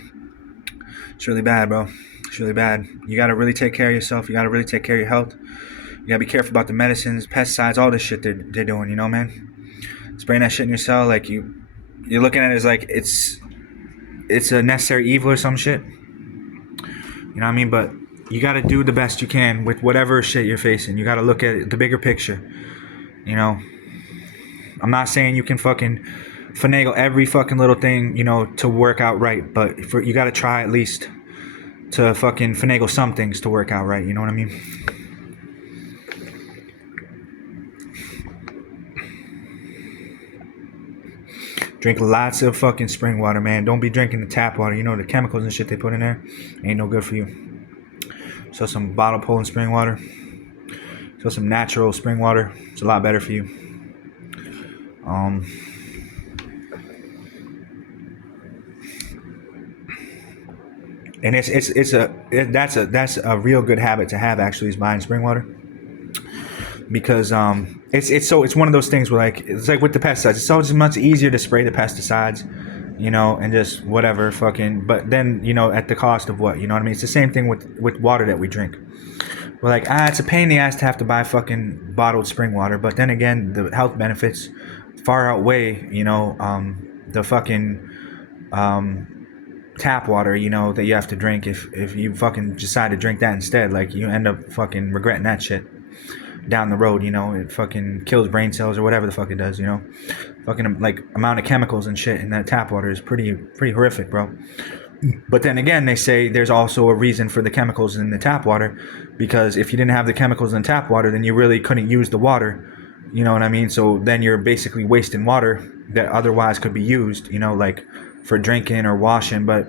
It's really bad, bro. It's really bad. You gotta really take care of yourself. You gotta really take care of your health. You gotta be careful about the medicines, pesticides, all this shit they're doing, you know, man? Spraying that shit in your cell, like you're looking at it as like it's a necessary evil or some shit. You know what I mean? But you gotta do the best you can with whatever shit you're facing. You gotta look at it, the bigger picture. You know? I'm not saying you can fucking finagle every fucking little thing, you know, to work out right, but you gotta try at least to fucking finagle some things to work out right, you know what I mean? Drink lots of fucking spring water, man. Don't be drinking the tap water. You know, the chemicals and shit they put in there ain't no good for you. So some bottle pulling spring water. So some natural spring water. It's a lot better for you. And that's a real good habit to have, actually, is buying spring water, because it's one of those things where, like, it's like with the pesticides, it's so much easier to spray the pesticides, you know, and just whatever fucking, but then, you know, at the cost of what, you know what I mean? It's the same thing with water that we drink. We're like, it's a pain in the ass to have to buy fucking bottled spring water, but then again, the health benefits far outweigh, you know, the fucking tap water, you know, that you have to drink. If you fucking decide to drink that instead, like, you end up fucking regretting that shit down the road, you know. It fucking kills brain cells or whatever the fuck it does, you know. Fucking, like, amount of chemicals and shit in that tap water is pretty horrific, bro. But then again, they say there's also a reason for the chemicals in the tap water, because if you didn't have the chemicals in tap water, then you really couldn't use the water, you know what I mean? So then you're basically wasting water that otherwise could be used, you know, like for drinking or washing. But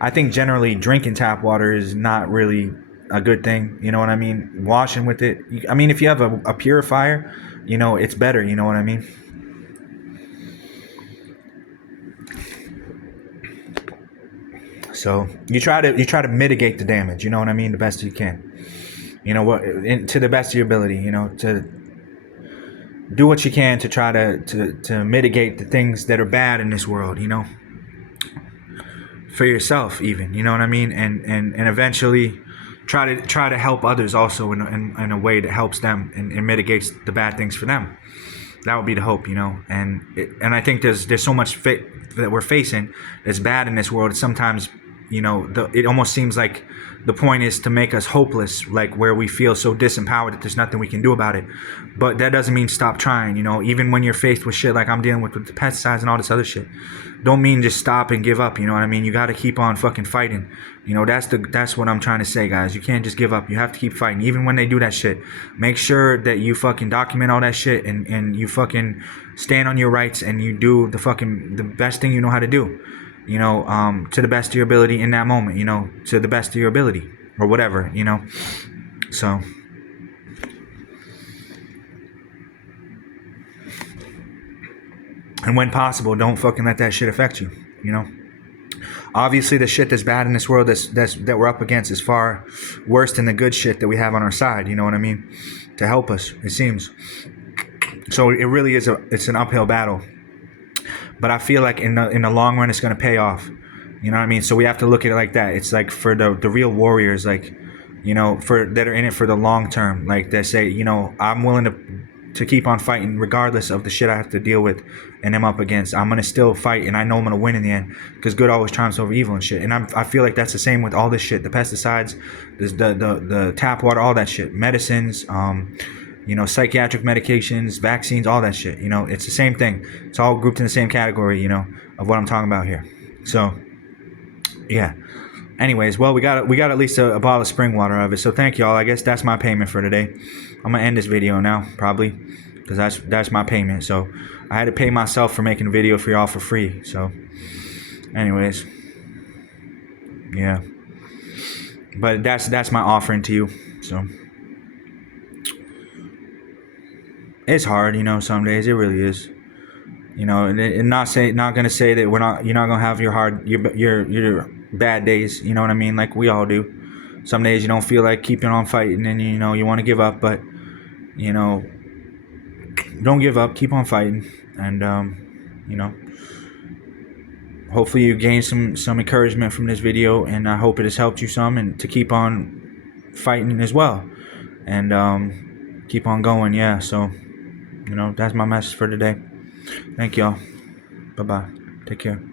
I think generally drinking tap water is not really a good thing, you know what I mean? Washing with it, I mean, if you have a purifier, you know, it's better, you know what I mean? So you try to mitigate the damage, you know what I mean, the best you can, you know, what, to the best of your ability, you know, to do what you can to try to mitigate the things that are bad in this world, you know, for yourself even, you know what I mean, and eventually try to help others also in a way that helps them and mitigates the bad things for them. That would be the hope, you know. And I think there's so much that we're facing that's bad in this world. It's sometimes, you know, it almost seems like the point is to make us hopeless, like where we feel so disempowered that there's nothing we can do about it. But that doesn't mean stop trying, you know. Even when you're faced with shit like I'm dealing with the pesticides and all this other shit, don't mean just stop and give up, you know what I mean? You got to keep on fucking fighting. You know, that's what I'm trying to say, guys. You can't just give up. You have to keep fighting. Even when they do that shit, make sure that you fucking document all that shit and you fucking stand on your rights and you do the best thing you know how to do, you know, to the best of your ability in that moment, you know, to the best of your ability or whatever, you know. So and when possible, don't fucking let that shit affect you, you know. Obviously, the shit that's bad in this world that we're up against is far worse than the good shit that we have on our side, you know what I mean, to help us, it seems. So it really is it's an uphill battle. But I feel like in the long run, it's going to pay off, you know what I mean? So we have to look at it like that. It's like for the real warriors, like, you know, for that are in it for the long term, like that say, you know, I'm willing to keep on fighting regardless of the shit I have to deal with and am up against. I'm gonna still fight, and I know I'm gonna win in the end because good always triumphs over evil and shit. And I feel like that's the same with all this shit: the pesticides, the tap water, all that shit, medicines, you know, psychiatric medications, vaccines, all that shit. You know, it's the same thing. It's all grouped in the same category, you know, of what I'm talking about here. So, yeah. Anyways, well, we got at least a bottle of spring water out of it. So thank y'all. I guess that's my payment for today. I'm gonna end this video now, probably, because that's my payment. So I had to pay myself for making a video for y'all for free. So, anyways, yeah. But that's my offering to you. So it's hard, you know. Some days it really is. You know, and not gonna say that you're not gonna have your bad days. You know what I mean? Like we all do. Some days you don't feel like keeping on fighting, and you know you want to give up, but you know, don't give up. Keep on fighting, and you know, hopefully you gain some encouragement from this video, and I hope it has helped you some, and to keep on fighting as well, and keep on going. Yeah. So, you know, that's my message for today. Thank y'all. Bye bye. Take care.